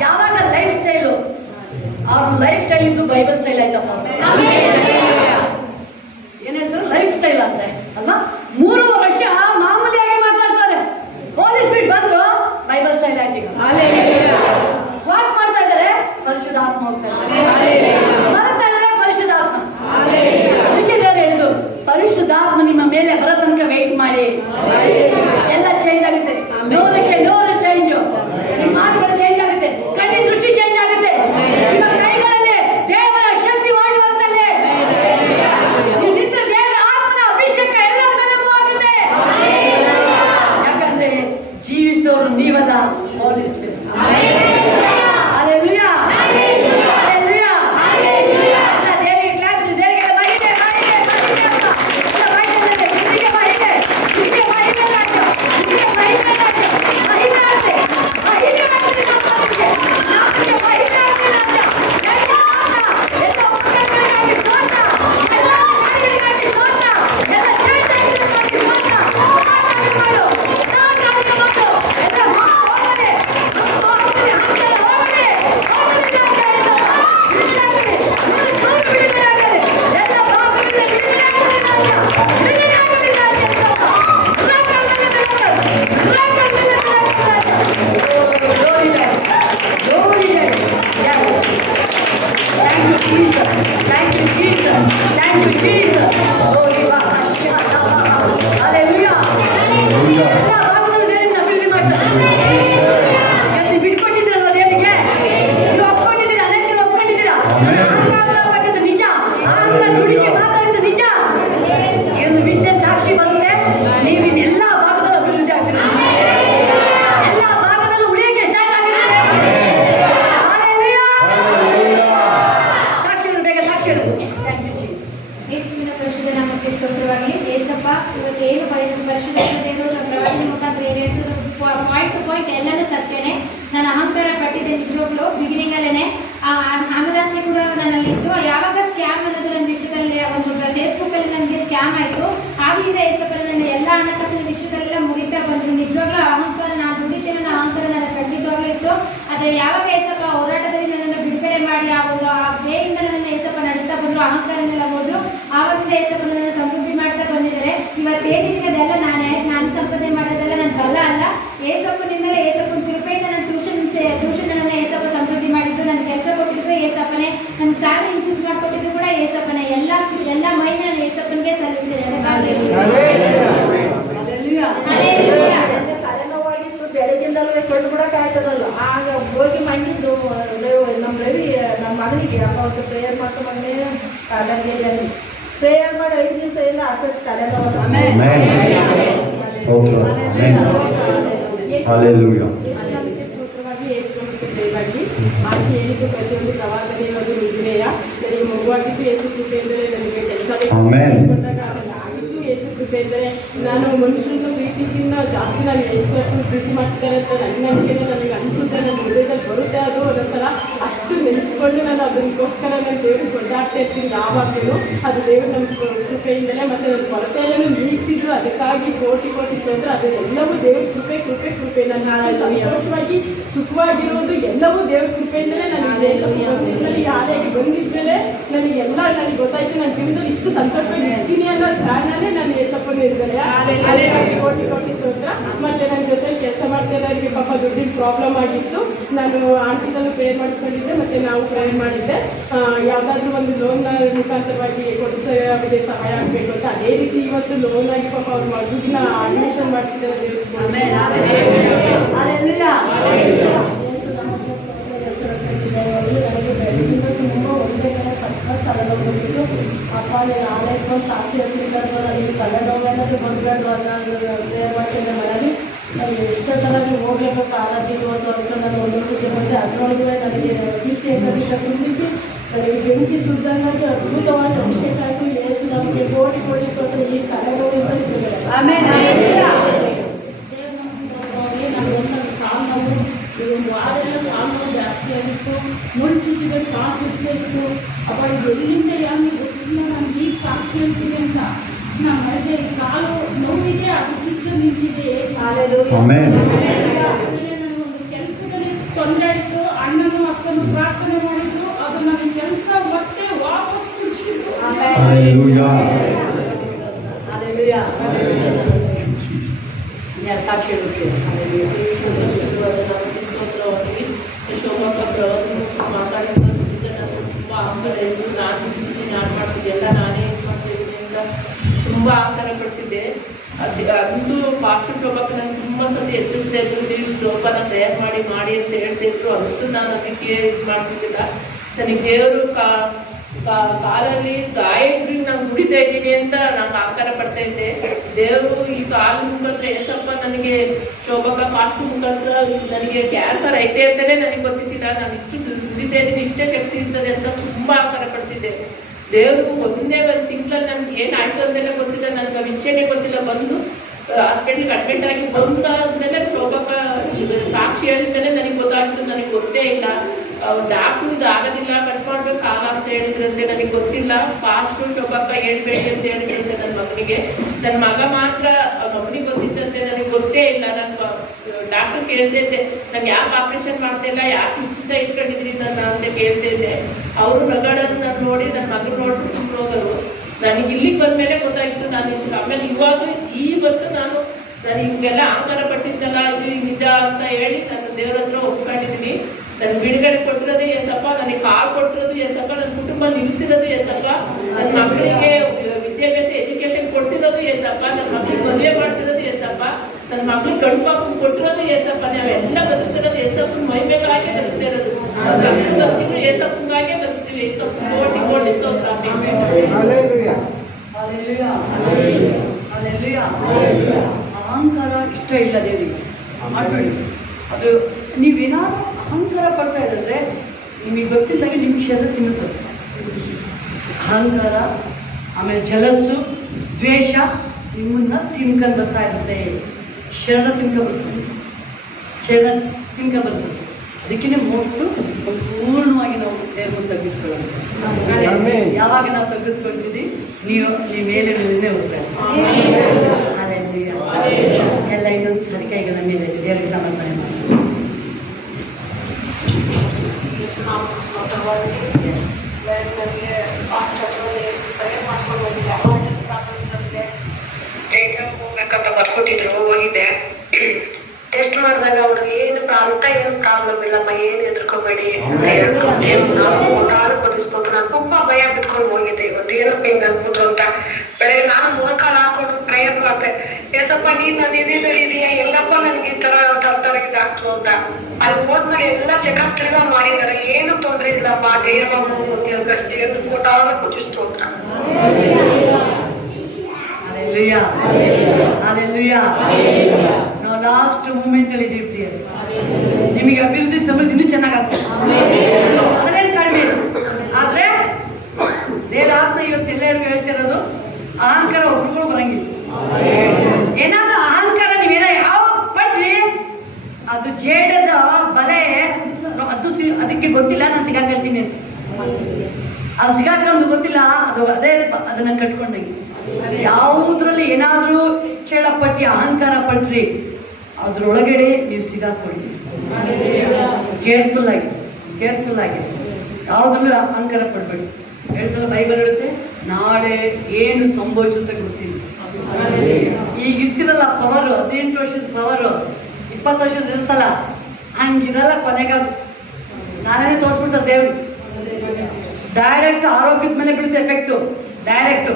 ಯಾವಾಗ ಲೈಫ್ ಸ್ಟೈಲು ಅವ್ರ ಲೈಫ್ ಸ್ಟೈಲ್ ಇದ್ದು ಬೈಬಲ್ ಸ್ಟೈಲ್ ಆಯ್ತಪ್ಪ ಏನ್ ಹೇಳ್ತಾರೆ ಲೈಫ್ ಸ್ಟೈಲ್ ಅಂತ ಅಲ್ವಾ 3 ವರ್ಷ ಮಾಮೂಲಿಯಾಗಿ ಮಾತಾಡ್ತಾರೆ ಹೋಲಿ ಸ್ಪಿರಿಟ್ ಬಂದ್ರು ಬೈಬಲ್ ಸ್ಟೈಲ್ ಆಯ್ತು ಈಗ ವಾಕ್ ಮಾಡ್ತಾ ಇದ್ದಾರೆ ಪರಿಶುದ್ಧಾತ್ಮ ಹೋಗ್ತಾ ಇದ್ದಾರೆ ಬರ್ತಾ ಇದ್ದಾರೆ ಪರಿಶುದ್ಧಾತ್ಮ ಅದಕ್ಕೆ ದೇವರು ಹೇಳಿದ್ರು ಪರಿಶುದ್ಧಾತ್ಮ ನಿಮ್ಮ ಮೇಲೆ ಬರೋ ತನಕ ವೆಯ್ಟ್ ಮಾಡಿ ಎಲ್ಲ ಚೇಂಜ್ ಆಗುತ್ತೆ ನೋಡಕ್ಕೆ ನೋಡು ಚೇಂಜ್ ಮಾತುಗಳು ಚೇಂಜ್ ಆಗುತ್ತೆ ಕಣ್ಣಿನ ದೃಷ್ಟಿ ಚೇಂಜ್ ಆಗುತ್ತೆ ನಿಮ್ಮ ಕೈಗಳಲ್ಲಿ ದೇವರ ಶಕ್ತಿ ಮಾಡುವಂತಲ್ಲೇ ನೀವು ನಿಂತ ದೇವರ ಆತ್ಮನ ಅಭಿಷೇಕ ಎಲ್ಲರ ಮೇಲೂ ಆಗುತ್ತೆ ಯಾಕಂದ್ರೆ ಜೀವಿಸೋರು ನೀವಲ್ಲ ಹೋಲಿ ಸ್ಪಿರಿಟ್ ಹಲ್ಲೆಲೂಯಾ ಹಲ್ಲೆಲೂಯಾ ಹಲ್ಲೆಲೂಯಾ ಎಲ್ಲ ದೇವರಿಗೆ ಕ್ಲಾಪ್ಸ್ ದೇವರಿಗೆ ಬಾಯಿದೆ ಎಲ್ಲ ಬಾಯಿದೆ ನಿಮಗೆ ಬಾಯಿದೆ ನಿಮಗೆ ಬಾಯಿದೆ ನಿಮಗೆ ಬಾಯಿದೆ ನನ್ನ ಅಹಂಕಾರ ಪಟ್ಟಿದ್ದೆ ನಿಜವಾಗ್ಲೂ ಬಿಗಿನಿಂಗಲ್ಲೇ ಅನುರಾಸೆ ಕೂಡ ನನ್ನಲ್ಲಿತ್ತು. ಯಾವಾಗ ಸ್ಕ್ಯಾಮ್ ಅನ್ನೋದು ನನ್ನ ವಿಷಯದಲ್ಲಿ ಒಂದು ಫೇಸ್ಬುಕ್ಕಲ್ಲಿ ನನಗೆ ಸ್ಕ್ಯಾಮ್ ಆಯಿತು. ಆಗಲಿಂದ ಏಸಪ್ಪನ ನನ್ನ ಎಲ್ಲ ಹಣಕಾಸಿನ ವಿಷಯದಲ್ಲೆಲ್ಲ ಮುಗಿತಾ ಬಂದರು. ನಿಜವಾಗ್ಲೂ ಅಹಂಕಾರ ನಾನು ದುಡಿತೇನೆ ಅನ್ನೋ ಅಹಂಕಾರ ನನ್ನ ಖಂಡಿತವಾಗ್ಲೂ ಇತ್ತು. ಆದರೆ ಯಾವಾಗ ಏಸಪ್ಪ ಹೋರಾಟದಲ್ಲಿ ನನ್ನನ್ನು ಬಿಡುಗಡೆ ಮಾಡಿ ಆ ದೇಹದಿಂದ ನನ್ನ ಏಸಪ್ಪ ನಡೆಸ್ತಾ ಬಂದರು, ಅಹಂಕಾರನೆಲ್ಲ ಹೋದ್ರು. ಆವಾಗಿಂದ ಏಸಪ್ಪ ನನ್ನ ಸಮೃದ್ಧಿ ಮಾಡ್ತಾ ಬಂದಿದ್ದಾರೆ. ಇವತ್ತೇನಿದೆ ಅದೆಲ್ಲ ನಾನು ಸಂಪಾದನೆ ಮಾಡೋದೆಲ್ಲ ನನ್ನ ಬಲ ಅಲ್ಲ, ಏಸಪ್ಪನಿಂದಲೇ ಕೊಂಡು ಬಿಡಕ್ಕೆ ಆಯ್ತದಲ್ಲ. ಆಗ ಹೋಗಿ ಮನೆಗಿದ್ದು ನಮ್ಮ ರವಿ ನಮ್ಮ ಮಗನಿಗೆ ಅಪ್ಪ ಒಂದು ಪ್ರೇಯರ್ ಮಾಡ್ಕೊಂಡು ಮಗನೇ ಕಾಲಲ್ಲಿ ಪ್ರೇಯರ್ ಮಾಡಿ 5 ದಿವಸ ಎಲ್ಲ ಆಗ್ತದೆ ತಲೆನೋವು. ಸ್ತೋತ್ರವಾಗಿ ಏಸುಕೊಂಡು ದೇವಾಗಿ ಆಕೆ ಹೇಳಿದ್ದು ಪ್ರತಿಯೊಂದು ಪ್ರವಾದನೆ ಒಂದು ನಿಜನೆಯ ನನಗೆ ಮಗುವಾಗಿದ್ದು ಏಸು ಕೃಪೆ ಎಂದರೆ ನನಗೆ ಕೆಲಸ ಕೊಟ್ಟಾಗ ಆಗಿದ್ದು ಏಸು ಕೃಪೆ ಎಂದರೆ ನಾನು ಮನುಷ್ಯನ ಪ್ರೀತಿಗಿಂತ ಜಾಸ್ತಿ ನಾನು ಏಸು ಪ್ರೀತಿ ಮಾಡ್ತಾರೆ ಅಂತ ನನಗೆ ಅನಿಸುತ್ತೆ. ನನ್ನ ಹೃದಯದಲ್ಲಿ ಬರುತ್ತೆ. ಅದು ಒಂದೊಂದ್ಸಲ ಅಷ್ಟು ನೆನೆಸ್ಕೊಂಡು ನಾನು ಅದಕ್ಕೋಸ್ಕರ ನಾನು ದೇವ್ರಿಗೆ ಕೊಂಡಾಡ್ತಾ ಇರ್ತೀನಿ ಯಾವಾಗಲೂ. ಅದು ದೇವರು ನಮ್ಮ ಕೃಪೆಯಿಂದಲೇ ಮತ್ತು ನನ್ನ ಕೊರತೆಯನ್ನು ನೀಗಿಸಿದ್ರು. ಅದಕ್ಕಾಗಿ ಕೋಟಿ ಕೋಟಿ ಸ್ತೋತ್ರ. ಅದು ಎಲ್ಲವೂ ದೇವ್ರ ಕೃಪೆ ಕೃಪೆ ಕೃಪೆ. ನನ್ನ ಸಂತೋಷವಾಗಿ ಸುಖವಾಗಿರೋದು ಎಲ್ಲವೂ ದೇವ್ರ ಕೃಪೆಯಿಂದಲೇ ನನಗೆ ಬಂದಿದ್ಮೇಲೆ ಯಾರಿಗೆ ಬಂದಿದ್ಮೇಲೆ ನನಗೆ ಗೊತ್ತಾಯ್ತು ನನ್ನ ಜೀವನದಲ್ಲಿ ಇಷ್ಟು ಸಂತೋಷವಾಗಿ ಇರ್ತೀನಿ ಅನ್ನೋ ಕಾರಣನೇ ನಾನು ಏಸಪ್ಪನ ಇರ್ತಾರೆ. ಕೋಟಿ ಕೋಟಿ ಸ್ತೋತ್ರ. ಮತ್ತು ನನ್ನ ಜೊತೆ ಕೆಲಸ ಮಾಡ್ತಾ ಇರೋರಿಗೆ ಪಾಪ ದುಡ್ಡಿನ ಪ್ರಾಬ್ಲಮ್ ಆಗಿತ್ತು. ನಾನು ಆಂಟಿನಲ್ಲೂ ಪ್ರೇಯರ್ ಮಾಡಿಸ್ಕೊಂಡಿದ್ದೆ ಮತ್ತು ನಾವು ಪ್ರೇಯರ್ ಮಾಡಿದ್ದೆ. ಯಾವುದಾದ್ರೂ ಒಂದು ಲೋನ್ನ ಮುಖಾಂತರವಾಗಿ ಕೊಡಿಸೋರಿಗೆ ಸಹಾಯ ಆಗಬೇಕು ಅಂತ. ಅದೇ ರೀತಿ ಇವತ್ತು ಲೋನ್ ಆಗಿ ಪಾಪ ಅವ್ರ ಮಗುವಿನ ಅಡ್ಮಿಷನ್ ಮಾಡಿಸಿದ್ದಾರೆ. ತುಂಬ ಒಳ್ಳೆ ತಲೆನೋವು ಅಪ್ಪ ನೀನು ಆಲೈಕೊಂಡು ಸಾಕ್ಷಿ ಹೇಳ್ತಿದ್ದಾರೆ ನನಗೆ ತಲೆನೋವು ಅನ್ನೋದು ಬಂದ್ಬೇಡ ಅನ್ನೋದು ದೇವವಾಕ್ಯದ ಮನೆಯಲ್ಲಿ ನಾನು ಎಷ್ಟೋ ಥರ ಹೋಗ್ಲೇಬೇಕು ಆರಾಧಿರುವುದು ಅಂತ ನಾನು ಒಂದೊಂದು ಬಂದೆ. ಅದರೊಳಗೆ ನನಗೆ ಅಭಿಷೇಕ ತುಂಬಿಸಿ ನನಗೆ ಬೆಂಕಿ ಸುದ್ದಂಗಾಗಿ ಅದ್ಭುತವಾಗಿ ಅಭಿಷೇಕ ಆಯಿತು. ಏಸು ನಮಗೆ ಕೋಟಿ ಕೋಟಿ ಕೊಟ್ಟು ಈ ತಲೆನೋವಿಂದ ಕಾಲು ನೋವು ಈಗ ಒಂದು ವಾರದೆಲ್ಲ ಕಾಲು ನೋವು ಜಾಸ್ತಿ ಆಗಿತ್ತು. ಮುಳ್ಳು ಚುಚ್ಚಿದಲ್ಲಿ ಕಾಲು ಚುಚ್ಚಿ ಇತ್ತು. ಅಪ್ಪ ಇದು ಎಲ್ಲಿಂದ ಯಾರಿಗೆ ಗೊತ್ತಿಲ್ಲ. ನಾನು ಈಗ ಸಾಕ್ಷಿ ಹೇಳ್ತೀನಿ ಅಂತ ನಮ್ಮ ಮನೆಗೆ ಕಾಲು ನೋವಿದೆ, ಅದು ಚುಚ್ಚ ನಿಂತಿದೆ. ನನಗೊಂದು ಕೆಲಸದಲ್ಲಿ ತೊಂದರೆ ಆಯಿತು. ಅಣ್ಣನು ಅಕ್ಕನು ಪ್ರಾರ್ಥನೆ ಮಾಡಿದ್ರು. ಅದು ನನಗೆ ಕೆಲಸ ಮತ್ತೆ ವಾಪಸ್ ಕುಡಿಸಿದ್ರು. ಸಾಕ್ಷಿ ಮಾಡ್ತಿದ್ದೆಲ್ಲ ನಾನೇ ತುಂಬ ಆತರ ಪಡ್ತಿದ್ದೆ. ಅದು ಪಾಸ್ಟರ್ ಶೋಭಾಕ ನಾನು ತುಂಬ ಸತಿ ಎತ್ತಿಸ್ತಾ ಇದ್ರು. ನೀವು ಶೋಭಾನ ಪ್ರೇಯರ್ ಮಾಡಿ ಅಂತ ಹೇಳ್ತಿದ್ರು. ಅಂತೂ ನಾನು ಅದಕ್ಕೆ ಇದು ಮಾಡ್ತಿದ್ದಿಲ್ಲ. ನನಗೆ ದೇವರು ಕಾಲಲ್ಲಿ ಗಾಯ ಇದ್ರೂ ನಾನು ದುಡಿತಾ ಇದ್ದೀನಿ ಅಂತ ನಾನು ಆಕಾರ ಪಡ್ತಾ ಇದ್ದೆ. ದೇವರು ಈ ಕಾಲು ಮುಖಾಂತರ ಏಸಪ್ಪ ನನಗೆ ಶೋಭಕ ಪಾಸ್ಟರ್ ಮುಖಾಂತರ ನನಗೆ ಕ್ಯಾನ್ಸರ್ ಐತೆ ಅಂತಲೇ ನನಗೆ ಗೊತ್ತಿದ್ದಿಲ್ಲ. ನಾನು ಇಷ್ಟು ದುಡಿತಾ ಇದ್ದೀನಿ, ಇಷ್ಟೇ ಶಕ್ತಿ ಇರ್ತದೆ ಅಂತ ತುಂಬ ಆಕಾರ ಪಡ್ತಿದ್ದೆ. ದೇವರು ಒಂದೇ ಒಂದು ತಿಂಗಳಲ್ಲಿ ನನಗೆ ಏನಾಯ್ತು ಅಂತೆಲ್ಲ ಗೊತ್ತಿಲ್ಲ. ನನಗೆ ವಿಷಯನೇ ಗೊತ್ತಿಲ್ಲ. ಬಂದು ಹಾಸ್ಪಿಟ್ಲಿಗೆ ಅಡ್ಮಿಟ್ ಆಗಿ ಬಂದಾದ್ಮೇಲೆ ಶೋಭಕ ಸಾಕ್ಷಿ ಹೇಳಿದ್ಮೇಲೆ ನನಗೆ ಗೊತ್ತಾಗ್ತು. ನನಗೆ ಗೊತ್ತೇ ಇಲ್ಲ. ಡಾಕ್ಟ್ರು ಇದು ಆಗೋದಿಲ್ಲ, ಕಟ್ ಮಾಡ್ಬೇಕು ಕಾಲ ಅಂತ ಹೇಳಿದ್ರಂತೆ. ನನಗೆ ಗೊತ್ತಿಲ್ಲ. ಪಾಸ್ಟು ಶೋಭಕ್ಕ ಹೇಳ್ಬೇಡಿ ಅಂತ ಹೇಳಿದ್ರಂತೆ ನನ್ನ ಮಗನಿಗೆ. ನನ್ನ ಮಗ ಮಾತ್ರ ಮಗನಿಗೆ ಗೊತ್ತಿದ್ದಂತೆ. ನನಗೆ ಗೊತ್ತೇ ಇಲ್ಲ. ನಾನು ಡಾಕ್ಟ್ರು ಕೇಳ್ತಾ ಇದ್ದೆ, ನಾನು ಯಾಕೆ ಆಪ್ರೇಷನ್ ಮಾಡ್ತಾ ಇಲ್ಲ, ಯಾಕೆ ಇಷ್ಟು ದಿವಸ ಇಟ್ಕೊಂಡಿದ್ರಿ ನನ್ನ ಅಂತ ಕೇಳ್ತಾ ಇದ್ದೆ. ಅವರು ನಗಾಡೋದು ನಾನು ನೋಡಿ ನನ್ನ ಮಗನ ನೋಡ್ಬಿಟ್ಟು ಸುಮ್ಮನೆ ಹೋಗೋರು. ನನಗೆ ಇಲ್ಲಿಗೆ ಬಂದಮೇಲೆ ಗೊತ್ತಾಯಿತು ನಾನು ಇಷ್ಟು. ಆಮೇಲೆ ಇವಾಗ ಬಂದು ನಾನು ಹಿಂಗೆಲ್ಲ ಆಕಾರ ಪಟ್ಟಿದ್ದಲ್ಲ, ಇದು ನಿಜ ಅಂತ ಹೇಳಿ ನಾನು ದೇವ್ರ ಹತ್ರ ಒಪ್ಕೊಂಡಿದ್ದೀನಿ. ನನ್ನ ಬಿಡುಗಡೆ ಕೊಟ್ಟಿರೋದು ಏಸಪ್ಪ, ನನಗೆ ಕಾಲು ಕೊಟ್ಟಿರೋದು ಏಸಪ್ಪ, ನನ್ನ ಕುಟುಂಬ ನಿಲ್ಲಿಸಿರೋದು ಏಸಪ್ಪ, ನನ್ನ ಮಕ್ಕಳಿಗೆ ವಿದ್ಯಾಭ್ಯಾಸ ಎಜುಕೇಶನ್ ಕೊಡ್ತಿರೋದು ಏಸಪ್ಪ, ನನ್ನ ಮಕ್ಕಳಿಗೆ ಮದುವೆ ಮಾಡ್ತಿರೋದು ಏಸಪ್ಪ, ನನ್ನ ಮಕ್ಕಳಿಗೆ ಗಂಡು ಮಕ್ಕಳು ಕೊಟ್ಟಿರೋದು ಏಸಪ್ಪ. ನಾವೆಲ್ಲ ಬದುಕ್ತಿರೋದು ಏಸಪ್ಪನ ಮೈಮೇಲಾಗೆ ಬದುಕ್ತಾ ಇರೋದು. ಬದುಕಿದ್ರು ಏಸಪ್ಪಂಗಾಗೆ ಬದುಕ್ತೀವಿ. ಏಸಪ್ಪ ಕೋಟಿ ಕೋಟಿ ಸ್ತೋತ್ರ. ಅಹಂಕಾರ ಇಷ್ಟ ಇಲ್ಲ ದೇವರಿಗೆ. ಅದು ನೀವೇನಾದ್ರು ಅಹಂಕಾರ ಪಡ್ತಾ ಇದ್ರೆ ನಿಮಗೆ ಗೊತ್ತಿದ್ದಂಗೆ ನಿಮ್ಮ ಶರೀರ ತಿನ್ನುತ್ತದೆ. ಅಹಂಕಾರ, ಆಮೇಲೆ ಜಲಸ್ಸು, ದ್ವೇಷ ನಿಮ್ಮನ್ನ ತಿನ್ಕೊಂಡು ಬರ್ತಾ ಇರುತ್ತೆ. ಶರೀರ ತಿನ್ಕೊಂಡ್ಬರ್ತದೆ. ಅದಕ್ಕಿಂತ ಮೋಸ್ಟು ಸಂಪೂರ್ಣವಾಗಿ ನಾವು ದೇವ್ರನ್ನು ತಗ್ಗಿಸ್ಕೊಳ್ಳೋದು. ಯಾವಾಗ ನಾವು ತಗ್ಗಿಸ್ಕೊಳ್ತೀವಿ ನೀವು ಮೇಲೆ ಮೇಲೇ ಹೋಗ್ತಾರೆ. ಎಲ್ಲ ಇನ್ನೊಂದು ಸರಿ ಕೈಗಳ ಮೇಲೆ ದೇವರಿಗೆ ಸಮರ್ಪಣೆ ಮಾಡಿ. ಹೋಗ್ಬೇಕಂತ ಬರ್ಕೊಟ್ಟಿದ್ರು, ಹೋಗಿದ್ದೆ. ಟೆಸ್ಟ್ ಮಾಡಿದಾಗ ಅವ್ರಿಗೆ ಏನು ಪ್ರಾಬ್ಲಮ್ ಇಲ್ಲಮ್ಮ, ಏನು ಹೆದರ್ಕೋಬೇಡಿ ಅಂತ ಹೇಳ್ಕೊಂಡು ನಾನು ಕೊಡಿಸ್ಬೋದು. ನಾನು ತುಂಬಾ ಭಯ ಬಿಟ್ಕೊಂಡು ಹೋಗಿದ್ದೆ. ಇವತ್ತು ಏನಪ್ಪ ಹಿಂಗ್ ಅನ್ಬಿಟ್ರು ಅಂತ. ಬೆಳಗ್ಗೆ ನಾನು ಮೊಣಕಾಲು ಹಾಕೊಂಡು ಪ್ರಯತ್ನ ಮಾಡ್ದೆ. ಏಸಪ್ಪ ನೀನ್ ನನ್ನ ಎದೆಯಲ್ಲಿ ಇದೆಯಾ, ಎಲ್ಲಪ್ಪ ನನ್ಗೆ ಈ ತರ ಬನ್ನಿ ಡಾಕ್ಟ್ರು ಅಂತ. ಅಲ್ಲಿ ಹೋದ್ಮೇಲೆ ಎಲ್ಲ ಚೆಕಪ್ ತಿರ್ಗಾ ಮಾಡಿದಾರೆ, ಏನು ತೊಂದ್ರೆ ಇಲ್ಲಪ್ಪ, ಧೈರ್ಯವಾಗಿ ಕೋಟಾನು ಕೋಟಿ ಸ್ತೋತ್ರ. Hallelujah. Hallelujah. ನಾವು ಲಾಸ್ಟ್ ಮೂಮೆಂಟ್ ಅಲ್ಲಿ ಇದ್ದೀವಿ. ನಿಮಗೆ ಅಭಿವೃದ್ಧಿ ಸಮೃದ್ಧಿ ಇನ್ನೂ ಚೆನ್ನಾಗಾಗ್ತದೆ, ಅದನ್ನೇನು ಕಡಿಮೆ. ಆದ್ರೆ ದೇವರಾತ್ಮ ಇವತ್ತೆಲ್ಲರಿಗೂ ಹೇಳ್ತಿರೋದು, ಅಹಂಕಾರ ಒಬ್ರುಗಳು ಬರಂಗಿಲ್ಲ. ಏನಾದ್ರೂ ಅಹಂಕಾರ ನೀವೇನೋ ಯಾವ ಪಟ್ರಿ, ಅದು ಜೇಡದ ಬಲೆ, ಅದಕ್ಕೆ ಗೊತ್ತಿಲ್ಲ ನಾನು ಸಿಗಾಕಳ್ತೀನಿ ಅಂತ. ಅದು ಸಿಗಾಕೊಂಡು ಗೊತ್ತಿಲ್ಲ, ಅದನ್ನ ಕಟ್ಕೊಂಡಾಗಿ ಯಾವುದ್ರಲ್ಲಿ ಏನಾದ್ರೂ ಚೇಳಪಟ್ಟಿ ಅಹಂಕಾರ ಪಟ್ರಿ, ಅದ್ರೊಳಗಡೆ ನೀವು ಸಿಗಾಕೊಳ್ತೀವಿ. ಕೇರ್ಫುಲ್ ಆಗಿ ಯಾವುದ್ರಲ್ಲೂ ಅಹಂಕಾರ ಪಡ್ಬೇಡಿ. ಹೇಳ್ತಾರೆ, ಬೈಬಲ್ ಹೇಳುತ್ತೆ, ನಾಳೆ ಏನು ಸಂಭವಿಸುತ್ತೆ ಗೊತ್ತಿಲ್ಲ. ಈಗ ಇರ್ತಿರಲ್ಲ ಪವರು, 18 ವರ್ಷದ ಪವರು 20 ವರ್ಷದ ಇರ್ತಲ್ಲ, ಹಂಗಿರಲ್ಲ. ಕೊನೆಗೆ ನಾನೇ ತೋರಿಸ್ಬಿಟ್ಟ ದೇವ್ರು ಡೈರೆಕ್ಟ್ ಆರೋಗ್ಯದ ಮೇಲೆ ಬೀಳುತ್ತೆ ಎಫೆಕ್ಟು ಡೈರೆಕ್ಟು.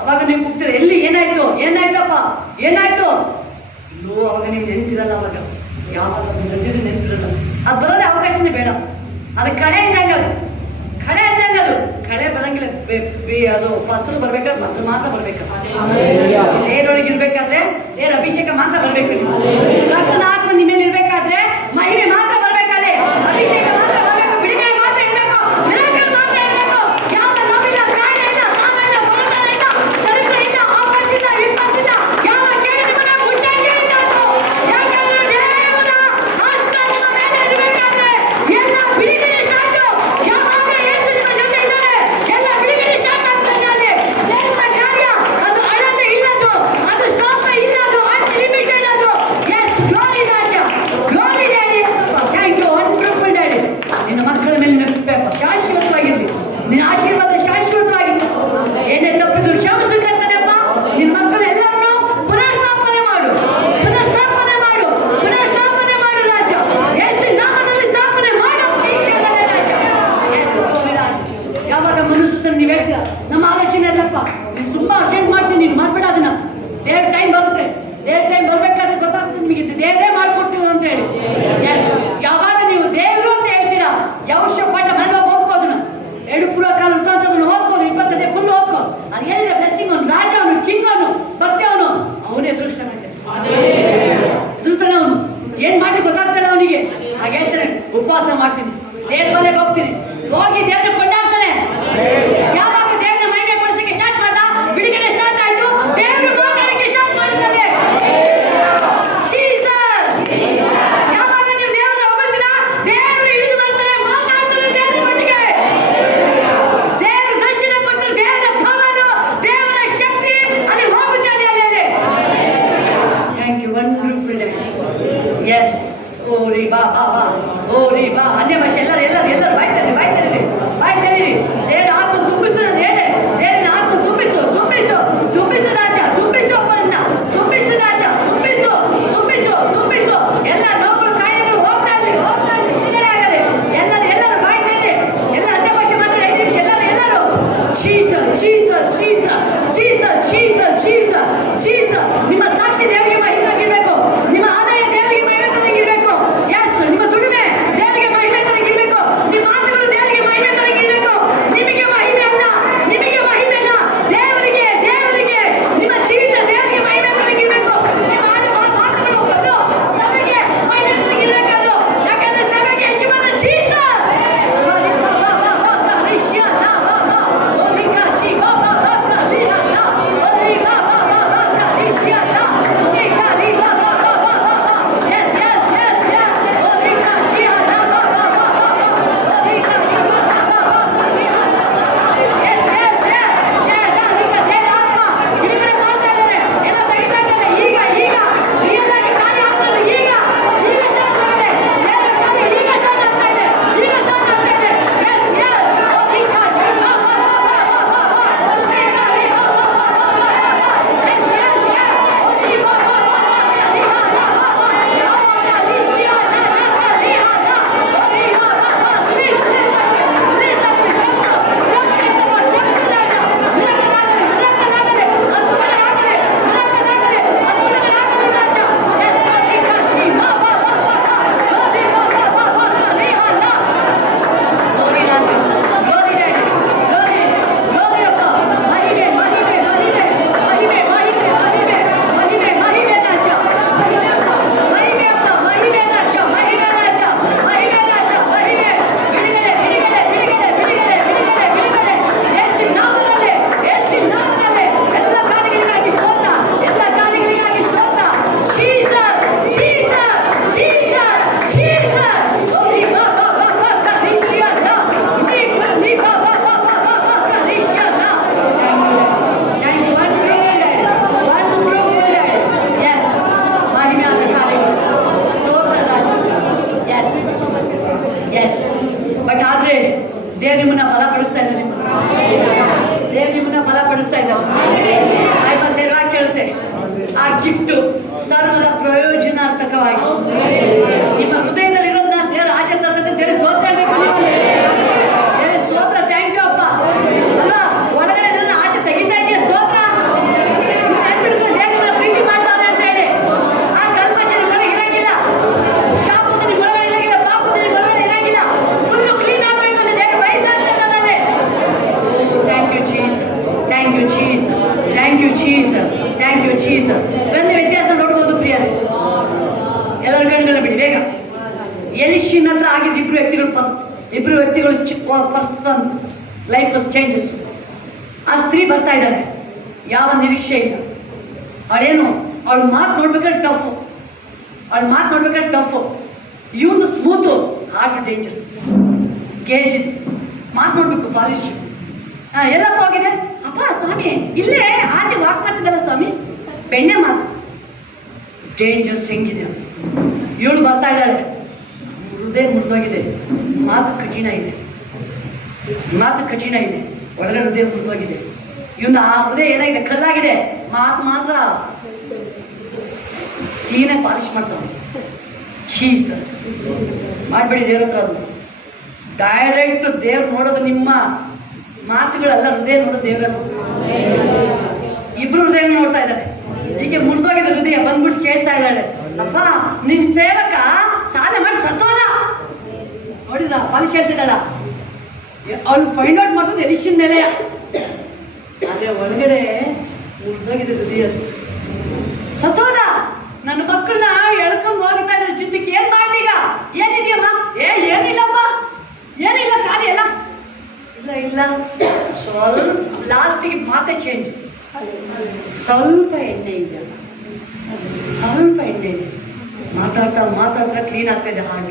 ಅವಾಗ ನೀವು ಕೂಗ್ತೀರ, ಎಲ್ಲಿ ಏನಾಯ್ತಪ್ಪ ಏನಾಯ್ತು ಇಲ್ಲೋ, ಅವಾಗ ನೀವು ನೆನ್ಪಿರಲ್ಲ. ಅವಾಗ ಯಾವಾಗ ಬಂದಿದ್ದು ನೆನ್ಪಿರಲ್ಲ. ಅದು ಬರೋದೇ ಅವಕಾಶನೇ ಬೇಡ. ಅದು ಕಳೆ ಇದ್ದಂಗೆ, ಕಳೆ ಬರಂಗಿಲ್ಲ. ಅದು ಫಸಲು ಬರ್ಬೇಕಾದ್ರೆ ಮತ್ತೆ ಮಾತ್ರ ಬರ್ಬೇಕಾದ್ರೆ, ನೀರೊಳಗೆ ಇರ್ಬೇಕಾದ್ರೆ ನೀರ ಅಭಿಷೇಕ ಮಾತ್ರ ಬರ್ಬೇಕು. ಕರ್ತನ ಆತ್ಮ ನಿಮ್ಮಲ್ಲಿ ಇರ್ಬೇಕಾದ್ರೆ ಮಹಿಮೆ ಮಾತ್ರ ಬರ್ಬೇಕಲ್ಲಿ, ಅಭಿಷೇಕ ಮಾತ್ರ ಬರ್ಬೇಕು, ಬಿಡುಗಡೆ ಮಾತ್ರ ಇರ್ಬೇಕು, ಮಿರಾಕಲ್ ಮಾತ್ರ ಇರ್ಬೇಕು. ಯಾವ ನೋವಿಲ್ಲ, ಕಾಯಿಲೆ ಇಲ್ಲ, ಸಾಲ ಇಲ್ಲ, ಬಡತನ ಇಲ್ಲ, ದರಿದ್ರ ಇಲ್ಲ, ಆಪತ್ತಿಲ್ಲ, ವಿಪತ್ತಿಲ್ಲ, ಯಾವ ಕೇಳಿ ನಿಮ್ಮನ್ನ ಮುಟ್ಟಂಗಿಲ್ಲ. ಯಾಕಂದ್ರೆ ದೇವರ ಹಸ್ತ ನಿಮ್ಮ ಮೇಲೆ ಇರ್ಬೇಕಾದ್ರೆ ಎಲ್ಲ ಬಿಡುಗಡೆ ಸಾಕು. ಯಾವಾಗ ಯೇಸು ನಿಮ್ಮ ಜೊತೆ ಇದ್ದಾರೆ, ಎಲ್ಲ ಬಿಡುಗಡೆ ಸ್ಟಾರ್ಟ್ ಆಗ್ತದೆ. ಅಲ್ಲಿ ದೇವರ ಕಾರ್ಯ ಅದು ಅಳತೆ ಇಲ್ಲದು, ಅದು ಸ್ಟಾಪ್ ಇಲ್ಲದು, ಅನ್ಲಿಮಿಟೆಡ್ ಅದು. ಎಸ್, ಗ್ಲೋರಿ ರಾಜ, glory daddy. Thank you, wonderful daddy. ನಿನ್ನ ಮಕ್ಕಳ ಮೇಲೆ ನಿಲ್ಬೇಕು, ಶಾಶ್ವತವಾಗಿರ್ಲಿ. ನಿನ್ನ ಆಶೀರ್ವಾದ ಶಾಶ್ವತವಾಗಿತ್ತು. ಏನೇ ತಪ್ಪಿದ್ರು ಕ್ಷಮಿಸು ಕರ್ತನೆಪ್ಪ. ನಿನ್ನ ಮಕ್ಕಳು ಎಲ್ಲರನ್ನೂ ಪುನಃಸ್ಥಾಪನೆ ಮಾಡು ರಾಜ. ಯೇಸು ನಾಮದಲ್ಲಿ ಸ್ಥಾಪನೆ ಮಾಡು ಈ ಕ್ಷಣದಲ್ಲೇ ರಾಜ. ಯೇಸು ಗ್ಲೋರಿ ರಾಜ. ಯಾವಾಗ ಮನಸ್ಸು ನೀವು ಹೇಳ್ತೀರ, ನಮ್ಮ ಆಲೋಚನೆ ಅಲ್ಲಪ್ಪ, ನೀನು ತುಂಬಾ ಅರ್ಜೆಂಟ್ ಮಾಡ್ತೀನಿ, ನೀನು ಮಾಡ್ಬೇಡ ಅದನ್ನ. ದೇವ್ರ ಟೈಮ್ ಬರುತ್ತೆ, ಬರ್ಬೇಕಾದ್ರೆ ಗೊತ್ತಾಗುತ್ತೆ ನಿಮಗೆ, ದೇವರೇ ಮಾಡ್ಕೊಡ್ತೀವಿ ಅಂತ ಹೇಳಿ. ಎಸ್, ಯಾವಾಗ ನೀವು ದೇವರು ಅಂತ ಹೇಳ್ತೀರಾ, ಯೆಹೋಶಾಫಾಟ ಮನೆಗೆ ಓದ್ಕೋ, ಅದನ್ನ 2 ಪೂರ್ವಕಾಲ ವೃತ್ತಾಂತವನ್ನು ಓದ್ಕೋದು, 25 ಫುಲ್ ಓದ್ಕೋ. ಅದು ಹೇಳಿದ ಬ್ಲೆಸ್ಸಿಂಗ್, ಅವನು ರಾಜ, ಅವನು ಕಿಂಗ್, ಅವನು ಭಕ್ತಿ, ಅವನೇ ಎದುರಿಸ್ತಾನೆ. ಎದುರ್ತಾನೆ ಅವನು, ಏನ್ ಮಾಡಿ ಗೊತ್ತಾಗ್ತಲ್ಲ ಅವನಿಗೆ. ಹಾಗೆ ಹೇಳ್ತಾನೆ, ಉಪವಾಸ ಮಾಡ್ತೀನಿ, ದೇವ್ರ ಮನೆಗೆ ಹೋಗ್ತೀನಿ, ಹೋಗಿ ದೇವ್ರನ್ನ ಕೊಂಡಾಡ್ತಾನೆ. ಯಾವಾಗ ದೇವ್ರನ್ನ ಮಹಿಮೆ ಪಡಿಸಕ್ಕೆ ಸ್ಟಾರ್ಟ್ ಮಾಡ್ದ, ಬಿಡುಗಡೆ ಸ್ಟಾರ್ಟ್ ಆಯ್ತು, ದೇವ್ರು ಮಾತಾಡಕ್ಕೆ ಸ್ಟಾರ್ಟ್ ಮಾಡಿದ್ರಲ್ಲಿ. ಯಾವಾಗ ನೀವು ದೇವ್ರನ್ನ ಹೊಗಳ್ತೀರಾ, ದೇವ್ರು ಇಳಿದು ಬರ್ತಾರೆ, ಮಾತಾಡ್ತಾರೆ ದೇವ್ರ ಒಟ್ಟಿಗೆ. ದೇವ್ರ ದರ್ಶನ ಕೊಟ್ಟರು, ದೇವರ ಪವರ್, ದೇವರ ಶಕ್ತಿ ಅಲ್ಲಿ ಹೋಗುತ್ತೆ. ಅಲ್ಲಿ thank you, wonderful day. Yes, ಓರಿ ಬಾ ಅನ್ಯ ಭಾಷೆ ಎಲ್ಲರೂ ಬಾಯ್ತಾರೆ. ದೇವರ ಆತ್ಮ ತುಂಬಿಸು, ಹೇಳಿ, ದೇವರ ಆತ್ಮ ತುಂಬಿಸು ರಾಜ, ತುಂಬಿಸು ಅಪ್ಪನನ್ನ, ತುಂಬಿಸು ರಾಜ, ತುಂಬಿಸು. ಎಲ್ಲ ನೋವುಗಳು, ಕಾಯಿಲೆಗಳು ಹೋಗ್ತಾ ಇರಲಿ, ಬಿಡುಗಡೆ ಆಗಲಿ. ಎಲ್ಲರೂ ಬಾಯ್ತಾರೆ, ಎಲ್ಲ ಅನ್ಯ ಭಾಷೆ ಮಾತಾಡಿ 5 ನಿಮಿಷ ಎಲ್ಲರೂ ಜೀಸಸ್. ನಿಮ್ಮ ಸಾಕ್ಷಿ ದೇವರಿಗೆ ಮಹಿಮೆಯಾಗಿರ್ಬೇಕು, ನಿಮ್ಮ ಆದಾಯ ದೇವರಿಗೆ ಮಹಿಮೆಯಾಗಿರ್ಬೇಕು. ಎಸ್, ನಿಮ್ಮ ದುಡಿಮೆ ದೇವರಿಗೆ ಮಹಿಮೆಯಾಗಿರ್ಬೇಕು, ನಿಮ್ಮ ದೇವ್ರು ನಿಮ್ಮನ್ನ ಬಲಪಡಿಸ್ತಾ ಇದ್ದಾರೆ. ದೇವ್ರು ನಿಮ್ಮನ್ನ ಬಲಪಡಿಸ್ತಾ ಇದ್ದಾರೆ. ಬೈಬಲ್ ದೇವರಾಗಿ ಕೇಳುತ್ತೆ, ಆ ಗಿಫ್ಟ್ ಸರ್ವರ ಪ್ರಯೋಜನಾರ್ಥಕವಾಗಿ ನಿಮ್ಮ ಹೃದಯದಲ್ಲಿರೋದನ್ನ ದೇವರ ಆಚೆ ತರ್ತದೆ. ದೇವರ ಸ್ತೋತ್ರ ಹೇಳ್ಬೇಕು. ದೇವರ ಸ್ತೋತ್ರ. ಥ್ಯಾಂಕ್ ಯು ಅಪ್ಪ. ಅಲ್ವಾ, ಒಳಗಡೆ ಇರೋದನ್ನ ಆಚೆ ತೆಗಿತಾ ಇದೆಯಾ? ಸ್ತೋತ್ರ. ದೇವರ ಪ್ರೀತಿ ಮಾಡ್ತಾವ್ರೆ ಅಂತ ಹೇಳಿ ಆ ಕಲ್ಮಶ ನಿಮ್ಮೊಳಗೆ ಇರಂಗಿಲ್ಲ. ಶಾಪದ ನಿಮ್ಮೊಳಗಡೆ ಇರಂಗಿಲ್ಲ. ಪಾಪದ ನಿಮ್ಮೊಳಗಡೆ ಇರಂಗಿಲ್ಲ. ಫುಲ್ಲು ಕ್ಲೀನ್ ಆಗ್ಬೇಕು ಅಂತ ದೇವರು ಬಯಸ್ತಾರೆ ನನ್ನಲ್ಲಿ. Thank you Jesus. Thank you Jesus. Thank you Jesus. Thank you Jesus. ಒಂದು ವ್ಯತ್ಯಾಸ ನೋಡ್ಬೋದು ಪ್ರಿಯರೇ. ಎಲ್ಲರ ಕಣ್ಗಳ ಬಿಡಿ ಬೇಗ. ಎಲಿಷಿನ ಹತ್ರ ಆಗಿದ್ದು ಇಬ್ರು ವ್ಯಕ್ತಿಗಳು ಪರ್ಸನ್ ಲೈಫ್ ಚೇಂಜಸ್. ಆ ಸ್ತ್ರೀ ಬರ್ತಾ ಇದ್ದಾಳೆ, ಯಾವ ನಿರೀಕ್ಷೆ ಇಲ್ಲ. ಅವಳೇನು, ಅವಳ ಮಾತು ನೋಡ್ಬೇಕಾದ್ರೆ ಟಫ್. ಇವನು ಸ್ಮೂತು, ಹಾರ್ಟ್ ಡೇಂಜರ್. ಗೇಜ್ ಮಾತು ನೋಡ್ಬೇಕು, ಪಾಲಿಶ್. ಎಲ್ಲಪ್ಪ ಹೋಗಿದೆ? ಅಪ್ಪ ಸ್ವಾಮಿ ಇಲ್ಲೇ ಆಚೆ ವಾಕ್ ಮಾಡ್ತಿದ್ದಲ್ಲ ಸ್ವಾಮಿ. ಬೆಣ್ಣೆ ಮಾತು ಡೇಂಜರ್ಸ್ ಹೆಂಗಿದೆ. ಇವಳು ಬರ್ತಾ ಇದ್ದಾಳೆ, ಹೃದಯ ಮುರಿದೋಗಿದೆ. ಮಾತು ಕಠಿಣ ಇದೆ. ಒಳಗಡೆ ಹೃದಯ ಮುರಿದೋಗಿದೆ. ಇವನು ಆ ಹೃದಯ ಏನಾಗಿದೆ? ಕಲ್ಲಾಗಿದೆ. ಮಾತು ಮಾತ್ರ ಕ್ಲೀನಾಗಿ ಪಾಲಿಶ್ ಮಾಡ್ತಾವೆ. ಜೀಸಸ್ ಮಾಡಬೇಡಿ ದೇವ್ರ ಹತ್ರ. ಅದು ಡೈರೆಕ್ಟ್ ದೇವ್ರು ನೋಡೋದು ನಿಮ್ಮ ಮಾತುಗಳೆಲ್ಲ, ಹೃದಯ ನೋಡೋದು ದೇವ್ರಲ್ಲ. ಇಬ್ರು ಹೃದಯ ನೋಡ್ತಾ ಇದ್ದಾರೆ. ಹೀಗೆ ಮುರಿದೋಗಿದ್ದ ಹೃದಯ ಬಂದ್ಬಿಟ್ಟು ಕೇಳ್ತಾ ಇದ್ದಾಳೆ, ಅಪ್ಪ ನಿನ್ ಸೇವಕ ಸಾಲ ಮಾಡಿ ಸತ್ತೋದ. ನೋಡಿದ ಪಾಲಿಶ್ ಹೇಳ್ತಿದ್ದಾಳ. ಅವಳು ಫೈಂಡ್ ಔಟ್ ಮಾಡೋದು ಎಲಿಷನ್ ಮೇಲೆ. ಆದ್ರೆ ಒಳಗಡೆ ಮುರಿದೋಗಿದ್ದ ಹೃದಯ ಸತ್ತೋದ. ನನ್ನ ಮಕ್ಕಳನ್ನ ಎಳ್ಕೊಂಡು ಹೋಗ್ತಾ ಇದ್ದಾರೆ. ಚಿಂತಕ್ಕೆ ಏನ್ ಮಾಡ್ಲಿ ಈಗ? ಏನಿದೆಯಮ್ಮ? ಏನಿಲ್ಲಪ್ಪ, ಏನಿಲ್ಲ, ಖಾಲಿ ಎಲ್ಲ ಇಲ್ಲ. ಸ್ವಲ್ಪ ಲಾಸ್ಟಿಗೆ ಮಾತೆ ಚೇಂಜ್. ಸ್ವಲ್ಪ ಎಣ್ಣೆ ಇದೆ. ಮಾತಾಡ್ತಾ ಕ್ಲೀನ್ ಆಗ್ತಾ ಇದೆ ಹಾರ್ಟ್.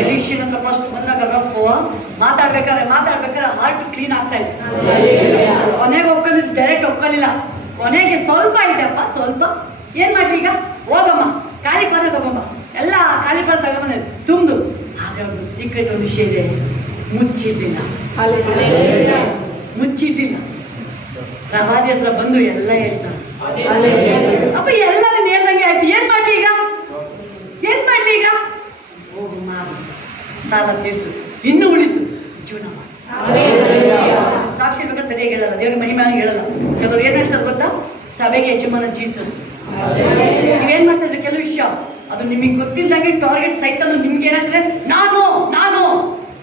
ಎಲಿಷನ್ ಅಂತ ಫಸ್ಟ್ ಬಂದಾಗ ರಫ್, ಮಾತಾಡ್ಬೇಕಾದ್ರೆ ಹಾರ್ಟ್ ಕ್ಲೀನ್ ಆಗ್ತಾ ಇದೆ. ಕೊನೆಗೆ ಒಪ್ಕೊಂಡಿದ್ದು ಡೈರೆಕ್ಟ್ ಒಪ್ಕೊಳ್ಳಿಲ್ಲ. ಕೊನೆಗೆ ಸ್ವಲ್ಪ ಇದೆಯಪ್ಪ, ಸ್ವಲ್ಪ. ಏನ್ ಮಾಡ್ಲಿ ಈಗ? ಹೋಗಮ್ಮ, ಖಾಲಿ ಪಾತ್ರೆ ತಗೊಂಬ. ಎಲ್ಲ ಖಾಲಿ ಪಾತ್ರೆ ತಗೊಂಬಂದೆ ತುಂಬ್ದು. ಆದ್ರೆ ಒಂದು ಸೀಕ್ರೆಟ್, ಒಂದು ವಿಷಯ ಇದೆ, ಮುಚ್ಚಿಟ್ಟಿಲ್ಲ. ಪ್ರವಾದಿ ಹತ್ರ ಬಂದು ಎಲ್ಲ ಹೇಳ್ತಾರೆ. ಅಪ್ಪ ಎಲ್ಲ ನೀನು ಹೇಳ್ದಂಗೆ ಆಯ್ತು. ಏನ್ ಮಾಡ್ಲಿ ಈಗ? ಹೋಗು ಮಾಡು, ಸಾಲ ತೀರ್ಸು, ಇನ್ನೂ ಉಳಿತು ಜೀವನ ಮಾಡಿ. ಸಾಕ್ಷಿ ಬೇಕಾದ್ರೆ ಸರಿಯಾಗಿ ಹೇಳಲ್ಲ, ದೇವ್ರ ಮಹಿಮೆಯಾಗಿ ಹೇಳಲ್ಲ. ಕೆಲವರು ಏನ್ ಹೇಳ್ತಾರೆ ಗೊತ್ತಾ? ಸಭೆಗೆ ಯಜಮಾನ ಜೀಸಸ್. ನೀವೇನ್ ಮಾಡ್ತಾ ಇದ್ರಿ? ಕೆಲವು ವಿಷಯ ಅದು ನಿಮಗೆ ಗೊತ್ತಿಲ್ಲದಂಗೆ ಟಾರ್ಗೆಟ್ ಸೈಕಲ್ ನಿಮ್ಗೆ ಏನಂದ್ರೆ ನಾನು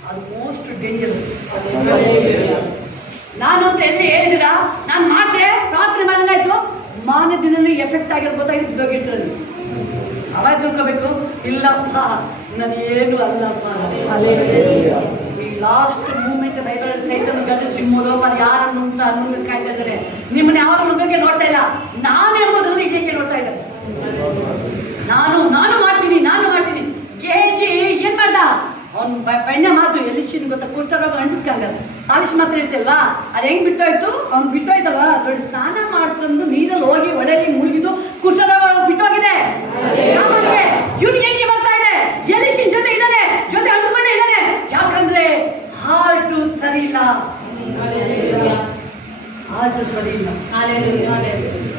ಅದು ಮೋಸ್ಟ್ ಡೇಂಜರಸ್. ನಾನು ಅಂತ ಎಲ್ಲಿ ಹೇಳಿದಿರಾ? ನಾನು ಮಾಡಿದೆ, ಪ್ರಾರ್ಥನೆ ಮಾಡಿದಾಯ್ತು, ಮಾರನೇ ದಿನನೂ ಎಫೆಕ್ಟ್ ಆಗಿರ್ಬೋದಾಗಿದ್ದು ದೊಡ್ಡಿಟ್ರಲ್ಲಿ. ಅವಾಗ ತಿಳ್ಕೋಬೇಕು, ಇಲ್ಲಪ್ಪ ನಾನೇನು ಅಲ್ಲಪ್ಪ. ಈ ಲಾಸ್ಟ್ ಮೂಮೆಂಟ್ ಬೈಬಲ್ ಸೈತನ್ ಗಜ ಸಿಂಹದೋ ಅದು ಯಾರನ್ನು ಅಂತ ಅನ್ನೋದಕ್ಕೆ ಕಾಯ್ತಾ ಇದ್ದಾರೆ. ನಿಮ್ಮನ್ನ ಯಾವ ಹುಡುಗಕ್ಕೆ ನೋಡ್ತಾ ಇಲ್ಲ, ನಾನು ಎಂಬುದನ್ನು ಇದಕ್ಕೆ ನೋಡ್ತಾ ಇದ್ದಾರೆ. ನಾನು ಮಾಡ್ತೀನಿ. ಕೇಜಿ ಏನ್ ಮಾಡ್ದ? ಅವ್ನು ಬೆಣ್ಣೆ ಮಾತು ಎಲಿಷನ್ ಗೊತ್ತಾ? ಕುಷ್ಠರೋಗ ಅಂಟಿಸ್ಕಂಗ ಪಾಲಿಶ್ ಮಾತ್ರ ಇರ್ತಿಲ್ವಾ? ಅದು ಹೆಂಗ್ ಬಿಟ್ಟೋಯ್ತು? ಅವ್ನು ಬಿಟ್ಟೋಯ್ತಲ್ವಾ? ದೊಡ್ಡ ಸ್ನಾನ ಮಾಡ್ಕೊಂಡು ನೀರಲ್ಲಿ ಹೋಗಿ ಒಳಗೆ ಮುಳುಗಿದು ಕುಷ್ಠರೋಗ ಬಿಟ್ಟೋಗಿದೆ. ಇವ್ನಿಗೆ ಹೆಂಗೆ ಬರ್ತಾ ಇದೆ? ಎಲಿಷನ್ ಜೊತೆ ಅಂಟ್ಕೊಂಡೇ ಇದ್ದಾನೆ. ಯಾಕಂದ್ರೆ ಹಾರ್ಟು ಸರಿ ಇಲ್ಲ.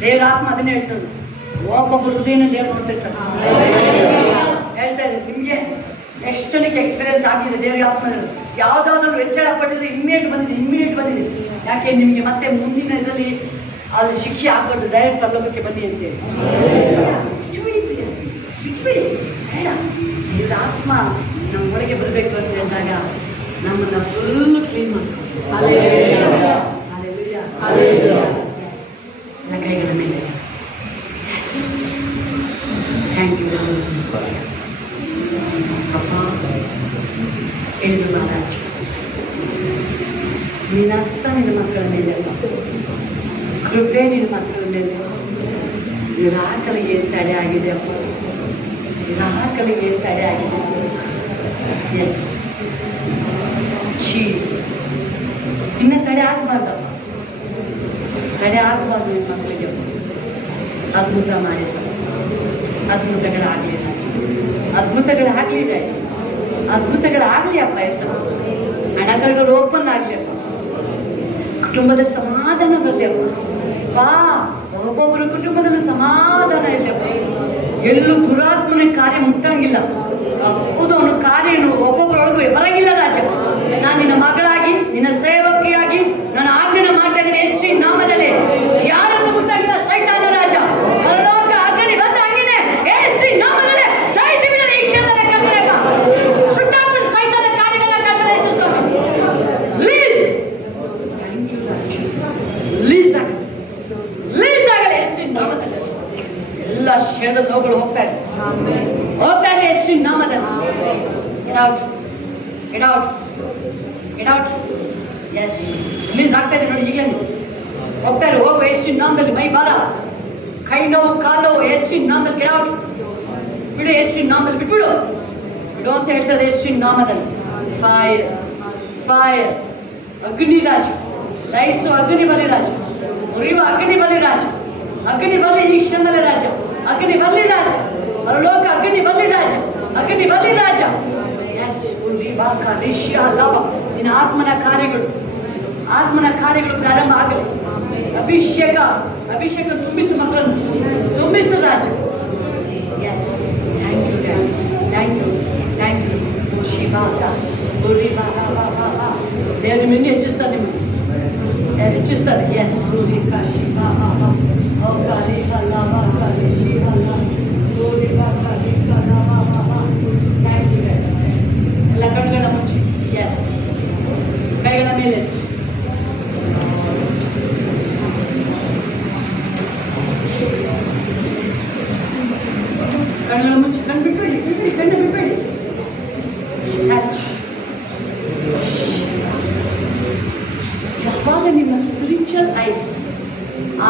ದೇವ್ರ ಆತ್ಮ ಅದನ್ನೇ ಹೇಳ್ತಾರೆ. ಒಬ್ಬೊಬ್ಬರು ಹೃದಯನ ದೇವ್ರು ನೋಡ್ತಿರ್ತಾರೆ. ಹೇಳ್ತಾ ಇದ್ದಾರೆ, ನಿಮ್ಗೆ ಎಷ್ಟು ಜನಕ್ಕೆ ಎಕ್ಸ್ಪೀರಿಯನ್ಸ್ ಆಗಿದೆ ದೇವ್ರ ಆತ್ಮದಲ್ಲಿ? ಯಾವ್ದಾದ್ರು ವೆಚ್ಚ ಪಟ್ಟಿದ್ರೆ ಇಮ್ಮಿಡಿಯೇಟ್ ಬಂದಿದೆ. ಯಾಕೆ ನಿಮಗೆ ಮತ್ತೆ ಮುಂದಿನ ಇದರಲ್ಲಿ ಅದು ಶಿಕ್ಷೆ ಆಗ್ಬಾರ್ದು, ಡೈರೆಕ್ಟ್ ಪರಲೋಕಕ್ಕೆ ಬನ್ನಿ ಅಂತೇಳಿ. ಬಿಟ್ಬಿಡಿ, ಬೇಡ. ದೇವ್ರ ಆತ್ಮ ನಮ್ಮ ಒಳಗೆ ಬರಬೇಕು ಅಂತ ಹೇಳಿದಾಗ ನಮ್ಮನ್ನ ಫುಲ್ ಕ್ಲೀನ್ ಮಾಡ್ತಾರೆ. ಕೈಗಳ ಮೇಲೆ ಥ್ಯಾಂಕ್ ಯು ಅಪ್ಪ. ಹೇಳಿದ್ರು ಮಹಾರಾಜ, ನಿನ್ನ ಹಸ್ತ ನಿನ್ನ ಮಕ್ಕಳ ಮೇಲೆ, ಕೃಪೆ ನಿನ್ನ ಮಕ್ಕಳ ಮೇಲೆ. ಗ್ರಾಹಕರಿಗೆ ತಡೆ ಆಗಿದೆ ಅಪ್ಪ, ಗ್ರಾಹಕರಿಗೆ ತಡೆ ಆಗಿದೆ. ಎಸ್ ಜೀಸಸ್, ಇನ್ನು ತಡೆ ಆಗಬಾರ್ದಪ್ಪ, ತಡೆ ಆಗಬಾರ್ದು ನಿಮ್ಮ ಮಕ್ಕಳಿಗೆ. ಅದ್ಭುತ ಮಾಡಿ ಸರ್, ಅದ್ಭುತಗಳಾಗಲಿಲ್ಲ. ಅದ್ಭುತಗಳಾಗಲಿ ಅಪ್ಪ ಹೆಸರು. ಹಣಗಳು ಓಪನ್ ಆಗಲಿ ಅಪ್ಪ. ಕುಟುಂಬದಲ್ಲಿ ಸಮಾಧಾನ ಬರಲಿ ಅಪ್ಪ. ಬಾ, ಒಬ್ಬೊಬ್ಬರು ಕುಟುಂಬದಲ್ಲಿ ಸಮಾಧಾನ ಇರಲಿ ಅಪ್ಪ. ಎಲ್ಲೂ ದುರಾತ್ಮನ ಕಾರ್ಯ ಮುಟ್ಟಂಗಿಲ್ಲ. ಹೌದು, ಅವನ ಕಾರ್ಯ ಒಬ್ಬೊಬ್ಬರೊಳಗೂ ಬರಂಗಿಲ್ಲ ರಾಜ. ನಾನು ನಿನ್ನ ಮಗಳಾಗಿ, ನಿನ್ನ ಸೇವಕಿಯಾಗಿ ನನ್ನ ಆಜ್ಞೆನ ಮಾಡ್ತಾ ಇದ್ದೀನಿ ಯೇಸು ನಾಮದಲ್ಲಿ. ಯಾರನ್ನು ಮುಟ್ಟಂಗಿಲ್ಲ ಸೈತಾನ ರಾಜ. ಪರಲೋಕ ಅಗ್ನಿ ಬಂದ ಹಂಗೇನೆ ಯೇಸು ನಾಮದಲ್ಲಿ ದಯಿಸಿ ಬಿಡಲಿ ಈ ಕ್ಷಣದಲ್ಲಿ ಕರ್ತನೆ. ಸುಟ್ಟಾಕ್ಬಿಟ್ಟು ಸೈತಾನ ಕಾರ್ಯಗಳನ್ನ ಕರ್ತನೆ ಯೇಸು ಸ್ವಾಮಿ. ಲೀಸ್ ಆಗಲಿ ಯೇಸು ನಾಮದಲ್ಲಿ. ಎಲ್ಲ ಶೇದ ನೋವುಗಳು ಹೋಗ್ತಾ ಇದೆ ಯೇಸು ನಾಮದಲ್ಲಿ. Get out. Get out. Get out. Yes. Release ಆಗ್ತಾ ಇದೆ ನೋಡಿ. ಈಗಲೇ ಹೋಗ್ತಾ ಇರೋ ಹೋಗು ಯೇಸು ನಾಮದಲ್ಲಿ. ಮೈ ಭಾರ, ಕೈ ನೋವು, ಕಾಲು ನೋವು ಯೇಸು ನಾಮದಲ್ಲಿ. Get out. ಬಿಡು ಯೇಸು ನಾಮದಲ್ಲಿ. ಬಿಟ್ಬಿಡು ಬಿಡು ಅಂತ ಹೇಳ್ತಾರೆ ಯೇಸು ನಾಮದಲ್ಲಿ. ಫೈರ್, ಫೈರ್, ಅಗ್ನಿ ರಾಜ. ದಯಿಸು ಅಗ್ನಿ ಬಲಿ ರಾಜ. ಉರಿಯುವ ಅಗ್ನಿ ಬಲಿ ರಾಜ. ಅಗ್ನಿ ಬಲಿ ಈ ಕ್ಷಣದಲ್ಲಿ ರಾಜ. ಅಗ್ನಿ ಬಲಿ ರಾಜ. ಪರಲೋಕ ಅಗ್ನಿ ಬಲಿ ರಾಜ. ಅಗ್ನಿ ಬಲಿ ರಾಜ. ನಿನ್ನ ಆತ್ಮನ ಕಾರ್ಯಗಳು, ಆತ್ಮನ ಕಾರ್ಯಗಳು ಪ್ರಾರಂಭ ಆಗಲಿ. ಅಭಿಷೇಕ, ಅಭಿಷೇಕ ತುಂಬಿಸು ಮಕ್ಕಳನ್ನು, ತುಂಬಿಸು ರಾಜ. Yes, thank you dad, thank you, thank you. ದೇವರು ನಿಮ್ಮನ್ನು ಹೆಚ್ಚಿಸ್ತಾರೆ, ನಿಮ್ಮನ್ನು ಹೆಚ್ಚಿಸ್ತಾರೆ. ಎಸ್, ಎಲ್ಲ ಕಣ್ಗಳ ಮುಚ್ಚಿ. ಎಸ್, ಕೈಗಳ ಮೇಲೆ ಕಣ್ಗಳ ಮುಚ್ಚಿ. ಕಣ್ಣು ಬಿಟ್ಬೇಡಿ, ಬಿಟ್ಬಿಡಿ, ಕಣ್ಣು ಬಿಟ್ಬೇಡಿ. ಯಾವಾಗ ನಿಮ್ಮ ಸ್ಪಿರಿಚುವಲ್ ಐಸ್,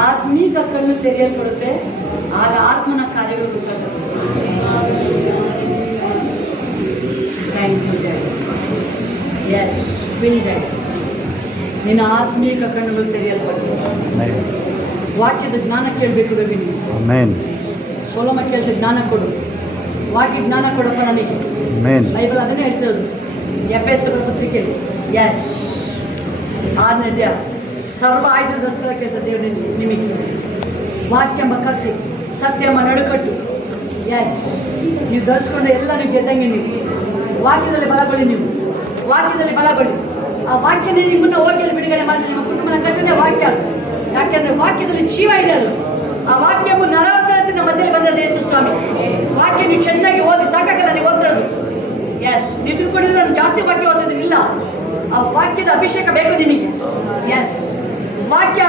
ಆತ್ಮೀಕ ಕಣ್ಣು ತೆರೆಯಲ್ಪಡುತ್ತೆ, ಆಗ ಆತ್ಮನ ಕಾರ್ಯಗಳು ಗೊತ್ತಾಗುತ್ತೆ. Thank you dad. Yes, will dad. ನಿನ್ನ ಆತ್ಮೀಕ ಕಣ್ಣುಗಳು ತೆರೆಯಲ್ಪಡುತ್ತೆ. ವಾಕ್ಯದ ಜ್ಞಾನ ಕೇಳಬೇಕು ರವಿ. ನೀವು ಸೋಲಮ ಕೇಳಿದ ಜ್ಞಾನ ಕೊಡು, ವಾಕ್ಯ ಜ್ಞಾನ ಕೊಡಪ್ಪ ನನಗೆ. ಬೈಬಲ್ ಅದನ್ನೇ ಹೇಳ್ತಿರೋದು ಎಫೆಸರ ಪತ್ರಿಕೆಯಲ್ಲಿ. ಎಸ್, 6ನೇ ಅಧ್ಯಾಯ. ಸರ್ವ ಆಯುಧದಸ್ಕರ ಕೇಳ್ತ ದೇವರು ನಿಮಗೆ. ವಾಕ್ಯ ಎಂಬ ಕತ್ತಿ, ಸತ್ಯ ಎಂಬ ನಡುಕಟ್ಟು. ಎಸ್, ನೀವು ಧರಿಸ್ಕೊಂಡ ಎಲ್ಲ ನೀವು ಗೆದ್ದಂಗೆ. ನೀವು ವಾಕ್ಯದಲ್ಲಿ ಬಲಗೊಳ್ಳಿ, ನೀವು ವಾಕ್ಯದಲ್ಲಿ ಬಲಗೊಳ್ಳಿ. ಆ ವಾಕ್ಯನೇ ನಿಮ್ಮನ್ನು ಹೋಗಿಯಲ್ಲಿ ಬಿಡುಗಡೆ ಮಾಡಿ ನಿಮ್ಮ ಕುಟುಂಬನ ಕಟ್ಟನೆ ವಾಕ್ಯ. ಯಾಕೆಂದ್ರೆ ವಾಕ್ಯದಲ್ಲಿ ಜೀವ ಇದೆ. ಅದು ಆ ವಾಕ್ಯವು ನರವತ್ತರತ್ತಿನ ಮಧ್ಯದಲ್ಲಿ ಬಂದದ್ದು ಯೇಸು ಸ್ವಾಮಿ. ವಾಕ್ಯ ನೀವು ಚೆನ್ನಾಗಿ ಓದಿ ಸಾಕಾಗಲ್ಲ, ನೀವು ಓದೋದು. ಎಸ್, ನೀವು ತಿಳ್ಕೊಂಡಿದ್ರೆ ನಾನು ಜಾಸ್ತಿ ವಾಕ್ಯ ಓದಿದ್ರೆ ಇಲ್ಲ. ಆ ವಾಕ್ಯದ ಅಭಿಷೇಕ ಬೇಕು ನಿಮಗೆ. ಎಸ್, ವಾಕ್ಯ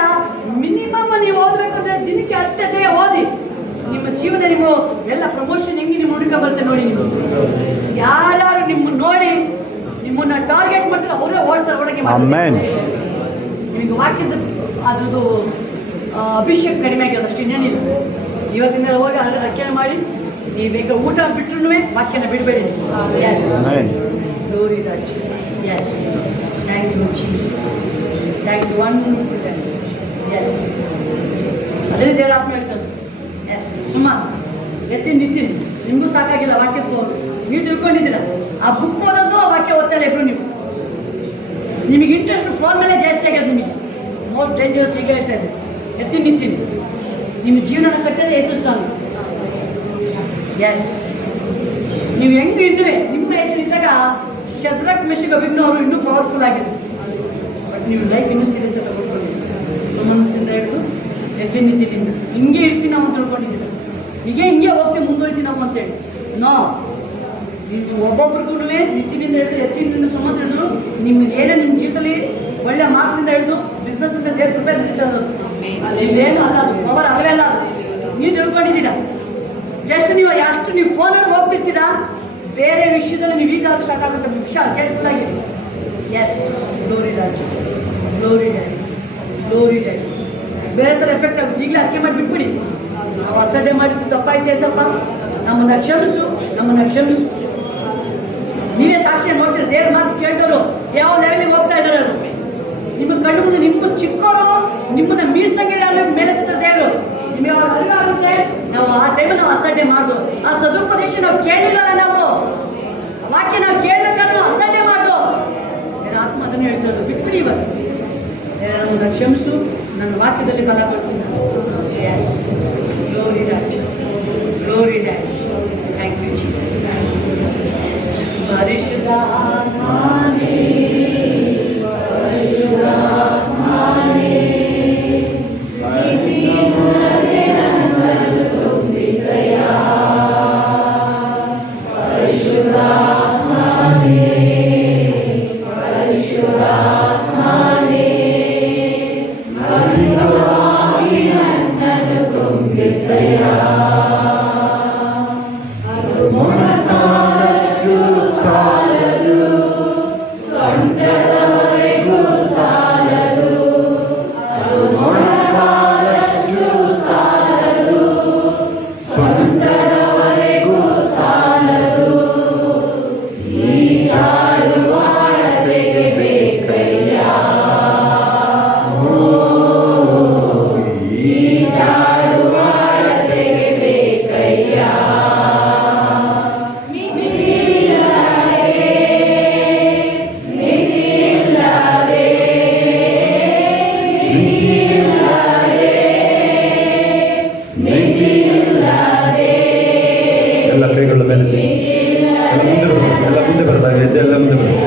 ಮಿನಿಮಮ್ ನೀವು ಓದಬೇಕು ಅಂದ್ರೆ ದಿನಕ್ಕೆ 10 ಅಧ್ಯಾಯ ಓದಿ. ನಿಮ್ಮ ಜೀವನ, ನಿಮ್ಮ ಎಲ್ಲ ಪ್ರಮೋಷನ್ ಹೆಂಗೆ ನಿಮ್ಮ ಹುಡುಕ ಬರುತ್ತೆ ನೋಡಿ. ನೀವು ಯಾರು ನಿಮ್ಮನ್ನು ನೋಡಿ ನಿಮ್ಮನ್ನ ಟಾರ್ಗೆಟ್ ಮಾಡ್ತಾರೆ, ಅವರೇ ಓಡ್ತಾರೆ ಒಳಗೆ. ನಿಮಗೆ ವಾಕ್ಯದ ಅದ್ರದ್ದು ಅಭಿಷೇಕ ಕಡಿಮೆ ಆಗಿರೋದು ಅಷ್ಟು, ಇನ್ನೇನಿಲ್ಲ. ಇವತ್ತಿಂದ ಹೋಗಿ ಅರ್ಚನೆ ಮಾಡಿ ನೀವು ಬೇಗ ಊಟ ಬಿಟ್ಟರು ವಾಕ್ಯನ ಬಿಡಬೇಡಿ. ಎಸ್, ಗ್ಲೋರಿ ರಾಜ್. Yes, thank you Jesus, thank you. Yes, ಅದೇ ದೇವರ ಆತ್ಮ ಹೇಳ್ತದೆ. ಎಸ್, ಸುಮ್ಮ ಎತ್ತೀನಿ ನಿಂತೀನಿ, ನಿಮಗೂ ಸಾಕಾಗಿಲ್ಲ ವಾಕ್ಯ ತೋರು. ನೀವು ತಿಳ್ಕೊಂಡಿದ್ದೀರ ಆ ಬುಕ್ ಓದೋದು, ಆ ವಾಕ್ಯ ಓದ್ತಾ ಇಲ್ಲ ಇಬ್ರು. ನಿಮಗೆ ಇಂಟ್ರೆಸ್ಟ್ ಫೋನ್ ಮೇಲೆ ಜಾಸ್ತಿ ಆಗ್ಯದ. ನಿಮಗೆ ಮೋಸ್ಟ್ ಡೇಂಜರಸ್ ಹೀಗೆ ಹೇಳ್ತಾ ಇದೆ. ಎತ್ತಿ ನಿಂತೀನಿ, ನಿಮ್ಮ ಜೀವನ ಕಟ್ಟೋದು ಯೇಸು ಸ್ವಾಮಿ. ಎಸ್, ನೀವು ಹೆಂಗೆ ಇನ್ನುವೆ ನಿಮ್ಮ ಏಜಲ್ಲಿದ್ದಾಗ ಶದ್ರಕ್ ಮೆಷಿಕ್ ಅಭಿಜ್ಞ ಅವರು ಇನ್ನೂ ಪವರ್ಫುಲ್ ಆಗಿದೆ. ಬಟ್ ನೀವು ಲೈಫ್ ಇನ್ನೂ ಸೀರಿಯಸ್ ಆಗಿ ತಗೊಂಡ್ಕೊಂಡಿದ್ದೀರಿ. ಸುಮನಸ್ಸಿಂದ ಹಿಡಿದು ಎತ್ತಿ ನಿಂತಿದ್ದೀನಿ, ಹಿಂಗೆ ಇರ್ತೀನಿ ನಾವು ಅಂತ ತಿಳ್ಕೊಂಡಿದ್ದೀವಿ. ಹಿಂಗೆ ಹೋಗ್ತೀವಿ, ಮುಂದುವರಿತೀವಿ ನಾವು ಅಂತೇಳಿ. ನೋ, ನೀವು ಒಬ್ಬೊಬ್ರಿಗೂ ನಿಂತಿನಿಂದ ಹಿಡಿದು ಎತ್ತಿನಿಂದ ಸುಮಂತ ಹಿಡಿದ್ರು ನಿಮ್ಗೆ ಏನೇ ನಿಮ್ಮ ಜೀವಿತದಲ್ಲಿ ಒಳ್ಳೆ ಮಾರ್ಕ್ಸಿಂದ ಹಿಡಿದು ಬಿಸ್ನೆಸ್ಸಿಂದ ದೇವ್ರ ಕೃಪೆ ನಡೀತದೆ. ಅಲ್ಲೇನು ಅಲ್ಲ, ಪವರ್ ಅಲ್ಲವೇ ಅಲ್ಲ. ನೀವು ತಿಳ್ಕೊಂಡಿದ್ದೀರಾ. ಜಸ್ಟ್ ನೀವು ಎಷ್ಟು ನೀವು ಫೋನಲ್ಲಿ ಹೋಗ್ತಿರ್ತೀರಾ, ಬೇರೆ ವಿಷಯದಲ್ಲಿ ನೀವು ವೀಕ್ ಆಗಿ ಸ್ಟಾರ್ಟ್ ಆಗುತ್ತೆ. ವಿಷಯ ಕೇರ್ಫುಲ್ ಆಗಿ. ಎಸ್, ಗ್ಲೋರಿ ರಾಜ್, ಗ್ಲೋರಿ ಡ್ಯಾಡಿ, ಗ್ಲೋರಿ ಡ್ಯಾಡಿ. ಬೇರೆ ಥರ ಎಫೆಕ್ಟ್ ಆಗುತ್ತೆ. ಈಗಲೇ ಅರ್ಕೆ ಮಾಡಿ ಬಿಟ್ಬಿಡಿ. ನಾವು ಅಸಡ್ಡೆ ಮಾಡಿದ್ದು ತಪ್ಪಾಯ್ತು ಏಸಪ್ಪ, ನಮ್ಮನ್ನು ಕ್ಷಮಿಸು, ನಮ್ಮನ್ನು ಕ್ಷಮಿಸು. ನೀವೇ ಸಾಕ್ಷಿ ನೋಡ್ತೀರಿ. ದೇವ್ರ ಮಾತು ಕೇಳಿದವರು ಯಾವ ಲೆವೆಲಿಗೆ ಹೋಗ್ತಾ ಇದ್ದಾರೆ. ಅವರು ನಿಮ್ಮ ಕಣ್ಣು ಮುಂದೆ ನಿಮ್ಮ ಚಿಕ್ಕವರು ನಿಮ್ಮನ್ನ ಮೀರ್ಸಂಗೆ ಮೇಲೆ ದೇವರು. ನಿಮಗೆ ಅವಾಗ ಅರಿವಾಗುತ್ತೆ ನಾವು ಆ ಟೈಮಲ್ಲಿ ನಾವು ಅಸಡ್ಡೆ ಮಾಡೋದು, ಆ ಸದುಪದೇಶ ನಾವು ಕೇಳಿರಲ್ಲ. ನಾವು ವಾಕ್ಯ ನಾವು ಕೇಳಬೇಕಾದ್ರೂ ಅಸಡ್ಡೆ ಮಾಡು. ನನ್ನ ಆತ್ಮ ಅದನ್ನು ಹೇಳ್ತದ್ದು, ಬಿಟ್ಬಿಡಿ ಇವತ್ತು. ನನ್ನನ್ನು ಕ್ಷಮಿಸು, ನನ್ನ ವಾಕ್ಯದಲ್ಲಿ ಬಲ ಕೊಡ್ತೀನಿ. ಎಸ್, ಗ್ಲೋರಿ ರಾಜ, glory dad. Thank you Jesus. ಪರಿಶುದ್ಧ ಆತ್ಮನೇ, ಪರಿಶುದ್ಧ ಆತ್ಮನೇ, ನೀನಿಲ್ಲದೆ ನನ್ನನ್ನು ತುಂಬಿಸಯ್ಯ. ಪರಿಶುದ್ಧ ಆತ್ಮನೇ, ಪರಿಶುದ್ಧ ಆತ್ಮನೇ, ಅಧಿಕವಾಗಿ ನನ್ನನ್ನು ತುಂಬಿಸಯ್ಯ. ಅದು ಮೊಣಕಾಲಷ್ಟು ಸಾಲದು, ಸೊಂಟದವರೆಗೂ ಸಾಲದು. ಅದು ಮೊಣಕಾಲಷ್ಟು ಸಾಲದು, ಸೊಂಟದವರೆಗೂ ಸಾಲದು. ಈ ಚಾಡುವಾಳ ತೆಗೆಬೇಕಯ್ಯ, ಈ ಚಾಡುವಾಳ ತೆಗೆಬೇಕಯ್ಯ. ಎಲ್ಲ ಕೈಗಳ ಮೇಲೆ ಎಲ್ಲ ಮುಂದೆ ಬರಬೇಕು, ಎಲ್ಲ ಮುಂದೆ ಬರ್ತಾರೆ, ಎಲ್ಲ ಮುಂದೆ ಬರಬೇಕು.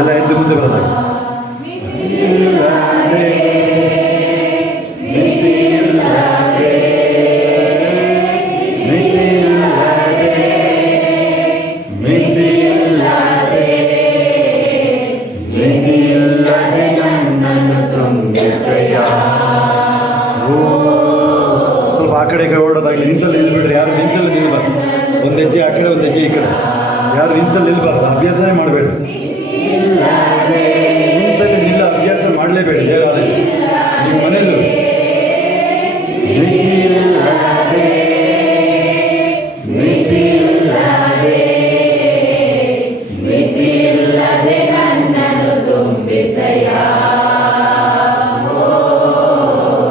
ಎಲ್ಲ ಎದ್ದು ಮುಂದೆ ಬರದಾಗ ಸ್ವಲ್ಪ ಆ ಕಡೆ ಓಡೋದಾಗಲಿ. ನಿಂತಲ್ಲಿ ನಿಲ್ಬಿಡ್ರಿ, ಯಾರು ನಿಂತಲ್ಲಿ ನಿಲ್ಬಾರ್ದು. ಒಂದು ಹೆಜ್ಜೆ ಆ ಕಡೆ, ಒಂದು ಹೆಜ್ಜೆ ಈ ಕಡೆ. ಯಾರು ನಿಂತಲ್ಲಿ ನಿಲ್ಬಾರ್ದು, ಅಭ್ಯಾಸನೇ ಮಾಡಬೇಡಿ. ನಿಂತಲ್ಲಿ ನಿಲ್ಲ ಅಭ್ಯಾಸ ಮಾಡಲೇಬೇಡಿ.